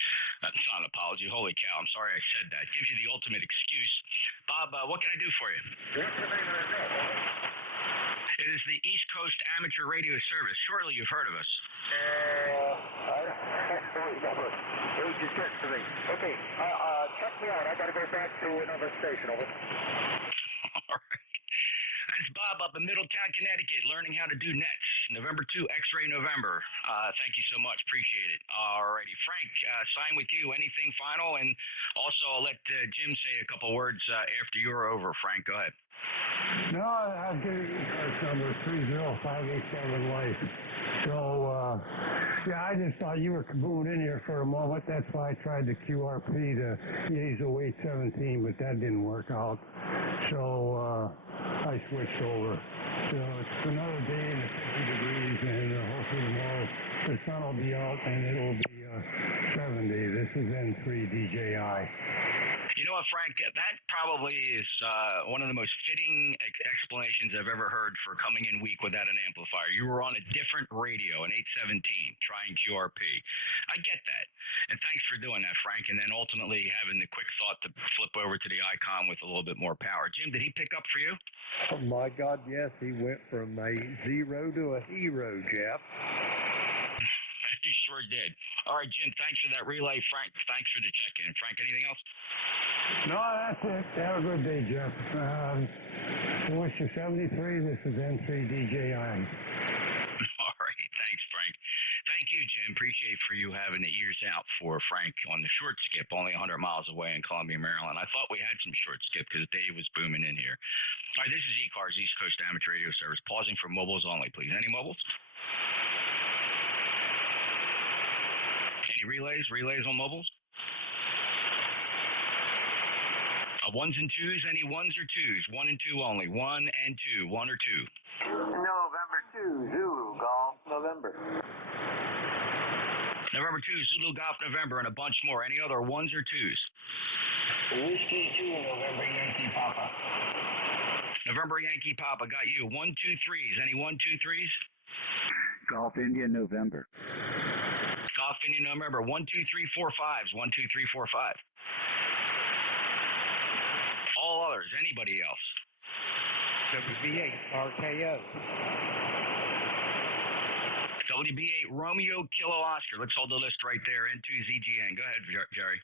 It's not an apology. Holy cow, I'm sorry I said that. Gives you the ultimate excuse. Bob, what can I do for you? What's the name of the net? It is the East Coast Amateur Radio Service. Surely you've heard of us. It just gets to me. Okay, check me out. I got to go back to another station. Over. All right. That's Bob up in Middletown, Connecticut, learning how to do nets. November 2, X-Ray November. Thank you so much. Appreciate it. All righty. Frank, sign with you. Anything final? And also, I'll let Jim say a couple words after you're over. Frank, go ahead. No, I've got your ECARS number 30587 life. So, yeah, I just thought you were booming in here for a moment. That's why I tried the QRP to use the weight 17, but that didn't work out. So, I switched over. So it's another day in the 50 degrees, and hopefully tomorrow the sun will be out and it'll be 70. This is N3 DJI. You know what, Frank? That probably is one of the most fitting explanations I've ever heard for coming in weak without an amplifier. You were on a different radio, an 817, trying QRP. I get that. And thanks for doing that, Frank. And then ultimately having the quick thought to flip over to the icon with a little bit more power. Jim, did he pick up for you? Oh, my God, yes. He went from a zero to a hero, Jeff. He sure did. All right, Jim, thanks for that relay. Frank, thanks for the check-in. Frank, anything else? No, that's it. Have a good day, Jeff. I wish you 73. This is N3 DJI. All right. Thanks, Frank. Thank you, Jim. Appreciate for you having the ears out for Frank on the short skip, only 100 miles away in Columbia, Maryland. I thought we had some short skip because Dave was booming in here. All right, this is ECARS, East Coast Amateur Radio Service. Pausing for mobiles only, please. Any mobiles? Any relays? Relays on mobiles? Ones and twos? Any ones or twos? 1 and 2 only. 1 and 2. 1 or 2. November 2, Zulu, Golf, November. November 2, Zulu Golf November, and a bunch more. Any other ones or twos? Whiskey 2, November Yankee Papa. November Yankee Papa, got you. 1, 2, 3s. Any 1, 2, 3s? Golf India November. Golf India November. 1, 2, 3, 4, 5s. 1, 2, 3, 4, 5. All others. Anybody else? WB8 RKO. WB8 Romeo Kilo Oscar. Let's hold the list right there. N2ZGN. Go ahead, Jerry.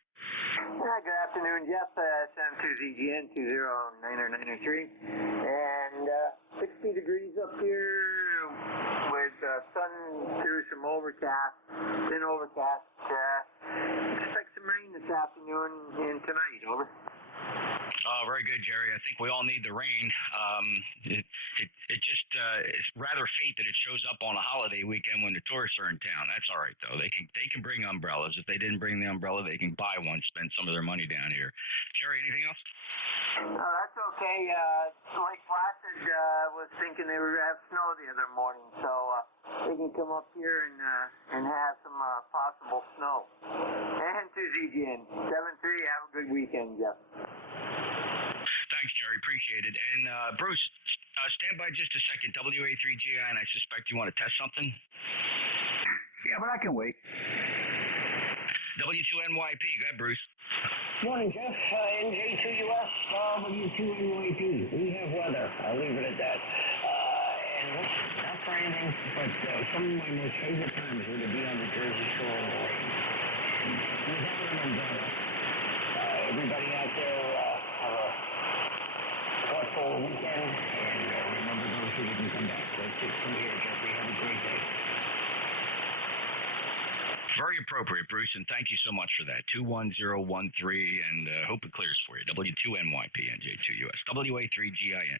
Good afternoon, Jeff. It's M2ZGN 209093. And 60 degrees up here with sun through some overcast, thin overcast. Expect some rain this afternoon and tonight. Over. Very good, Jerry. I think we all need the rain. It just it's rather fate that it shows up on a holiday weekend when the tourists are in town. That's all right though. They can bring umbrellas. If they didn't bring the umbrella, they can buy one. Spend some of their money down here. Jerry, anything else? That's okay. Lake Placid was thinking they were going to have snow the other morning, so they can come up here and have some possible snow. And to ZGN 7-3. Have a good weekend, Jeff. Thanks, Jerry. Appreciate it. And Bruce, stand by just a second. WA3GI, and I suspect you want to test something? Yeah, but I can wait. W2NYP. Go ahead, Bruce. Morning, Jeff. NJ2US W2NYP. We have weather. I'll leave it at that. And not for anything, but some of my most favorite times were to be on the Jersey Shore in the rain. Without an umbrella. Everybody out there have a thoughtful weekend, and remember those who didn't come back. That's it from here, Jeffrey. Have a great day. Very appropriate, Bruce, and thank you so much for that. 21013, and hope it clears for you. W2NYP, NJ2US, WA3GIN.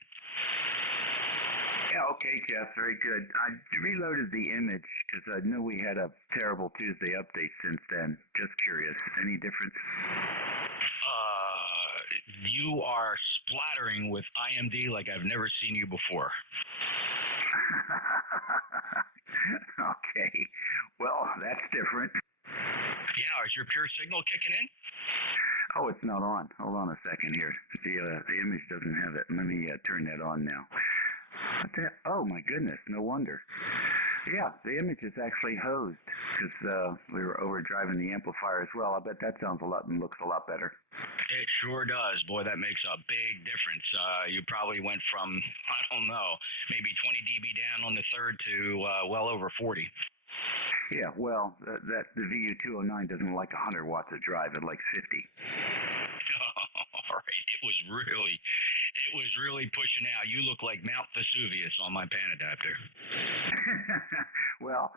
Yeah, okay, Jeff, very good. I reloaded the image because I knew we had a terrible Tuesday update since then. Just curious. Any difference? You are splattering with IMD like I've never seen you before. Okay. Well, that's different. Yeah, is your pure signal kicking in? Oh, it's not on. Hold on a second here. The image doesn't have it. Let me turn that on now. What the? Oh my goodness! No wonder. Yeah, the image is actually hosed because we were overdriving the amplifier as well. I bet that sounds a lot and looks a lot better. It sure does. Boy, that makes a big difference. You probably went from, I don't know, maybe 20 dB down on the third to well over 40. Yeah, well, the VU209 doesn't like 100 watts of drive. It likes 50. All right. It was really pushing out. You look like Mount Vesuvius on my pan adapter. Well,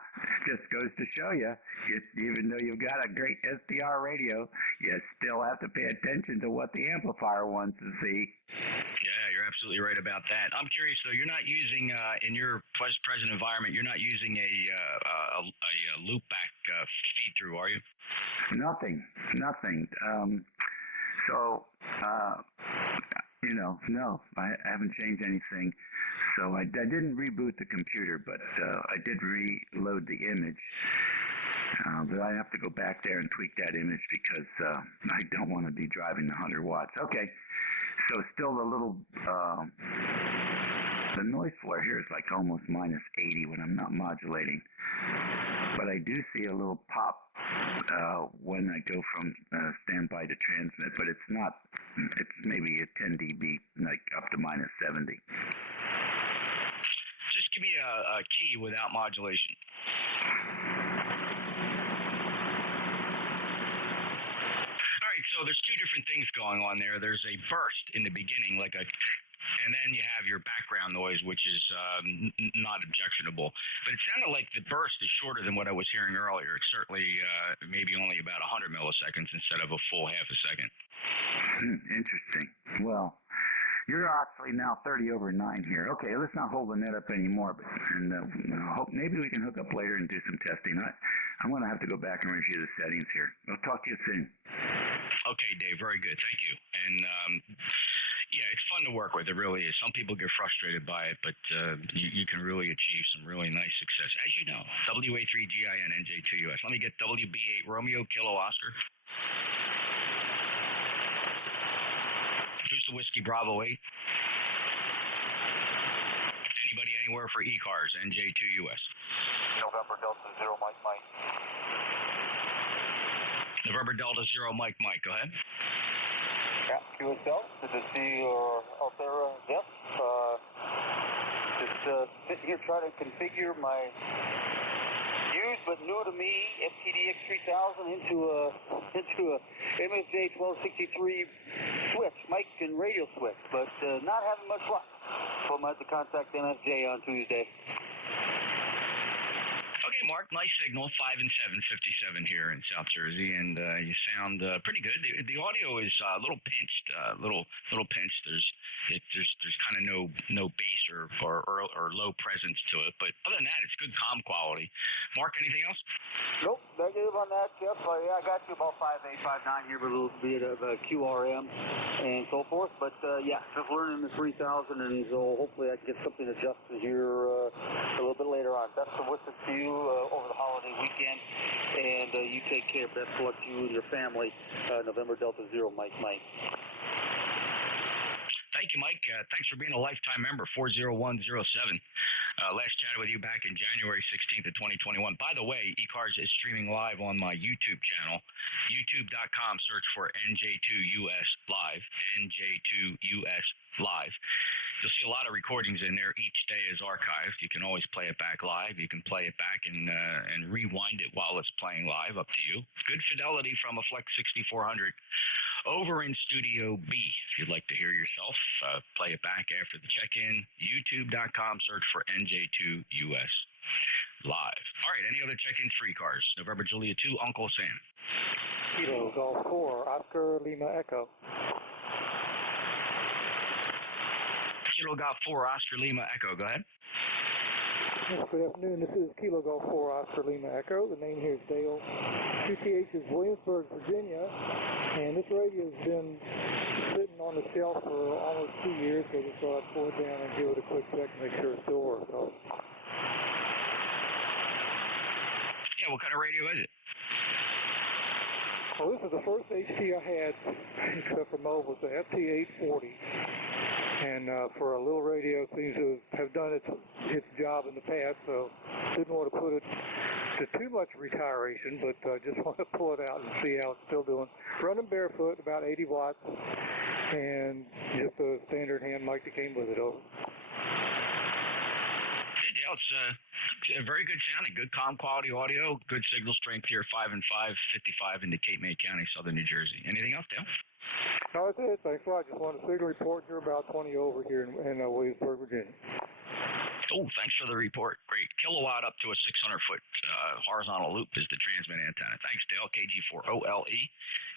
just goes to show you, even though you've got a great SDR radio, you still have to pay attention to what the amplifier wants to see. Yeah, you're absolutely right about that. I'm curious, though, you're not using, in your present environment, you're not using a loop-back feed-through, are you? Nothing. No, I haven't changed anything. So I didn't reboot the computer, but I did reload the image. But I have to go back there and tweak that image because I don't want to be driving the 100 watts. Okay, so still a little, the noise floor here is like almost minus 80 when I'm not modulating. But I do see a little pop when I go from standby to transmit, but it's not, it's maybe a 10 dB, like up to minus 70. Just give me a key without modulation. All right, so there's two different things going on there. There's a burst in the beginning, and then you have your background noise, which is not objectionable. But it sounded like the burst is shorter than what I was hearing earlier. It's certainly maybe only about 100 milliseconds instead of a full half a second. Interesting. Well, you're actually now 30 over 9 here. Okay, let's not hold the net up anymore. Hope maybe we can hook up later and do some testing. I'm going to have to go back and review the settings here. I'll talk to you soon. Okay, Dave. Very good. Thank you. And yeah, it's fun to work with. It really is. Some people get frustrated by it, but you can really achieve some really nice success. As you know, WA3GIN NJ2US. Let me get WB8 Romeo Kilo Oscar. Who's the Whiskey Bravo 8? Anybody anywhere for ECARS NJ2US? November Delta 0 Mike Mike. November Delta 0 Mike Mike. Go ahead. Yeah, QSL. Good to see you out there, Jeff. Just sitting here trying to configure my used but new to me FTDX 3000 into a MSJ 1263 switch, mic and radio switch, but not having much luck. So I'm going to have to contact MSJ on Tuesday. Okay, Mark, nice signal, 5 and 757 here in South Jersey, and you sound pretty good. The audio is a little pinched, little pinched. There's kind of no bass or low presence to it, but other than that, it's good comm quality. Mark, anything else? Nope, negative on that, Jeff. Yeah, I got you about 5859 here with a little bit of QRM and so forth, but yeah, just learning the 3000, and so hopefully I can get something adjusted here a little bit later on. Best of wishes to you over the holiday weekend, and you take care. Best of luck to you and your family. November Delta 0 Mike Mike. Thank you, Mike. Thanks for being a lifetime member, 40107. Last chatted with you back in January 16th of 2021. By the way, ECARS is streaming live on my YouTube channel, youtube.com. Search for NJ2US Live, NJ2US Live. You'll see a lot of recordings in there. Each day is archived. You can always play it back live. You can play it back and rewind it while it's playing live, up to you. Good fidelity from a Flex 6400 over in Studio B. If you'd like to hear yourself, play it back after the check-in. YouTube.com, search for NJ2US Live. All right, any other check-ins for ECARS? November Julia 2, Uncle Sam. Kilo Golf 4, Oscar Lima Echo. Kilo Golf 4, Oscar Lima Echo. Go ahead. Yes, good afternoon. This is Kilo Golf 4, Oscar Lima Echo. The name here is Dale. QTH is Williamsburg, Virginia. And this radio has been sitting on the shelf for almost 2 years, so I just thought I'd pull it down and give it a quick check and make sure it still works. Yeah, what kind of radio is it? Well, this is the first HT I had, except for mobile, the FT840. And for a little radio, seems to have done its job in the past, so didn't want to put it to too much retiration, but just want to pull it out and see how it's still doing. Running barefoot, about 80 watts, and just a standard hand mic that came with it. Over. Hey, Dale, it's very good sounding, good comm quality audio, good signal strength here, 5 and 5, 55 into Cape May County, southern New Jersey. Anything else, Dale? No, that's it. Thanks a lot. Just wanted to signal report. You're about 20 over here in Williamsburg, Virginia. Oh, thanks for the report. Great. Kilowatt up to a 600-foot horizontal loop is the transmit antenna. Thanks, Dale. KG4OLE,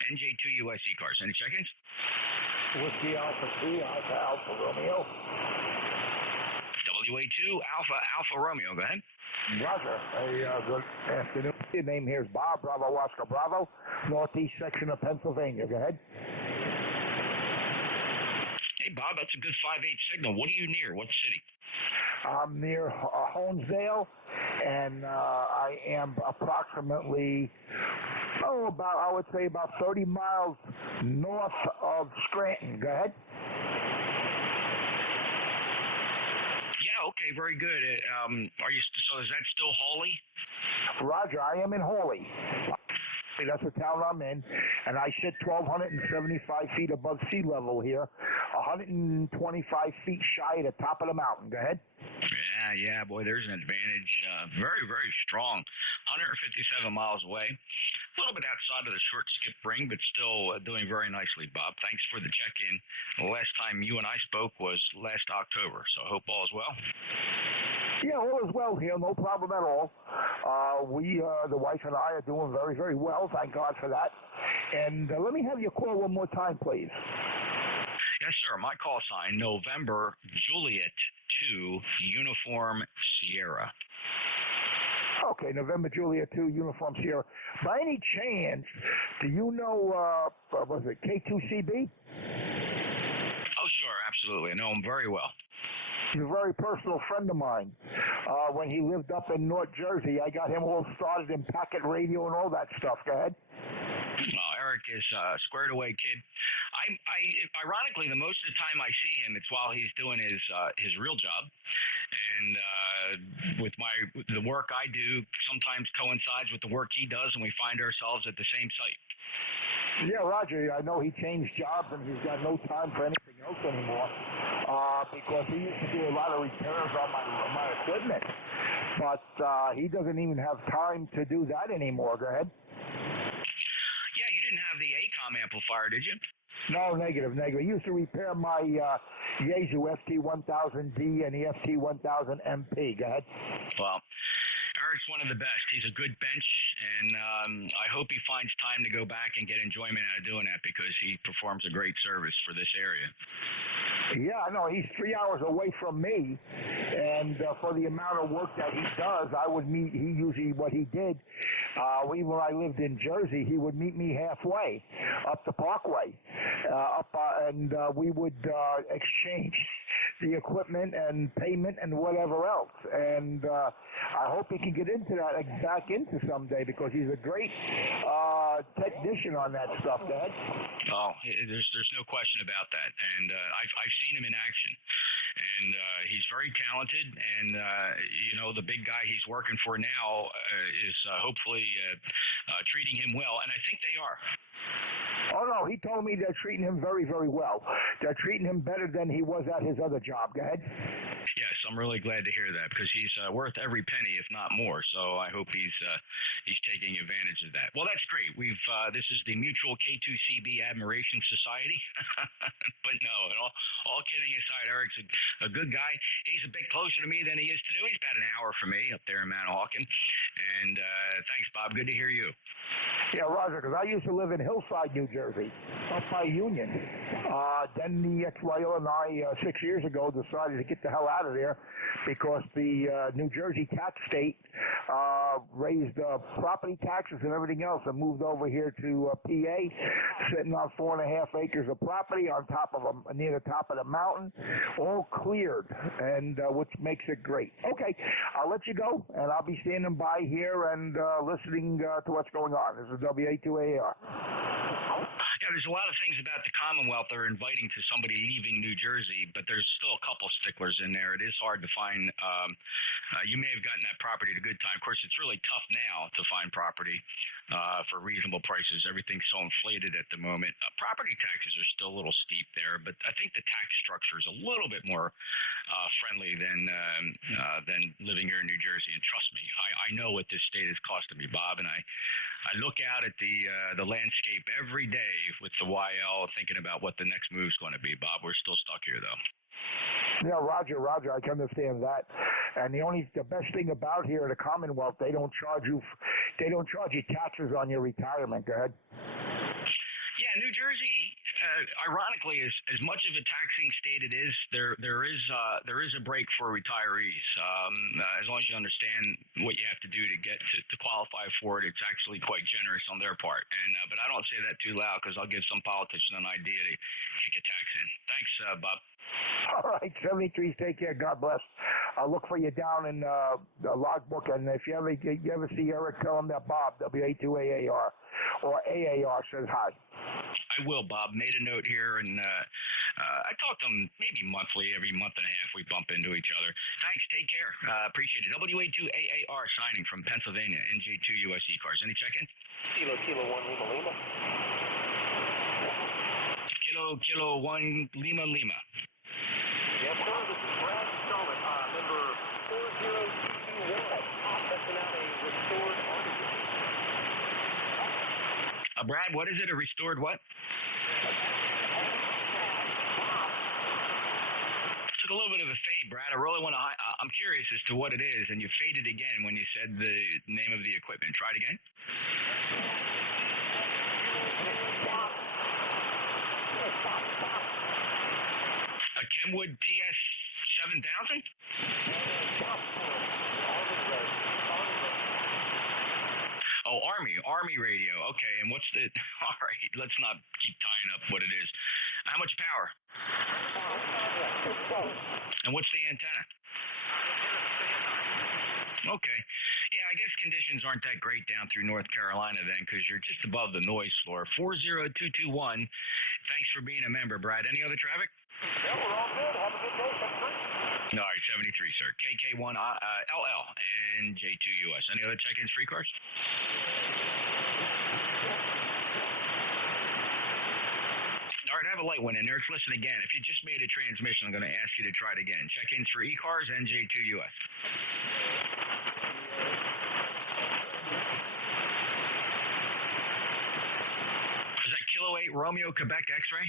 NJ2US ECARS. Any check-ins? Whiskey Alpha 2, Alpha Alpha Romeo. WA2 Alpha Alpha Romeo. Go ahead. Roger. Hey, good afternoon. Your name here is Bob, Bravo Oscar Bravo, northeast section of Pennsylvania. Go ahead. Hey, Bob, that's a good 5/8 signal. What are you near? What city? I'm near Honesdale, and I am approximately, I would say about 30 miles north of Scranton. Go ahead. Yeah, okay, very good. So is that still Hawley? Roger, I am in Hawley. That's the town I'm in, and I sit 1,275 feet above sea level here, 125 feet shy of the top of the mountain. Go ahead. Yeah, boy, there's an advantage. Very, very strong. 157 miles away. A little bit outside of the short skip ring, but still doing very nicely, Bob. Thanks for the check-in. The last time you and I spoke was last October, so I hope all is well. Yeah, all is well here. No problem at all. The wife and I are doing very, very well. Thank God for that. And let me have your call one more time, please. Yes, sir. My call sign, November Juliet 2, Uniform Sierra. Okay, November Juliet 2, Uniform Sierra. By any chance, do you know, was it K2CB? Oh, sure, absolutely. I know him very well. He's a very personal friend of mine. When he lived up in North Jersey, I got him all started in packet radio and all that stuff. Go ahead. Well, Eric is a squared away kid. Ironically, the most of the time I see him, it's while he's doing his real job, and with the work I do sometimes coincides with the work he does, and we find ourselves at the same site. Yeah, Roger. I know he changed jobs and he's got no time for anything else anymore because he used to do a lot of repairs on my equipment, but he doesn't even have time to do that anymore. Go ahead. Yeah, you didn't have the ACOM amplifier, did you? No, negative. He used to repair my Yaesu FT1000D and the FT1000MP. Go ahead. Well, Eric's one of the best. He's a good bench, and I hope he finds time to go back and get enjoyment out of doing that because he performs a great service for this area. Yeah, I know. He's 3 hours away from me, and for the amount of work that he does, what he did, even when I lived in Jersey, he would meet me halfway up the Parkway, and we would exchange the equipment and payment and whatever else. And I hope he can get into that back into someday because he's a great technician on that stuff, Dad. Oh, there's no question about that. And I've seen him in action. And he's very talented. And, the big guy he's working for now is hopefully treating him well. And I think they are. Oh, no, he told me they're treating him very, very well. They're treating him better than he was at his other job. Go ahead. Yes, I'm really glad to hear that because he's worth every penny, if not more. So I hope he's taking advantage of that. Well, that's great. This is the Mutual K2CB Admiration Society. But no, all kidding aside, Eric's a good guy. He's a bit closer to me than he is to do. He's about an hour from me up there in Manahawkin. And thanks, Bob. Good to hear you. Yeah, Roger, because I used to live in Hillside, New Jersey, up by Union. Then the ex-Wyola and I, 6 years ago, decided to get the hell out of there because the New Jersey tax state raised property taxes and everything else and moved over here to PA, sitting on 4.5 acres of property on top of near the top of the mountain, all cleared, and which makes it great. Okay, I'll let you go, and I'll be standing by here and listening to what's going on. This is WA2AR. Yeah, there's a lot of things about the Commonwealth that are inviting to somebody leaving New Jersey, but there's still a couple sticklers in there. It is hard to find. You may have gotten that property at a good time. Of course, it's really tough now to find property for reasonable prices. Everything's so inflated at the moment. Property taxes are still a little steep there, but I think the tax structure is a little bit more friendly than living here in New Jersey. And trust me, I know what this state is costing me, Bob, and I look out at the landscape every day with the YL thinking about what the next move's going to be, Bob. We're still stuck here, though. Yeah, Roger, I can understand that. And the best thing about here, the Commonwealth, they don't charge you taxes on your retirement. Go ahead. Yeah, New Jersey, ironically, as much of a taxing state it is, there is a break for retirees. As long as you understand what you have to do to get to qualify for it, it's actually quite generous on their part. And but I don't say that too loud because I'll give some politician an idea to kick a tax in. Thanks, Bob. All right, 73. Take care. God bless. I'll look for you down in the logbook, and if you ever see Eric, tell him that Bob, WA2AAR, or AAR, says hi. I will, Bob. Made a note here, and I talk to him maybe monthly. Every month and a half, we bump into each other. Thanks. Take care. Appreciate it. WA2AAR signing from Pennsylvania, NJ2US ECARS. Any check-in? Kilo 1 Lima Lima. Kilo 1 Lima Lima. Yes, sir. This is Brad Stolman, number 40221. Testing out a restored article. Brad, what is it? A restored what? Took a little bit of a fade, Brad. I really want to. I'm curious as to what it is, and you faded again when you said the name of the equipment. Try it again. A Kenwood TS 7000? Oh, Army radio. Okay, and what's the? All right, let's not keep tying up what it is. How much power? And what's the antenna? Okay. Yeah, I guess conditions aren't that great down through North Carolina then, because you're just above the noise floor. 40221. Thanks for being a member, Brad. Any other traffic? Yeah, we're all good. Have a good day. 73. All right, 73, sir. KK1 LL and J2US. Any other check-ins for ECARS? All right, I have a light one in there. Let's listen again. If you just made a transmission, I'm going to ask you to try it again. Check-ins for ECARS and J2US. Is that Kilo 8 Romeo Quebec X-ray?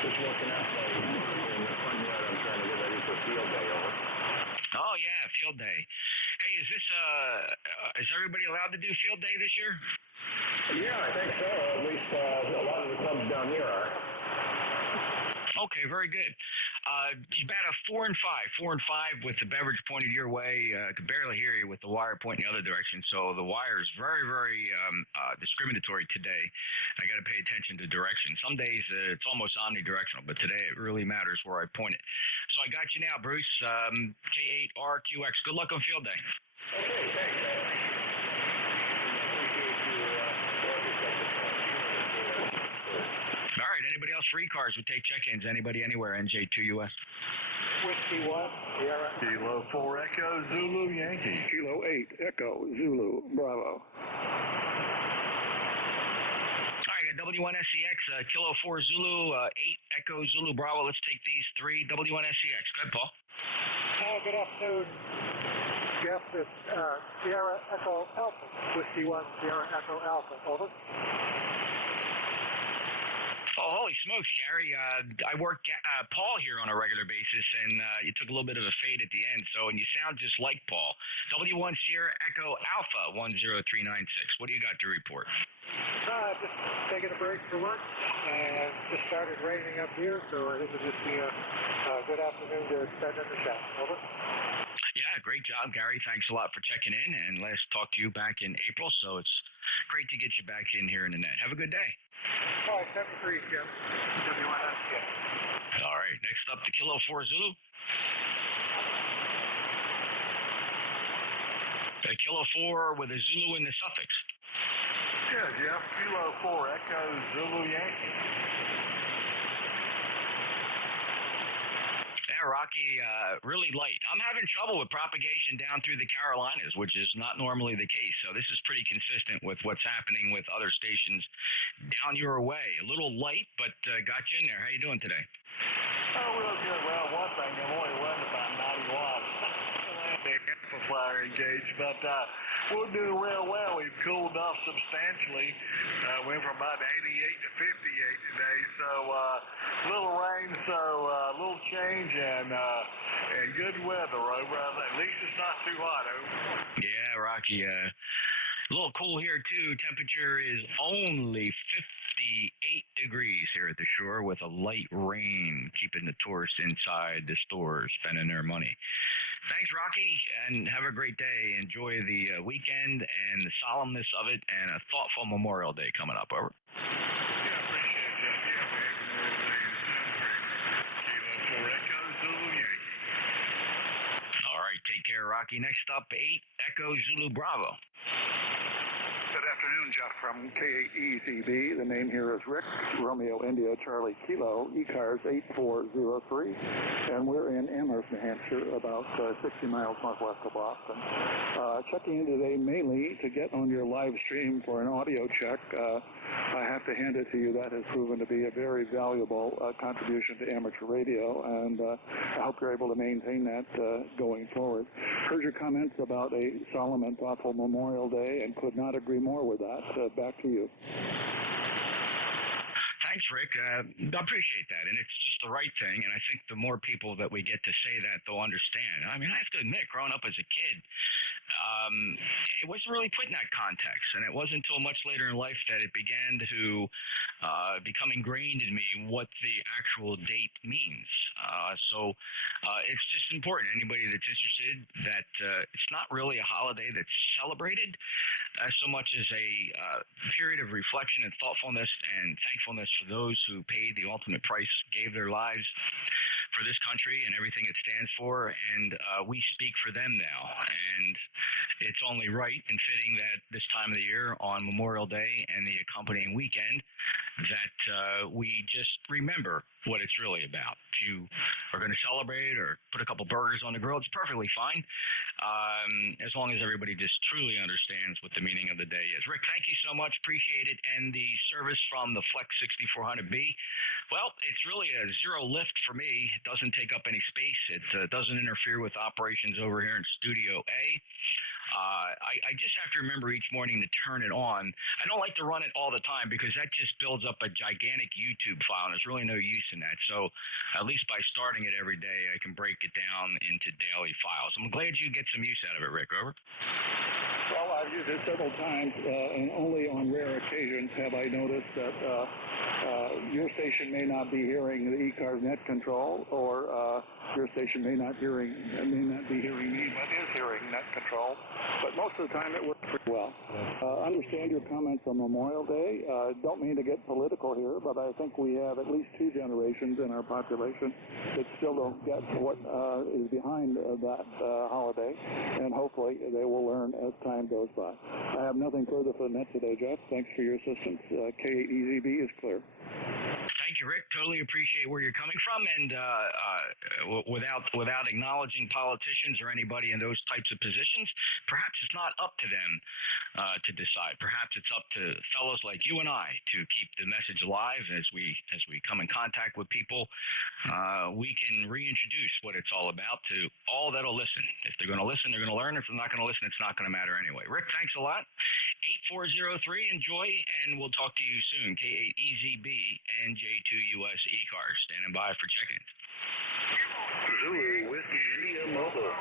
Just working out my in the front yard. I'm trying to get ready for field day. Over. Oh yeah, field day. Hey, is everybody allowed to do field day this year? Yeah, I think so. At least a lot of the clubs down here are. Okay, very good. About a 4 and 5. 4 and 5 with the beverage pointed your way. I could barely hear you with the wire pointing the other direction. So the wire is very, very discriminatory today. I got to pay attention to direction. Some days it's almost omnidirectional, but today it really matters where I point it. So I got you now, Bruce. K8RQX. Good luck on field day. Okay, thanks. All right, anybody else for ECARS? We take check-ins. Anybody anywhere, NJ2US. Whiskey 1, Sierra. Kilo 4 Echo Zulu Yankee. Kilo 8 Echo Zulu Bravo. All right, got W1SCX, Kilo 4 Zulu, 8 Echo Zulu Bravo. Let's take these 3. W1SCX. Go ahead, Paul. Good afternoon. Jeff, this Sierra Echo Alpha. Whiskey 1, Sierra Echo Alpha. Over. Oh, holy smokes, Gary. I work Paul here on a regular basis, and you took a little bit of a fade at the end, and you sound just like Paul. W1 Sierra Echo Alpha 10396. What do you got to report? Just taking a break for work and just started raining up here, so this will just be a good afternoon to spend in the shop. Over. Yeah, great job, Gary. Thanks a lot for checking in, and last talked to you back in April, so it's great to get you back in here in the net. Have a good day. All right, 73, Jim. All right, next up to Kilo 4 Zulu. Kilo 4 with a Zulu in the suffix. Yeah, Jeff. Kilo 4 Echo Zulu Yankee. Yeah, Rocky, really light. I'm having trouble with propagation down through the Carolinas, which is not normally the case. So this is pretty consistent with what's happening with other stations down your way. A little light, but got you in there. How you doing today? Oh, real good. Well, one thing, I'm only running about 90 watts. The amplifier engaged, but we're doing real well. We've cooled off substantially. Went from about 88 to 58 today, so little rain, so a little change and good weather over. At least it's not too hot over. Yeah, Rocky. A little cool here too. Temperature is only 58 degrees here at the shore with a light rain, keeping the tourists inside the stores spending their money. Thanks, Rocky, and have a great day. Enjoy the weekend and the solemnness of it, and a thoughtful Memorial Day coming up. Over. Yeah, appreciate it, Jeff. Yeah, we have Memorial Day soon. Kilo 4 Echo Zulu Yankee. All right, take care, Rocky. Next up, 8 Echo Zulu Bravo. Good afternoon, Jeff from KEZB. The name here is Rick, Romeo India Charlie Kilo, ECARS 8403, and we're in Amherst, New Hampshire, about 60 miles northwest of Boston. Checking in today mainly to get on your live stream for an audio check. I have to hand it to you. That has proven to be a very valuable contribution to amateur radio, and I hope you're able to maintain that going forward. Heard your comments about a solemn and thoughtful Memorial Day and could not agree more with that. Back to you. Thanks, Rick. I appreciate that, and it's just the right thing, and I think the more people that we get to say that, they'll understand. I mean, I have to admit, growing up as a kid, it wasn't really put in that context, and it wasn't until much later in life that it began to become ingrained in me what the actual date means. So it's just important. Anybody that's interested that it's not really a holiday that's celebrated so much as a period of reflection and thoughtfulness and thankfulness for those who paid the ultimate price, gave their lives for this country and everything it stands for, and we speak for them now. And it's only right and fitting that this time of the year on Memorial Day and the accompanying weekend that we just remember what it's really about. If you are going to celebrate or put a couple burgers on the grill, it's perfectly fine, as long as everybody just truly understands what the meaning of the day is. Rick, thank you so much. Appreciate it. And the service from the Flex 6400B, well, it's really a zero lift for me. It doesn't take up any space. It doesn't interfere with operations over here in Studio A. I just have to remember each morning to turn it on. I don't like to run it all the time because that just builds up a gigantic YouTube file, and there's really no use in that. So at least by starting it every day, I can break it down into daily files. I'm glad you get some use out of it, Rick. Over. Well, I've used it several times, and only on rare occasions have I noticed that your station may not be hearing the ECARS net control, or your station may not be hearing me, but is hearing net control. But most of the time it works pretty well. Understand your comments on Memorial Day. Don't mean to get political here, but I think we have at least 2 generations in our population that still don't get what is behind that holiday, and hopefully they will learn as time goes by. I have nothing further for the net today, Jeff. Thanks for your assistance. KEZB is clear. Thank you, Rick. Totally appreciate where you're coming from, and without acknowledging politicians or anybody in those types of positions, perhaps it's not up to them to decide. Perhaps it's up to fellows like you and I to keep the message alive as we come in contact with people. We can reintroduce what it's all about to all that'll listen. If they're going to listen, they're going to learn. If they're not going to listen, it's not going to matter anyway. Rick, thanks a lot. 8403. Enjoy, and we'll talk to you soon. K8EZB, NJ2US ECARS, standing by for check-in. Zulu Whiskey India Mobile.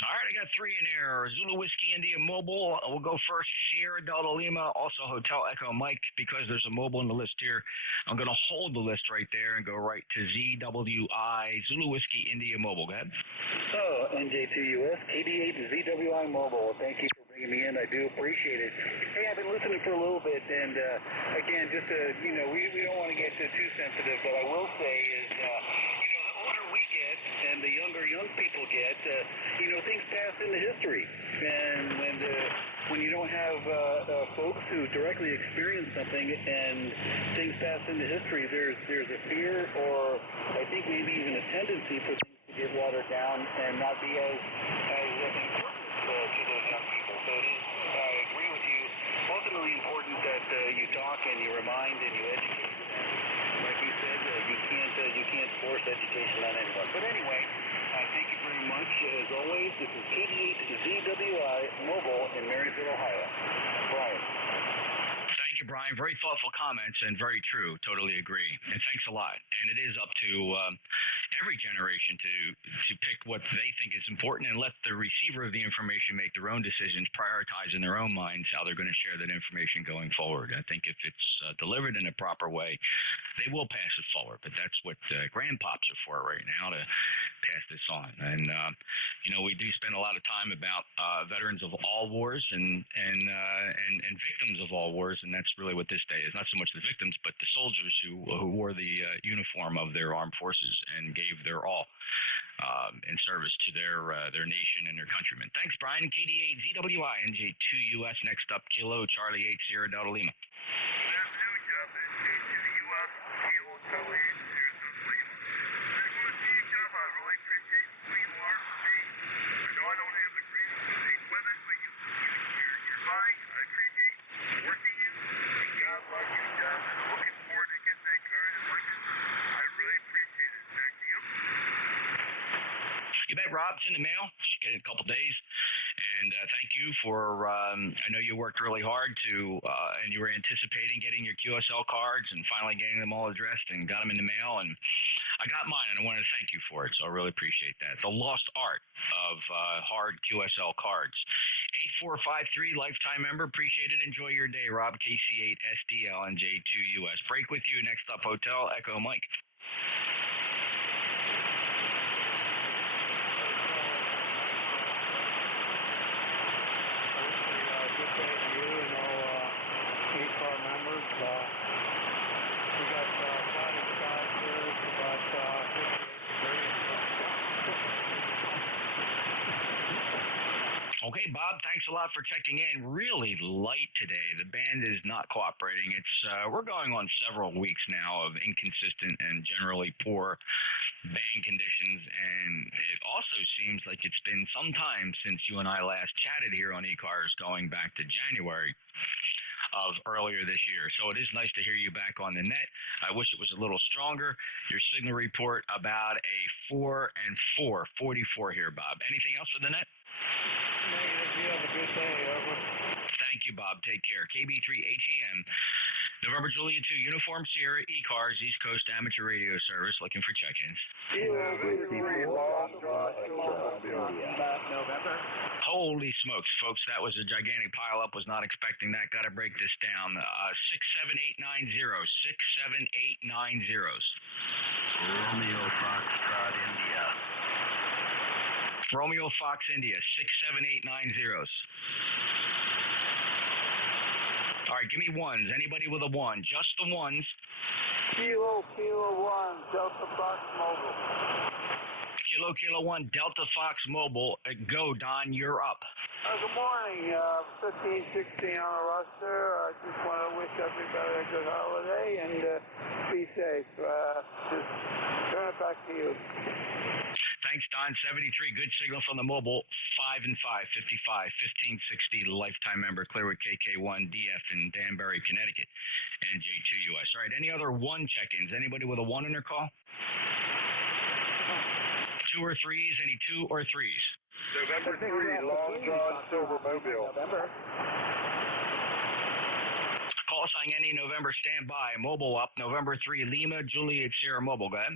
All right, I got 3 in there. Zulu Whiskey India Mobile. We'll go first. Sierra Delta Lima, also Hotel Echo Mike. Because there's a mobile in the list here, I'm going to hold the list right there and go right to ZWI, Zulu Whiskey India Mobile. Go ahead. Oh, NJ2US, KD8 ZWI Mobile. Thank you for bringing me in. I do appreciate it. Hey, I've been listening for a little bit, and again, just to, we don't want to get too sensitive, but I will say is, the older we get and the younger young people get, things pass into history. And when you don't have folks who directly experience something and things pass into history, there's a fear, or I think maybe even a tendency for things to get watered down and not be as important to those young people. So it is, I agree with you, ultimately important that you talk and you remind and you educate. And like you said, you can't force education on anyone. But anyway, thank you very much. As always, this is KD8ZWI Mobile in Marysville, Ohio. Brian. Thank you, Brian. Very thoughtful comments and very true. Totally agree. And thanks a lot. And it is up to every generation to pick what they think is important and let the receiver of the information make their own decisions, prioritize in their own minds how they're going to share that information going forward. I think if it's delivered in a proper way, they will pass it forward. But that's what grandpops are for right now, to pass this on. And we do spend a lot of time about veterans of all wars and victims of all wars, and that's really what this day is. Not so much the victims, but the soldiers who wore the uniform of their armed forces and gave their all in service to their nation and their countrymen. Thanks, Brian. KD8 ZWI NJ2US. Next up, Kilo Charlie 8 Sierra Delta Lima. Good afternoon, Jeff. NJ2US Kilo Charlie 8 Sierra Delta Lima. I just want to see you, Jeff. I really appreciate who you are for me. I know I don't have the greatest equipment, but you're fine. I appreciate working you. And God bless you, Jeff. And I'm looking forward to getting that card and license. I really appreciate it. Back to you. You bet, Rob. It's in the mail. Should get it in a couple days. And thank you for, I know you worked really hard and you were anticipating getting your QSL cards and finally getting them all addressed and got them in the mail. And I got mine, and I wanted to thank you for it. So I really appreciate that. The lost art of hard QSL cards. 8453, lifetime member. Appreciate it. Enjoy your day, Rob. KC8 SDL and J2US. Break with you. Next up, Hotel Echo Mike. Good day to you and all ECAR members. We got cloudy skies here. It's about 58 degrees. Okay, Bob, thanks a lot for checking in. Really light today. The band is not cooperating. We're going on several weeks now of inconsistent and generally poor band conditions, and it also seems like it's been some time since you and I last chatted here on ECARS, going back to January of earlier this year. So it is nice to hear you back on the net. I wish it was a little stronger. Your signal report about a 4 and 4, 44 here, Bob. Anything else for the net? Negative. You have a good day. Over. Thank you, Bob. Take care. KB3HEM, November Juliet 2, Uniform Sierra, ECARS, East Coast Amateur Radio Service, looking for check-ins. November. Holy smokes, folks. That was a gigantic pileup. Was not expecting that. Got to break this down. 67890. 67890. Romeo Foxtrot India. Romeo Fox India, 67890. All right, give me ones. Anybody with a one? Just the ones. Kilo 1, Delta Fox Mobile. Kilo 1, Delta Fox Mobile. Go, Don, you're up. Good morning. 1516 on the roster. I just want to wish everybody a good holiday and be safe. Just turn it back to you. Thanks, Don. 73, good signal from the mobile. 5 and 5, 55, 1560, lifetime member, Clearwood KK1 DF in Danbury, Connecticut, and J2US. All right, any other one check-ins? Anybody with a one in their call? 2 or 3s? Any 2 or 3s? November 3, Long John Silvermobile. November. Call sign any November, standby. Mobile up, November 3, Lima, Juliet, Sierra Mobile. Go ahead.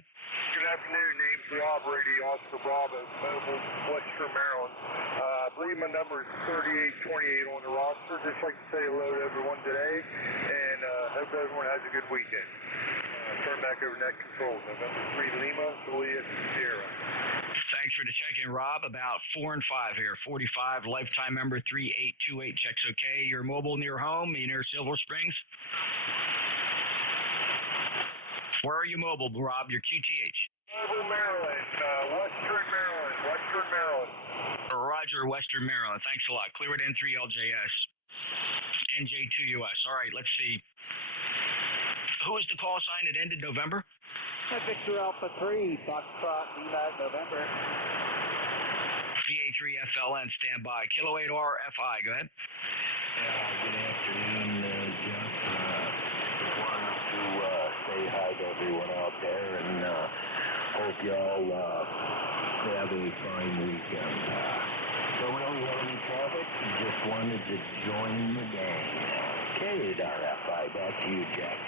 Good afternoon, name's Rob Brady, Oscar Bravo, Mobile, Western Maryland. I believe my number is 3828 on the roster. Just like to say hello to everyone today, and hope everyone has a good weekend. Turn back over net control, November 3, Lima, Juliet, Sierra. Thanks for the check-in, Rob. About 4 and 5 here. 45, lifetime member 3828. Checks okay. You're mobile near home. You near Silver Springs? Where are you mobile, Rob? Your QTH. Mobile, Maryland. Western Maryland. Roger, Western Maryland. Thanks a lot. Clear it N3LJS. NJ2US. All right, let's see. Who was the call sign that ended November? Victor Alpha 3, Foxtrot, Lima, November. VA3FLN, standby. Kilo 8R FI, go ahead. Good afternoon, Jeff. Just wanted to say hi to everyone out there and hope y'all have a fine weekend. Don't know what any traffic, just wanted to join the gang. K8RFI, back to you, Jeff.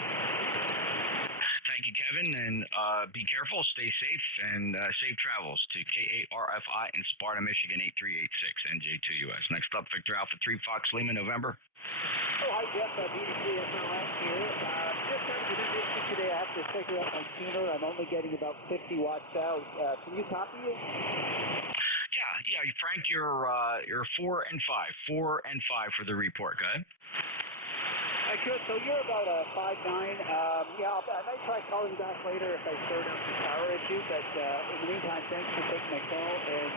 Thank you, Kevin, and be careful, stay safe, and safe travels to K8RFI in Sparta, Michigan, 8386, NJ2US. Next up, Victor Alpha 3, Fox Lima, November. Oh, hi, Jeff. BDC-SLS here. Just having a new issue today. I have to figure out my tuner. I'm only getting about 50 watts out. Can you copy it? Yeah, Frank, you're 4 and 5. 4 and 5 for the report, go ahead. Good. So you're about a 5'9". I might try calling you back later if I sort out the power issue. But in the meantime, thanks for taking my call, and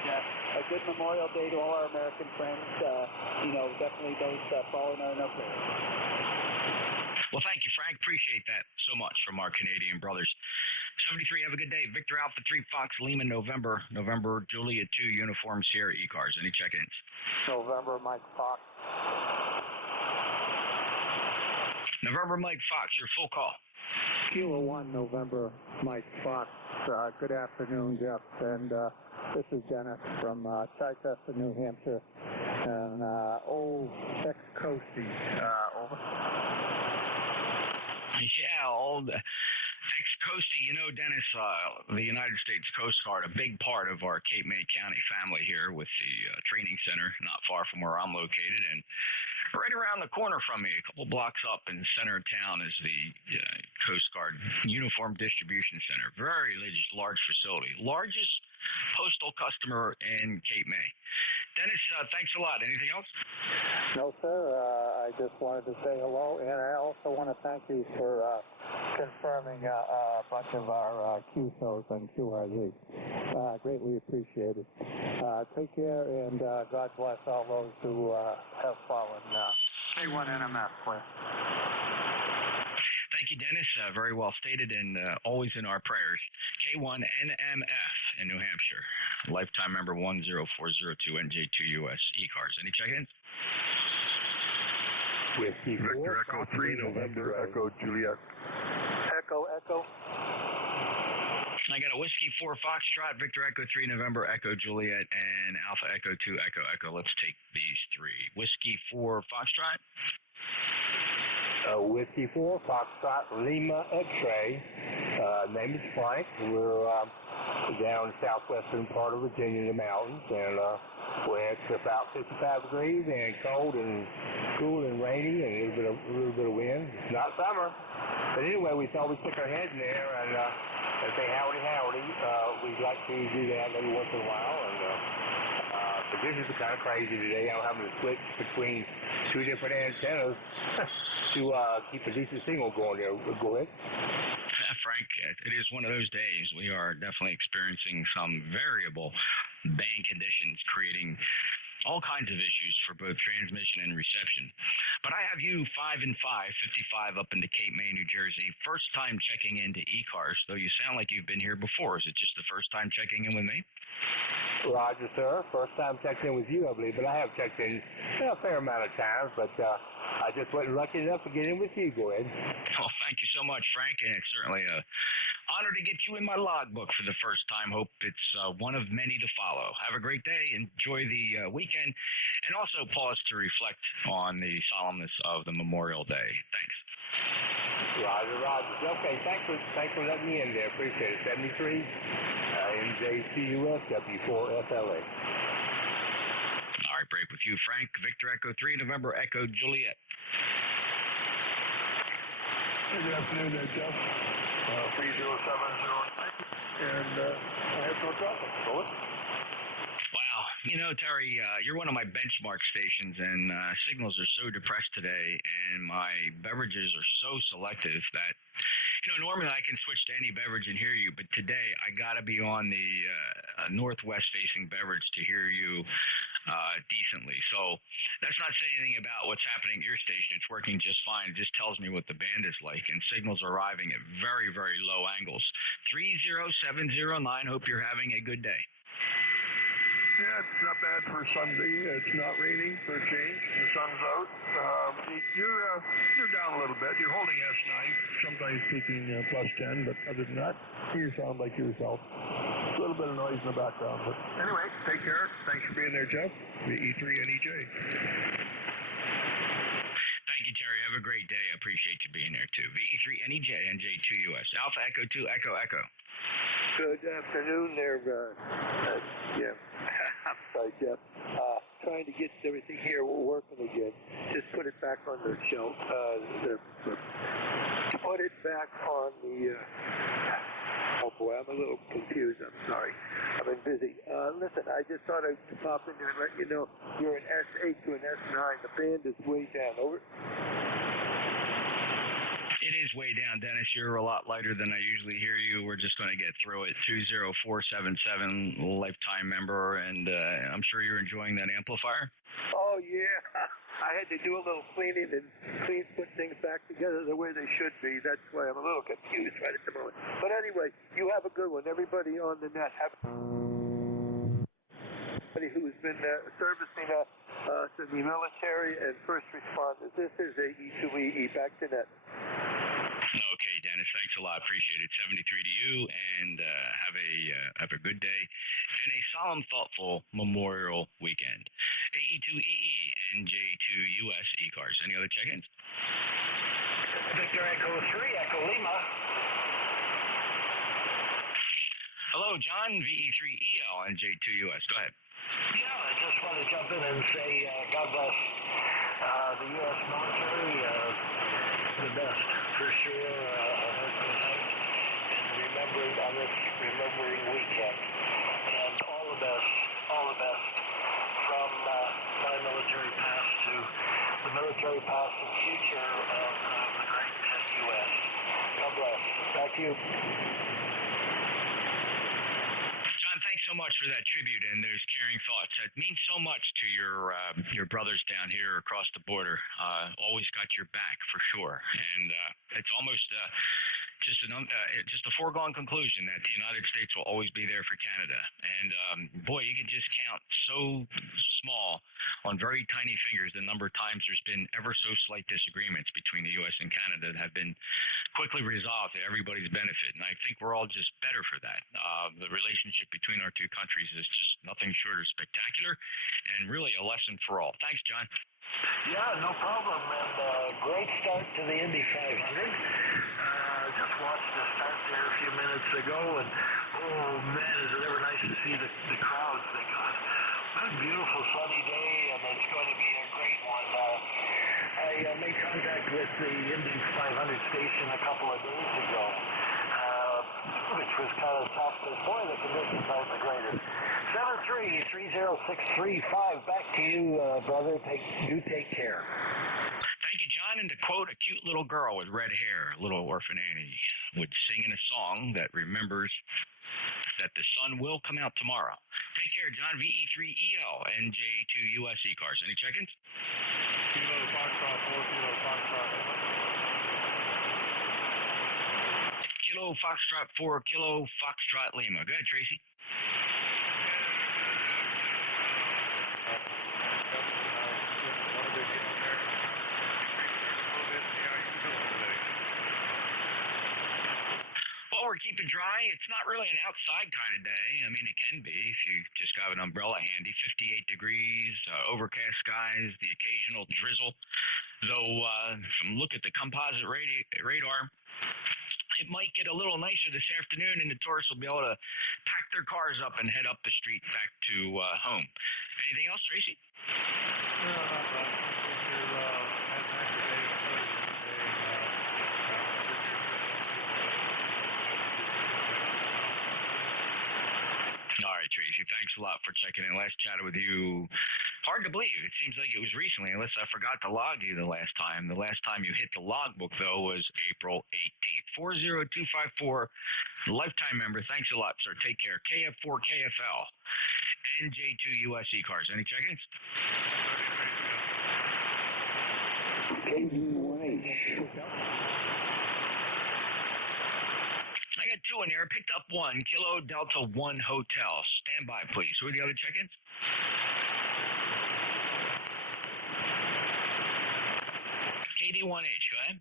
a good Memorial Day to all our American friends. Definitely those fallen are in our prayers. Well, thank you, Frank. Appreciate that so much from our Canadian brothers. 73, have a good day. Victor Alpha 3, Fox Lima, November, Juliet 2, Uniform Sierra ECARS. Any check-ins? November, Mike Fox. November, Mike Fox, your full call. Kilo 1, November, Mike Fox. Good afternoon, Jeff. And this is Dennis from Chichester, New Hampshire. And old ex-Coastie. Over. Yeah, old ex-Coastie. You know, Dennis, the United States Coast Guard, a big part of our Cape May County family here with the training center not far from where I'm located. And right around the corner from me, a couple blocks up in the center of town, is the Coast Guard Uniform Distribution Center. Very large facility. Largest postal customer in Cape May. Dennis, thanks a lot. Anything else? No, sir. I just wanted to say hello, and I also want to thank you for confirming a bunch of our QSOs and QRZ. Greatly appreciated. Take care, and God bless all those who have fallen. K1NMF, please. Thank you, Dennis. Very well stated, and always in our prayers. K1NMF in New Hampshire. Lifetime member 10402 NJ2US ECARS. Any check-ins? Victor Echo 3, November, Echo Juliet. Echo. I got a Whiskey 4 Foxtrot, Victor Echo 3, November, Echo Juliet, and Alpha Echo 2, Echo. Let's take these three. Whiskey 4 Foxtrot. Whiskey 4 Foxtrot, Lima X-ray. Name is Frank. We're down southwestern part of Virginia in the mountains, and where it's about 55 degrees and cold and cool and rainy and a little bit of wind. It's not summer, but anyway, we thought we'd stick our head in there and say howdy. We'd like to do that every once in a while, and the business is kind of crazy today. I'm having to switch between two different antennas to keep a decent signal going there. Go ahead. Frank, it is one of those days. We are definitely experiencing some variable band conditions, creating all kinds of issues for both transmission and reception. But I have you 5 and 5, 55 up into Cape May, New Jersey. First time checking into ECARS, though you sound like you've been here before. Is it just the first time checking in with me? Roger, sir. First time checked in with you, I believe, but I have checked in a fair amount of times, but I just wasn't lucky enough to get in with you. Go ahead. Well, thank you so much, Frank, and it's certainly a Honored to get you in my logbook for the first time. Hope it's one of many to follow. Have a great day. Enjoy the weekend. And also pause to reflect on the solemnness of the Memorial Day. Thanks. Roger. Okay, thanks for letting me in there. Appreciate it. 73, NJ2US W4FLA. All right, break with you, Frank. Victor Echo 3, November Echo Juliet. Good afternoon there, Jeff. 3070, and I have no traffic. Over. Wow. Terry, you're one of my benchmark stations, and signals are so depressed today, and my beverages are so selective that, normally I can switch to any beverage and hear you, but today I got to be on the northwest-facing beverage to hear you decently. So that's not saying anything about what's happening at your station. It's working just fine. It just tells me what the band is like, and signals are arriving at very, very low angles. 30709, hope you're having a good day. Yeah, it's not bad for Sunday. It's not raining for a change. The sun's out. You're down a little bit. You're holding S9, sometimes peaking +10, but other than that, you sound like yourself. A little bit of noise in the background, but anyway, take care. Thanks for being there, Jeff. The E3 NEJ. Thank you, Terry. Have a great day. I appreciate you being there, too. VE3 NEJ, NJ2US. Alpha Echo 2, Echo Echo. Good afternoon there, Jeff. I'm sorry, Jeff. Trying to get everything here working again. Just put it back on the shelf. Put it back on the... Oh boy, I'm a little confused. I'm sorry. I've been busy. Listen, I just thought I'd pop in there and let you know you're an S8 to an S9. The band is way down. Over. It is way down, Dennis. You're a lot lighter than I usually hear you. We're just going to get through it. 20477, lifetime member, and I'm sure you're enjoying that amplifier. Oh, yeah. I had to do a little cleaning and put things back together the way they should be. That's why I'm a little confused right at the moment. But anyway, you have a good one. Everybody on the net, have everybody who's been servicing us in the military and first responders. This is a E2EE. Back to net. Okay, Dennis, thanks a lot. Appreciate it. 73 to you, and have a good day and a solemn, thoughtful Memorial weekend. AE2EE, NJ2US ECARS. Any other check-ins? Victor Echo 3, Echo Lima. Hello, John, VE3EL, NJ2US. Go ahead. Yeah, I just want to jump in and say God bless the U.S. military. The best, for sure, tonight, and remembering on this remembering weekend. And all the best from my military past to the military past and future of the great U.S. God bless. Back to you. John, thanks so much for that tribute and those caring thoughts. That means so much to your brothers down here across the border. Always got your back for sure, and it's almost just a foregone conclusion that the United States will always be there for Canada. And boy, you can just count so small on very tiny fingers the number of times there's been ever so slight disagreements between the U.S. and Canada that have been quickly resolved to everybody's benefit. And I think we're all just better for that. The relationship between our two countries is just nothing short of spectacular and really a lesson for all. Thanks, John. Yeah, no problem. And great start to the Indy 500. Just watched the start there a few minutes ago, and oh man, is it ever nice to see the crowds they got. What a beautiful sunny day, and it's going to be a great one. I made contact with the Indy 500 station a couple of days ago, which was kind of tough because, boy, the conditions aren't the greatest. 7330635, back to you, brother. Take care. Thank you, John. And to quote a cute little girl with red hair, little orphan Annie, would sing in a song that remembers that the sun will come out tomorrow. Take care, John. VE3EL, NJ2US ECARS. Any check-ins? Kilo Foxtrot 4, Kilo Foxtrot. Kilo Foxtrot 4, Kilo Foxtrot Lima. Go ahead, Tracy. we're keeping dry. It's not really an outside kind of day. I mean, it can be if you just got an umbrella handy. 58 degrees, overcast skies, the occasional drizzle. Though, from look at the composite radar, it might get a little nicer this afternoon, and the tourists will be able to pack their cars up and head up the street back to home. Anything else, Tracy? No, not much. All right, Tracy, thanks a lot for checking in. Last chatted with you. Hard to believe. It seems like it was recently, unless I forgot to log you the last time. The last time you hit the logbook, though, was April 18th. 40254, lifetime member. Thanks a lot, sir. Take care. KF4KFL, NJ2US ECARS. Any check-ins? KD1H. I got two in there. Picked up one. Kilo Delta 1 Hotel. Stand by, please. Who are the other check-ins? KD1H, go ahead.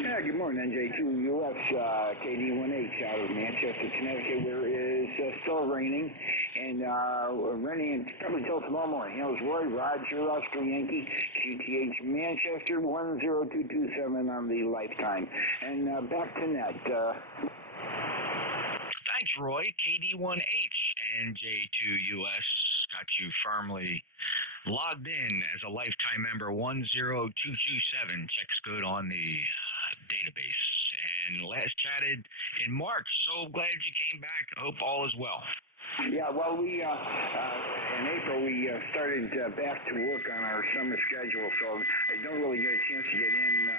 Yeah, good morning, NJ2US, KD1H out of Manchester, Connecticut, where it is still raining, and raining probably until tomorrow morning. Hails Roy, Roger, Oscar Yankee, QTH Manchester, 10227 on the lifetime. And back to net. Thanks, Roy. KD1H, NJ2US got you firmly logged in as a lifetime member 10227. Checks good on the database. And last chatted in March. So glad you came back. I hope all is well. Yeah, well, we in April we started back to work on our summer schedule, so I don't really get a chance to get in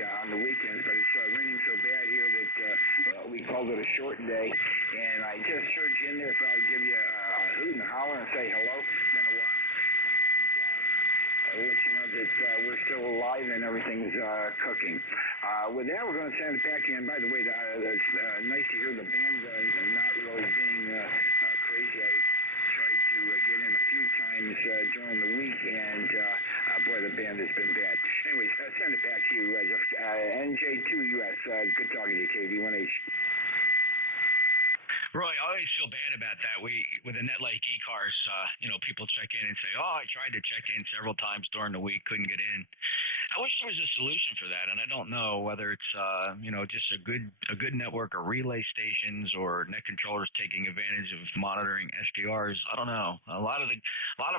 on the weekends, but it's raining so bad here that we called it a short day, and I just heard you in there, so I'll give you a hoot and holler and say hello. It's been a while. I'll let you know that we're still alive and everything's cooking. With that, we're going to send it back in. By the way, it's nice to hear the band not really being crazy. I tried to get in a few times during the week, and boy, the band has been bad. Anyways, send it back to you, NJ2US. Good talking to you, KD1H. Roy, I always feel bad about that. With a net like ECARS, people check in and say, "Oh, I tried to check in several times during the week, couldn't get in." I wish there was a solution for that, and I don't know whether it's just a good network of relay stations or net controllers taking advantage of monitoring SDRs. I don't know. A lot of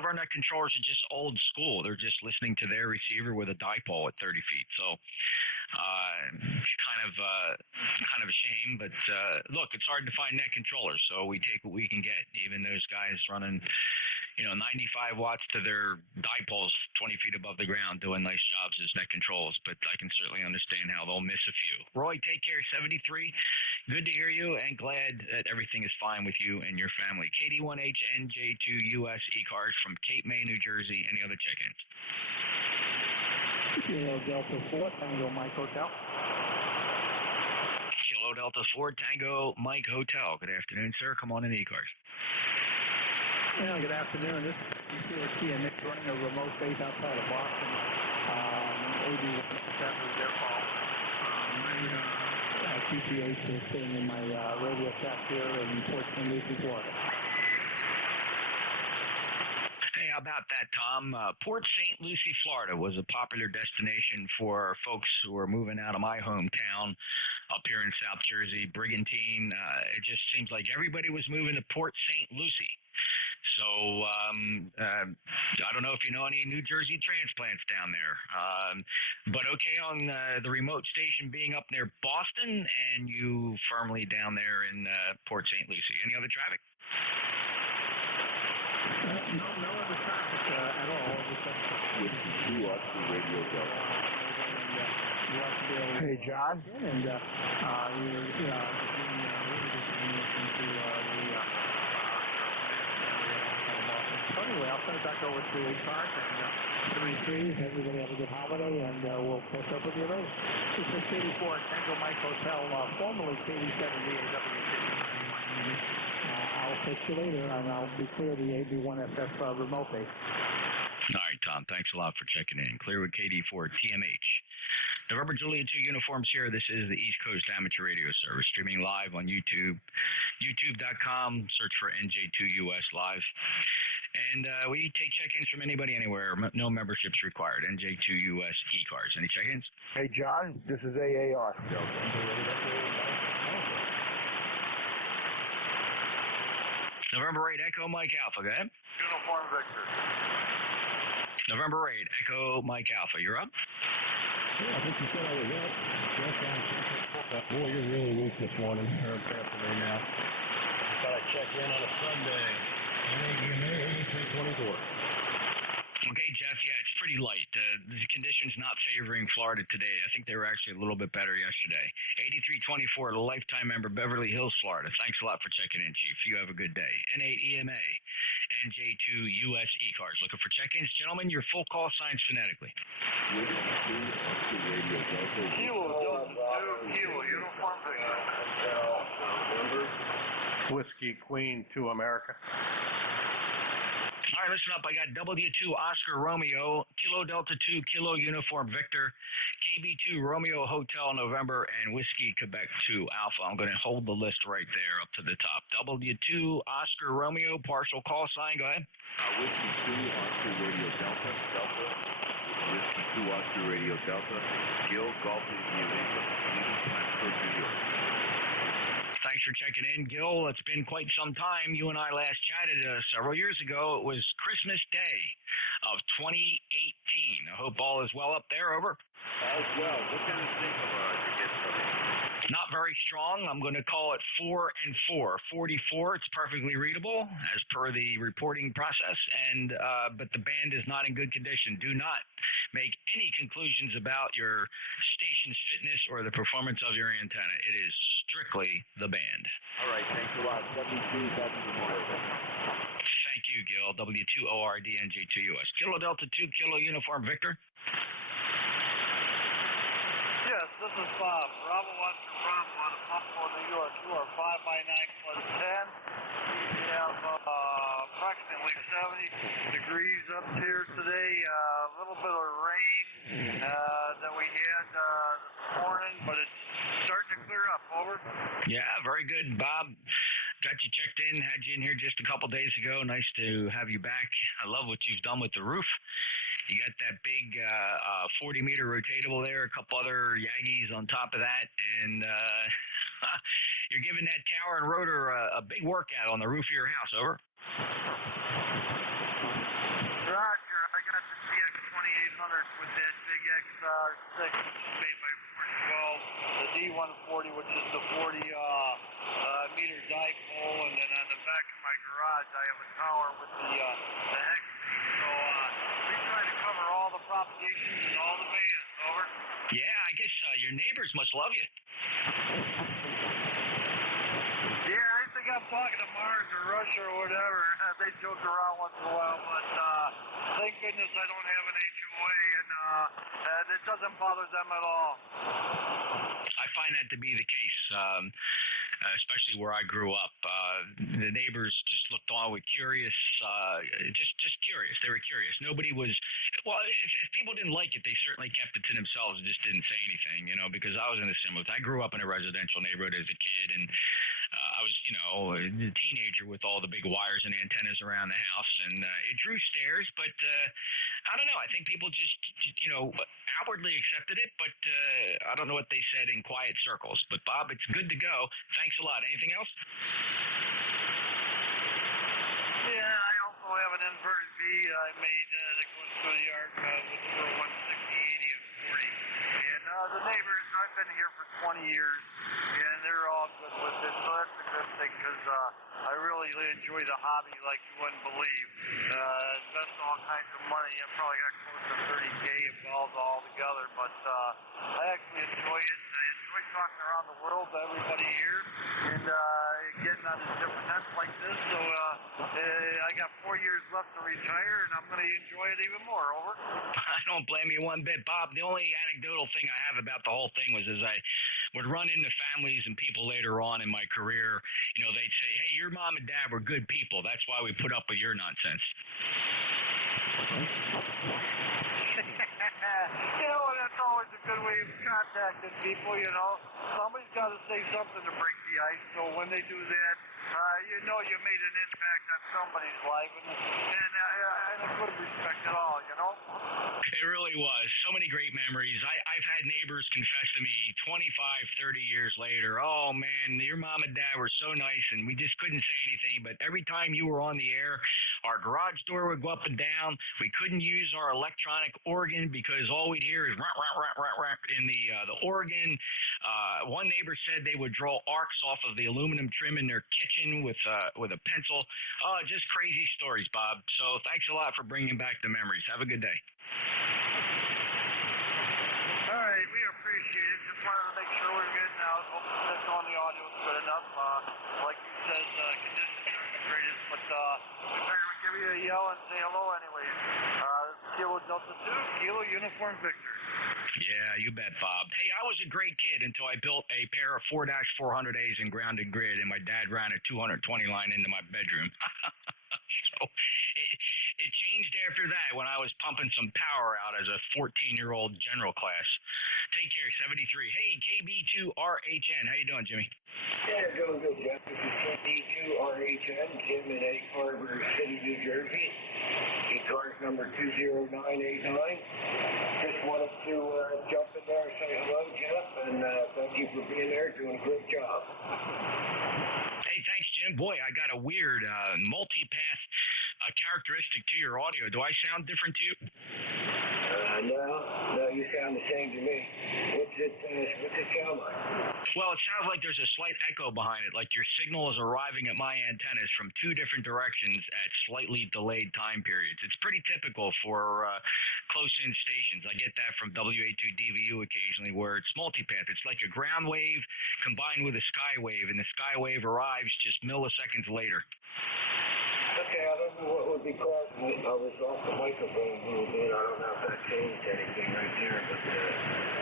our net controllers are just old school. They're just listening to their receiver with a dipole at 30 feet. So. Kind of a shame, but look, it's hard to find net controllers, so we take what we can get. Even those guys running, 95 watts to their dipoles 20 feet above the ground, doing nice jobs as net controls. But I can certainly understand how they'll miss a few. Roy, take care. 73. Good to hear you, and glad that everything is fine with you and your family. KD1H NJ2US ECARS from Cape May, New Jersey. Any other check-ins? Kilo Delta 4 Tango Mike Hotel. Kilo Delta 4 Tango Mike Hotel. Good afternoon, sir. Come on in, ECARS. Yeah, good afternoon. This is Nick running a remote base outside of Boston. AB1 is their call. My QTH is sitting in my radio shack here in Port St. Lucie, Florida. Hey, how about that, Tom? Port St. Lucie, Florida was a popular destination for folks who are moving out of my hometown up here in South Jersey, Brigantine. It just seems like everybody was moving to Port St. Lucie. So I don't know if you know any New Jersey transplants down there. But okay on the remote station being up near Boston and you firmly down there in Port St. Lucie. Any other traffic? No other traffic at all. Hey, John. And anyway, I'll send it back over to ECARS and 33. Everybody have a good holiday, and we'll catch up with you later. This is KD4 Tango Mike Hotel, formerly KD78W. I'll catch you later, and I'll be clear the AB1SF remote base. All right, Tom. Thanks a lot for checking in. Clear with KD4 TMH. November Juliet 2 uniforms here. This is the East Coast Amateur Radio Service, streaming live on YouTube, youtube.com. Search for NJ2US Live. And we take check-ins from anybody, anywhere. No memberships required. NJ2US ECARS. Any check-ins? Hey, John, this is AAR. November 8, Echo Mike Alpha, go ahead. Uniform Victor. November 8, Echo Mike Alpha, you're up? Yeah, I think you said I was up. Boy, you're really weak this morning, or this afternoon now. I thought I'd check in on a Sunday. NADMA 8324. Okay, Jeff, yeah, it's pretty light. The conditions not favoring Florida today. I think they were actually a little bit better yesterday. 8324, the lifetime member, Beverly Hills, Florida. Thanks a lot for checking in, Chief. You have a good day. N8EMA, NJ2US ECARS. Looking for check-ins? Gentlemen, your full call signs phonetically. Kilo, uniform Victor. Whiskey Queen to America. All right, listen up. I got W2 Oscar Romeo, Kilo Delta 2, Kilo Uniform Victor, KB2 Romeo Hotel November, and Whiskey Quebec 2 Alpha. I'm going to hold the list right there up to the top. W2 Oscar Romeo, partial call sign. Go ahead. Whiskey 2 Oscar Radio Delta, Delta. Whiskey 2 Oscar Radio Delta, Gil Golf Mexico, New York. Thanks for checking in, Gil. It's been quite some time. You and I last chatted several years ago. It was Christmas Day of 2018. I hope all is well up there. Over. As well. What kind of signal you get from it? Not very strong. I'm going to call it 4 and 4. 44. It's perfectly readable as per the reporting process, and but the band is not in good condition. Do not make any conclusions about your station's fitness or the performance of your antenna. It is strictly the band. All right. Thanks a lot. W2, that's tomorrow. Thank you, Gil. W2ORD NJ2US. Kilo Delta 2, Kilo Uniform Victor. Yes, this is Bob. Bravo 1 for Bravo out of Buffalo, New York. You are 5 by 9 plus 10. We have approximately 70 degrees up here today. A little bit of rain that we had this morning, but it's starting to clear up. Over. Yeah, very good, Bob. Got you checked in, had you in here just a couple days ago. Nice to have you back. I love what you've done with the roof. You got that big 40-meter rotatable there, a couple other Yagis on top of that, and you're giving that tower and rotor a big workout on the roof of your house. Over. Roger, I got the CX2800 with that big XR6 made by 412, the D140, which is the 40-meter dipole, and then on the back of my garage I have a tower with the X. So we try to cover all the propagations and all the bands. Over. Yeah, I guess your neighbors must love you. Yeah, I think I'm talking to Mars or Russia or whatever. They joke around once in a while, but thank goodness I don't have an HOA, and it doesn't bother them at all. I find that to be the case, especially where I grew up. The neighbors just looked on with curious, just curious. They were curious. Nobody was, well, if people didn't like it, they certainly kept it to themselves and just didn't say anything, because I was in a similar, I grew up in a residential neighborhood as a kid, and I was, a teenager with all the big wires and antennas around the house, and it drew stares, but I don't know. I think people just, outwardly accepted it, but I don't know what they said in quiet circles. But Bob, it's good to go. Thanks a lot. Anything else? Yeah, I also have an inverted V I made that goes through the yard with for 160, 80, and 40. And the neighbors, I've been here for 20 years, and they're all good with it, so that's a good thing, because I really enjoy the hobby like you wouldn't believe. Invest all kinds of money. I probably got close to 30K involved all together, but I actually enjoy it. I enjoy talking around the world to everybody here, and getting on these different nets like this, so I got 4 years left to retire, and I'm going to enjoy it even more. Over. I don't blame you one bit, Bob. The only anecdotal thing I have about the whole thing was as I would run into families and people later on in my career, they'd say, hey, your mom and dad were good people. That's why we put up with your nonsense. That's always always a good way of contacting people, you know. Somebody's got to say something to break the ice, so when they do that, you know you made an impact on somebody's life, and a good respect at all, you know. It really was. So many great memories. I've had neighbors confess to me 25, 30 years later, oh, man, your mom and dad were so nice, and we just couldn't say anything. But every time you were on the air, our garage door would go up and down. We couldn't use our electronic organ because all we'd hear is rah, rah, rah, rah, rah in the organ. One neighbor said they would draw arcs off of the aluminum trim in their kitchen with a pencil. Oh, just crazy stories, Bob. So thanks a lot for bringing back the memories. Have a good day. All right, we appreciate it. Just wanted to make sure we're getting out. Hope the signal on the audio is good enough. Like you said, conditions aren't the greatest, but we figured we'd give you a yell and say hello anyways. This is Kilo Delta 2, Kilo Uniform Victor. Yeah, you bet, Bob. Hey, I was a great kid until I built a pair of 4-400As in grounded grid, and my dad ran a 220 line into my bedroom. So it changed after that when I was pumping some power out as a 14-year-old general class. Take care, 73. Hey, KB2RHN. How you doing, Jimmy? Yeah, doing good, Jeff. This is KB2RHN, Jim in Egg Harbor City, New Jersey. ECARS number 20989. Just wanted to jump in there and say hello, Jeff, and thank you for being there, doing a great job. Hey, thanks, Jim. Boy, I got a weird multi-path characteristic to your audio. Do I sound different to you? No, you sound the same to me. What's it sound like? Well, it sounds like there's a slight echo behind it, like your signal is arriving at my antennas from two different directions at slightly delayed time periods. It's pretty typical for close-in stations. I get that from WA2DVU occasionally, where it's multipath. It's like a ground wave combined with a sky wave, and the sky wave arrives just milliseconds later. Okay, I don't know what would be causing it. I was off the microphone a little bit. I don't know if that changed anything right there, but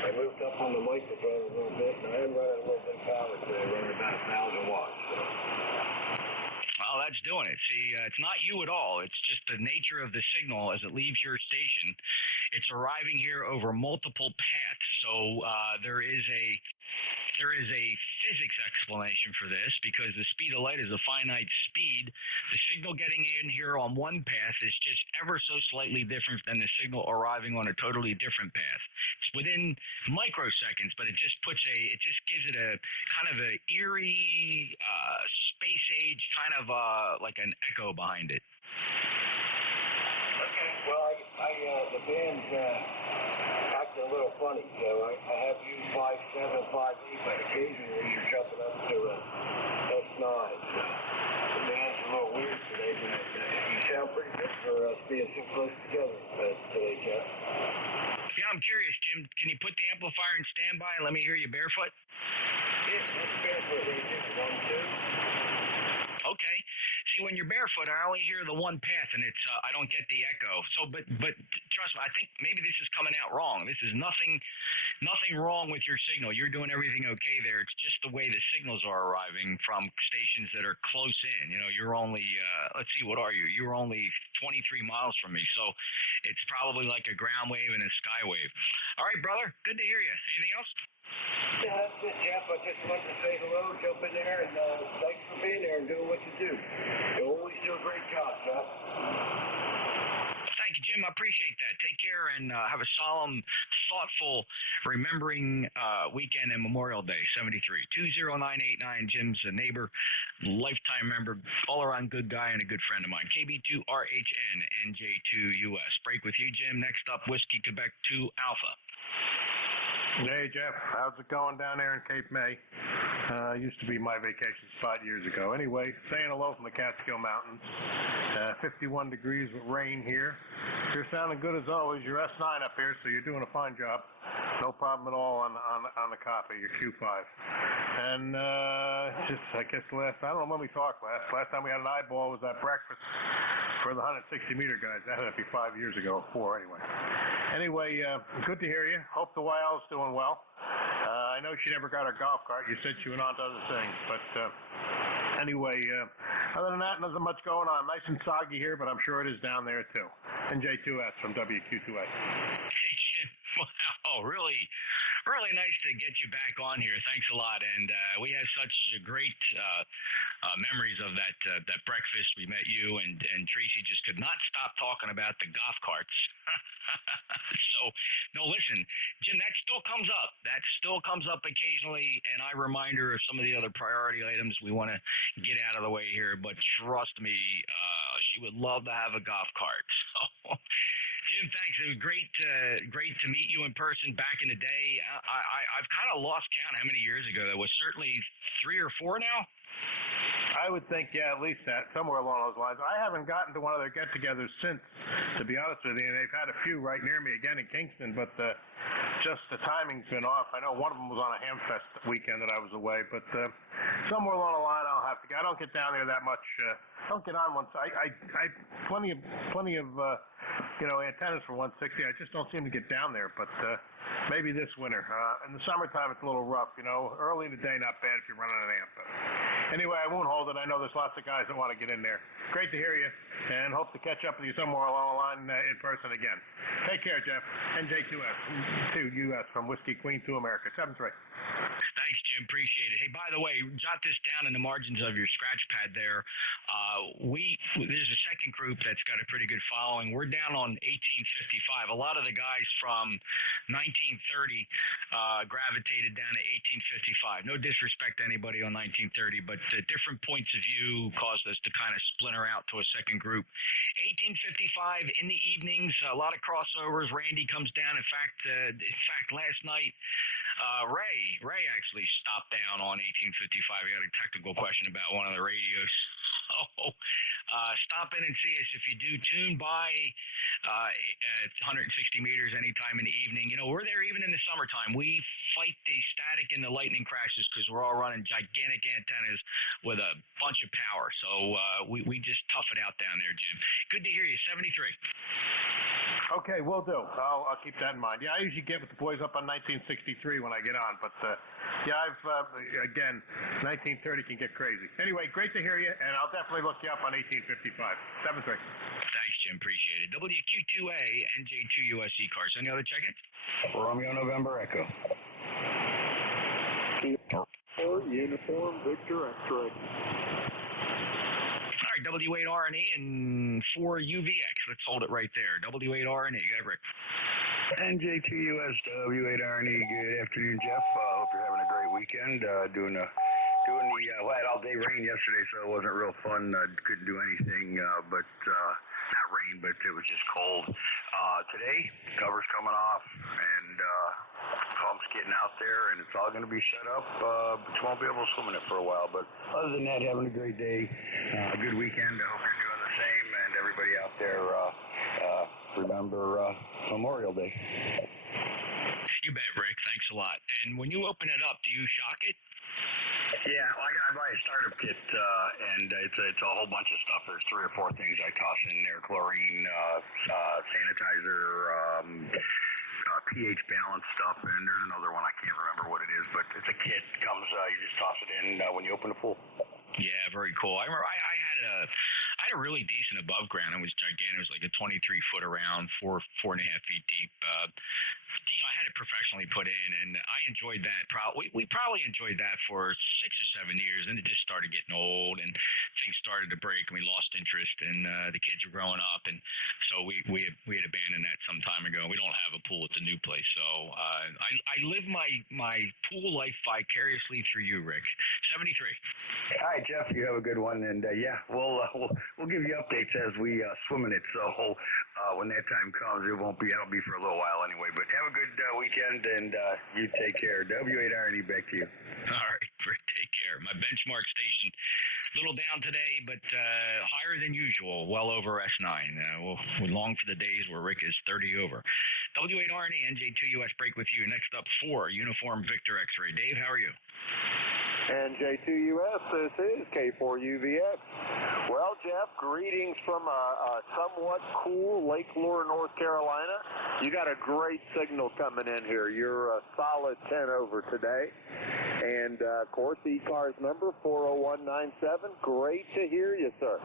I moved up on the microphone a little bit, and I am running a little bit of power today, running about 1,000 watts. So. Well, that's doing it. See, it's not you at all. It's just the nature of the signal as it leaves your station. It's arriving here over multiple paths. So there is a physics explanation for this, because the speed of light is a finite speed. The signal getting in here on one path is just ever so slightly different than the signal arriving on a totally different path. It's within microseconds, but it just gives it a kind of an eerie space age kind of like an echo behind it. Okay, well, the band's acting a little funny, so I have used 5.7, 5.8, but occasionally you're jumping up to a S9. So the band's a little weird today, but you sound pretty good for us being so close together today, Jeff. Yeah, I'm curious, Jim. Can you put the amplifier in standby and let me hear you barefoot? Yeah, that's barefoot. Just 1, 2. Okay. See, when you're barefoot, I only hear the one path, and it's I don't get the echo. So, but trust me, I think maybe this is coming out wrong. This is nothing wrong with your signal. You're doing everything okay there. It's just the way the signals are arriving from stations that are close in. You know, you're only let's see, what are you? You're only 23 miles from me, so it's probably like a ground wave and a sky wave. All right, brother. Good to hear you. Anything else? Yeah, that's it, Jeff. I just wanted to say hello, jump in there, and thanks for being there and doing what you do. You always do a great job, Jeff. Thank you, Jim. I appreciate that. Take care and have a solemn, thoughtful, remembering weekend and Memorial Day, 73. 20989. Jim's a neighbor, lifetime member, all-around good guy, and a good friend of mine. KB2RHN, NJ2US. Break with you, Jim. Next up, Whiskey Quebec 2 Alpha. Hey, Jeff. How's it going down there in Cape May? Used to be my vacation spot years ago. Anyway, saying hello from the Catskill Mountains. 51 degrees with rain here. You're sounding good as always. You're S9 up here, so you're doing a fine job. No problem at all on the copy, your Q5. And just, I guess I don't know when we talked last time we had an eyeball was at breakfast for the 160-meter guys. That had to be 5 years ago, 4 anyway. Anyway, good to hear you. Hope the YL's doing well. I know she never got her golf cart. You said she went on to other things. But anyway, other than that, nothing much going on. Nice and soggy here, but I'm sure it is down there too. NJ2S from WQ2A. Hey, Jim. Wow, really nice to get you back on here. Thanks a lot. And we had such great memories of that breakfast. We met you, and Tracy just could not stop talking about the golf carts. So, no, listen, Jim, that still comes up. That still comes up occasionally, and I remind her of some of the other priority items we want to get out of the way here. But trust me, she would love to have a golf cart. So, Jim, thanks. It was great to meet you in person back in the day. I've kind of lost count how many years ago. That was certainly 3 or 4 now. I would think, yeah, at least that, somewhere along those lines. I haven't gotten to one of their get-togethers since, to be honest with you, and they've had a few right near me again in Kingston, but just the timing's been off. I know one of them was on a Hamfest weekend that I was away, but somewhere along the line I'll have to get. I don't get down there that much. Don't get on once. I plenty of antennas for 160. I just don't seem to get down there, but maybe this winter. In the summertime it's a little rough, early in the day not bad if you're running an amp. But anyway, I won't hold it. I know there's lots of guys that want to get in there. Great to hear you, and hope to catch up with you somewhere along the line in person again. Take care, Jeff. NJ2US from Whiskey Queen to America. 7-3. Thanks, Jim. Appreciate it. Hey, by the way, jot this down in the margins of your scratch pad there. There's a second group that's got a pretty good following. We're down on 1855. A lot of the guys from 1930 gravitated down to 1855. No disrespect to anybody on 1930, but the different points of view caused us to kind of splinter out to a second group. 1855 in the evenings, a lot of crossovers. Randy comes down. In fact, last night, Ray actually stopped down on 1855. He had a technical question about one of the radios. So stop in and see us. If you do, tune by at 160 meters anytime in the evening. We're there even in the summertime. We fight the static and the lightning crashes because we're all running gigantic antennas with a bunch of power. So we just tough it out down there, Jim. Good to hear you. 73. Okay, will do. I'll keep that in mind. Yeah, I usually get with the boys up on 1963 when I get on, but again, 1930 can get crazy. Anyway, great to hear you, and I'll definitely look you up on 1855. 7-3. Thanks, Jim. Appreciate it. WQ2A, NJ2US ECARS. Any other check-in? Romeo November Echo. Or Uniform Victor X-Ray. All right, W8RNE and 4UVX. Let's hold it right there. W8RNE. Go ahead, Rick. NJ2US W8RNE. Good afternoon, Jeff. Hope you're having a great weekend. Doing the we had all day rain yesterday, so it wasn't real fun. Couldn't do anything, but not rain, but it was just cold. Today, cover's coming off, and pump's getting out there, and it's all going to be set up, but you won't be able to swim in it for a while. But other than that, having a great day, a good weekend. I hope you're doing the same, and everybody out there, remember Memorial Day. You bet, Rick. Thanks a lot. And when you open it up, do you shock it? Yeah, well, I buy a startup kit, and it's a whole bunch of stuff. There's 3 or 4 things I toss in there: chlorine, sanitizer, pH balance stuff, and there's another one I can't remember what it is, but it's a kit. Comes, you just toss it in when you open the pool. Yeah, very cool. I remember I had a really decent above ground. It was gigantic. It was like a 23-foot around, 4.5 feet deep. I had it professionally put in, and I enjoyed that. We probably enjoyed that for 6 or 7 years, and it just started getting old, and things started to break, and we lost interest, and the kids were growing up, and so we had abandoned that some time ago. We don't have a pool at the new place, so I live my pool life vicariously through you, Rick. 73. All right, Jeff, you have a good one, and we'll give you updates as we swim in it. So when that time comes, it'll be for a little while anyway. But have a good weekend, and you take care. W8RNE, back to you. All right, Rick, take care. My benchmark station, a little down today, but higher than usual, well over S9. We long for the days where Rick is 30 over. W8RNE, NJ2US break with you. Next up, 4 Uniform Victor X-Ray. Dave, how are you? NJ2US, this is K4UVX. Well, Jeff, greetings from a somewhat cool Lake Lure, North Carolina. You got a great signal coming in here. You're a solid 10 over today. And, of course, ECARS number 40197. Great to hear you, sir.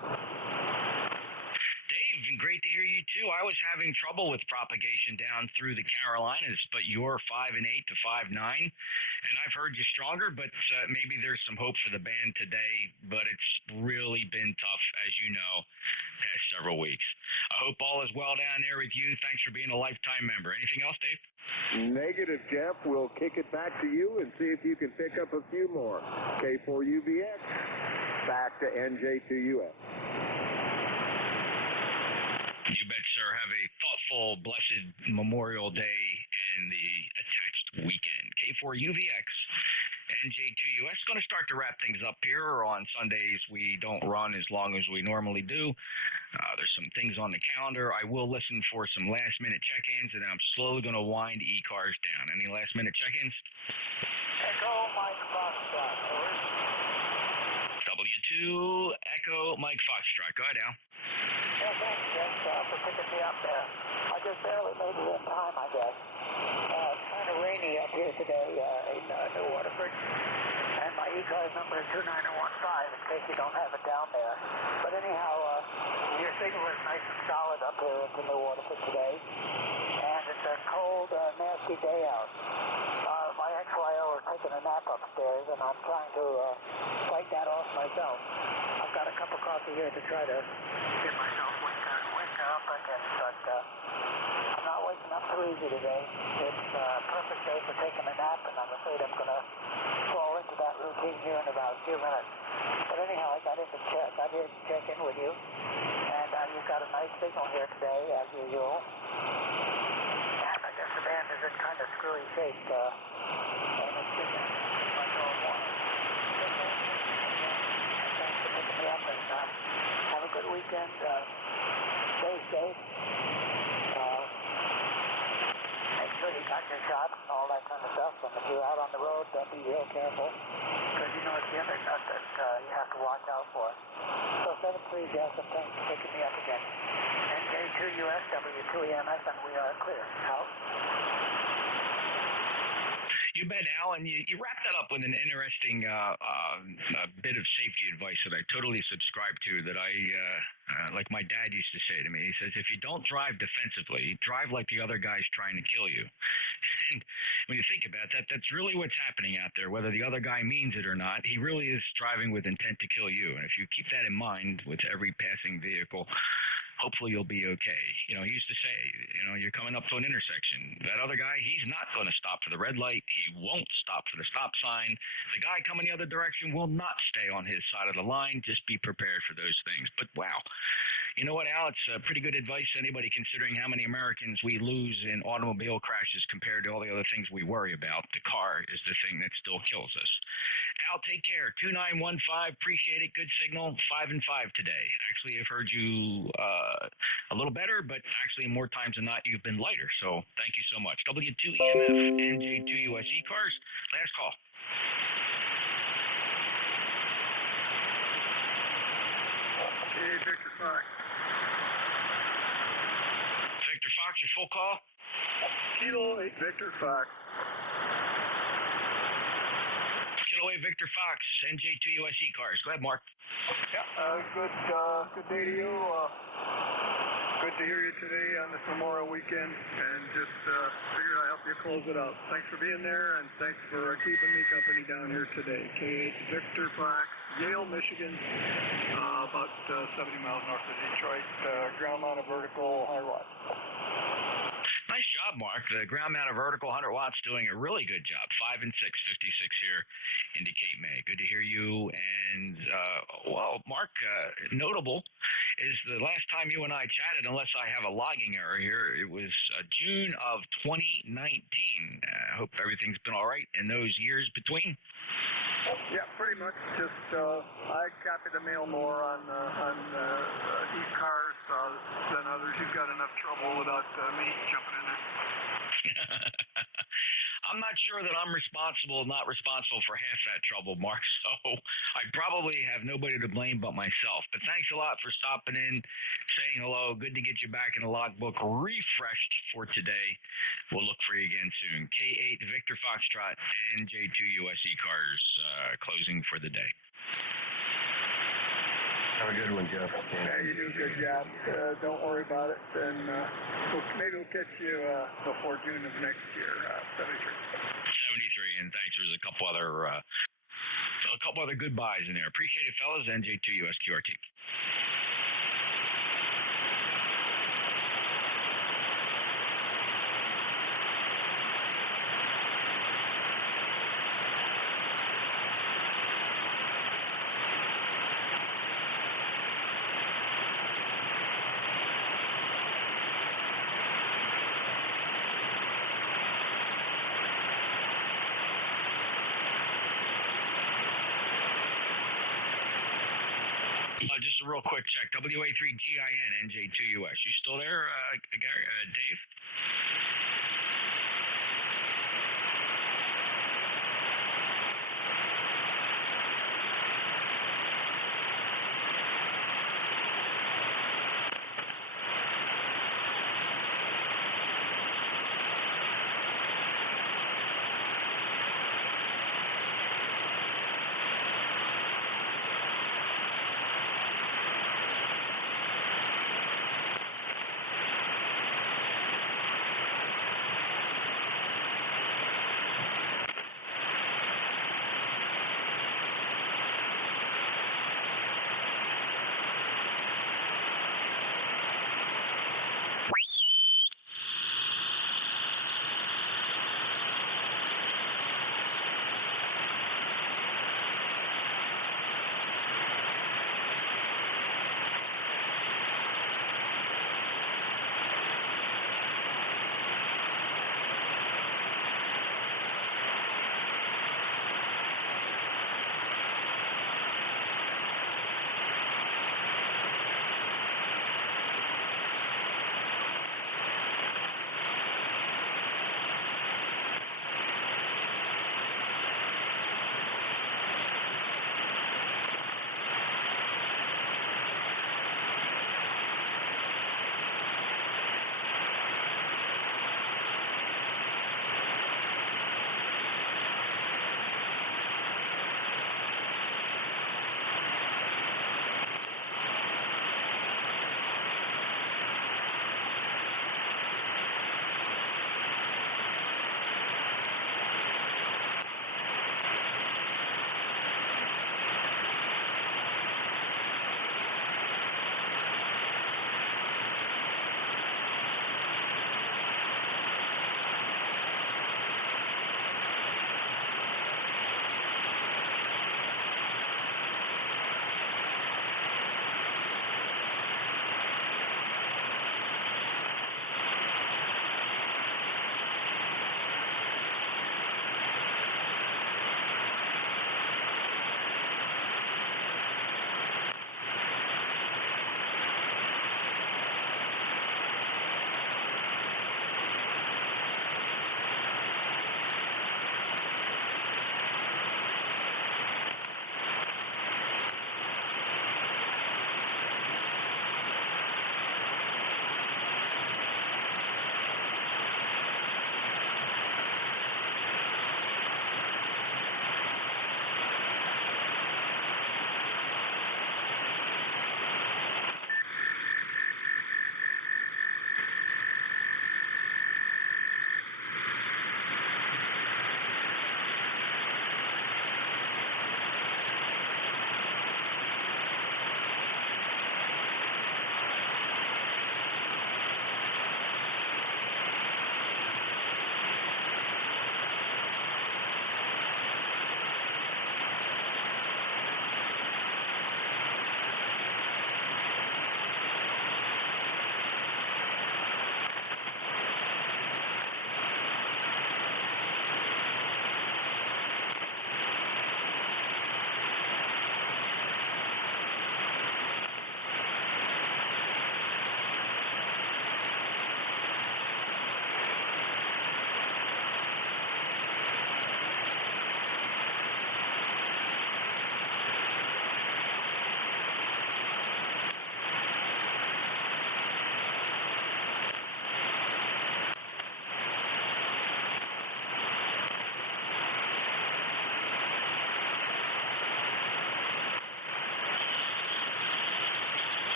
Dave, great to hear you too. I was having trouble with propagation down through the Carolinas, but you're 5 and 8 to 5-9, and I've heard you stronger. But maybe there's some hope for the band today. But it's really been tough, as you know, past several weeks. I hope all is well down there with you. Thanks for being a lifetime member. Anything else, Dave? Negative, Jeff. We'll kick it back to you and see if you can pick up a few more. K4UVX, back to NJ2US. You bet, sir. Have a thoughtful, blessed Memorial Day and the attached weekend. K4UVX, NJ2US. Going to start to wrap things up here. On Sundays, we don't run as long as we normally do. There's some things on the calendar. I will listen for some last-minute check-ins, and I'm slowly going to wind ECARS down. Any last-minute check-ins? Echo Mike Foxtrot, over. W2 Echo Mike Foxtrot. Go ahead, Al. Yeah, thanks, Jeff, for picking me up there. I just barely made it in time, I guess. It's kind of rainy up here today in New Waterford. And my ECARS number is 29015 in case you don't have it down there. But anyhow, your signal is nice and solid up here in New Waterford today. And it's a cold, nasty day out. My XYO are taking a nap upstairs, and I'm trying to fight that off myself. I've got a cup of coffee here to try to get myself wake up again, but I'm not waking up too easy today. It's a perfect day for taking a nap, and I'm afraid I'm going to fall into that routine here in about a few minutes. But anyhow, I got here to check in with you, and you've got a nice signal here today, as usual. And I guess the band is in kind of screwy shape, and it's been like all morning. Thanks for picking me up, and have a good weekend. Stay safe. Make sure you got your shots and all that kind of stuff. And if you're out on the road, be real careful, because you know it's the other stuff that you have to watch out for. So 7-3, Jeff, and thanks for picking me up again. NJ2US, W2EMS, and we are clear. Out. You bet, Al, and you wrapped that up with an interesting bit of safety advice that I totally subscribe to, that I, like my dad used to say to me. He says, if you don't drive defensively, drive like the other guy's trying to kill you. And when you think about that, that's really what's happening out there, whether the other guy means it or not. He really is driving with intent to kill you. And if you keep that in mind with every passing vehicle, hopefully you'll be okay. You know, he used to say, you're coming up to an intersection. That other guy, he's not going to stop for the red light. He won't stop for the stop sign. The guy coming the other direction will not stay on his side of the line. Just be prepared for those things. But wow. You know what, Al? It's pretty good advice to anybody considering how many Americans we lose in automobile crashes compared to all the other things we worry about. The car is the thing that still kills us. Al, take care. 2915, appreciate it. Good signal. 5 and 5 today. Actually, I've heard you a little better, but actually more times than not, you've been lighter. So thank you so much. W2EMF, NJ2US ECARS. Last call. Hey, Victor Fox. Victor Fox, your full call? Kilo 8, Victor Fox. Kilo 8, Victor Fox, NJ2US ECARS. Go ahead, Mark. Yeah, good day to you. Good to hear you today on this Memorial weekend, and just figured I'd help you close it out. Thanks for being there, and thanks for keeping me company down here today. K8 Victor Fox, Yale, Michigan, about 70 miles north of Detroit, ground-mounted vertical 100 watts. Nice job, Mark. The ground-mounted vertical 100 watts doing a really good job. 5 and 6, 56 here in Cape May. Good to hear you. And, well, Mark, notable is the last time you and I chatted, unless I have a logging error here, it was June of 2019. I hope everything's been all right in those years between. Yeah, pretty much. Just I copy the mail more on ECARS than others. You've got enough trouble without me jumping in there. I'm not sure that I'm not responsible for half that trouble, Mark. So I probably have nobody to blame but myself. But thanks a lot for stopping in, saying hello. Good to get you back in the logbook, refreshed for today. We'll look for you again soon. K8 Victor Foxtrot and J2US ECARS closing for the day. Have a good one, Jeff. Yeah, you do a good job. Don't worry about it. And maybe we'll catch you before June of next year. 73. 73, and thanks. There's a couple other good buys in there. Appreciate it, fellas. NJ2US QRT. Just a real quick check. WA3GIN, NJ2US. You still there, Gary, Dave?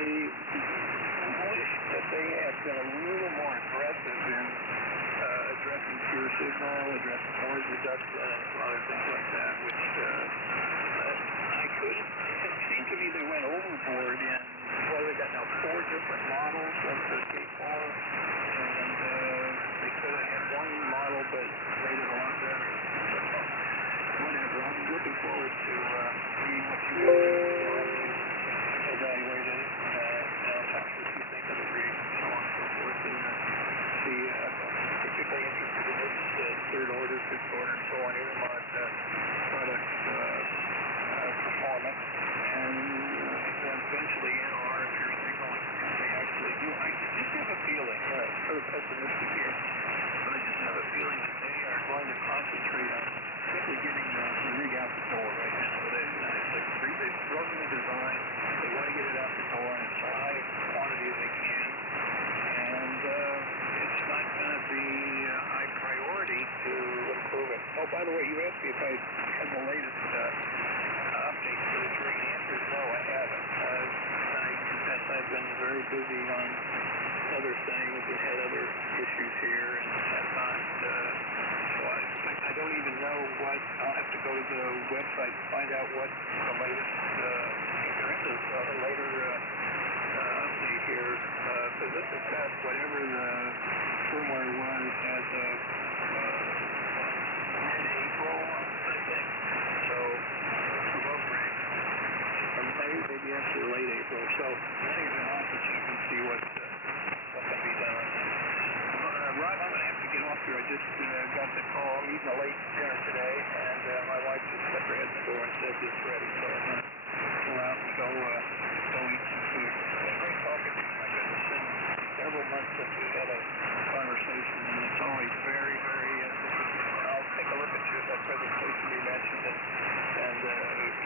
wish that they had been a little more aggressive in addressing pure signal, addressing noise reduction, and some other things like that, which I couldn't. It seemed to me they went overboard in, well, they got now 4 different models of the K4, and they could have had one model but made it a lot better. Whatever, I'm looking forward to reading what you guys have evaluated it, and what you think of the rig, and so on and so forth, and particularly interested in this third order, and so on, Intermod product performance, and eventually NR pure signal, if they actually do. I just have a feeling, sort of pessimistic here, but I just have a feeling that they are going to concentrate on simply getting the rig out the door right now. They've thrown the design, they want to get it out the door in as high a quantity as they can, and it's not going to be a high priority to improve it. Oh, by the way, you asked me if I had the latest updates for this rig. The answer is no, I haven't. I confess I've been very busy on other things and had other issues here, and have not, I don't even know what, I'll have to go to the website to find out what the latest, if there is a later update here, because this has got whatever the firmware was as of mid-April, I think, so for both rigs, or maybe after late April, so anyway, I'll have to check and see what can be done on that. Rob, I'm going to have to get off here. I just got the call. I'm eating a late dinner today, and my wife just stuck her head in the door and said it's ready, so I'm going to go out and go eat some food. Great talking to you. My goodness, it's been several months since we've had a conversation, and it's always very, very interesting. I'll take a look at that presentation you mentioned and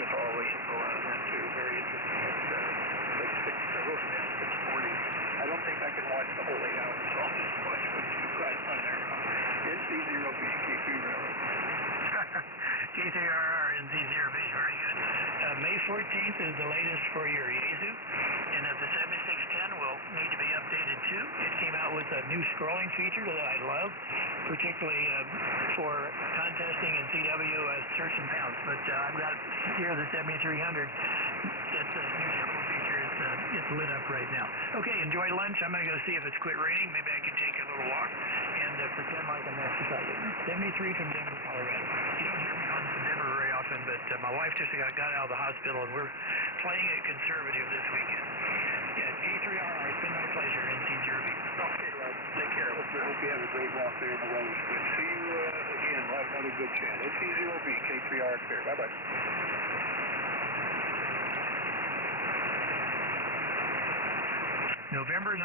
get all the info out of that, too. Very interesting. It's 640. I don't think I can watch the whole 8 hours, so I'll just watch what you've got on there. NC0B, KQ Railroad. K3RR, NC0B, very good. May 14th is the latest for your Yaesu, and the 7610 will need to be updated too. It came out with a new scrolling feature that I love, particularly for contesting and CW search and pounce. But I've got here the 7300. It's a new scroll feature. It's lit up right now. Okay, enjoy lunch. I'm going to go see if it's quit raining. Maybe I can take a little walk and pretend like I'm exercising. 73 from Denver, Colorado. You don't hear me on from Denver very often, but my wife just got out of the hospital, and we're playing it conservative this weekend. Yeah, K3RR, it's been my pleasure, NC0B. Okay, Rob, take care. I hope you have a great walk there, and the weather's good. See you again. We'll have another good chat. NC0B, K3RR clear. Bye-bye. November 9.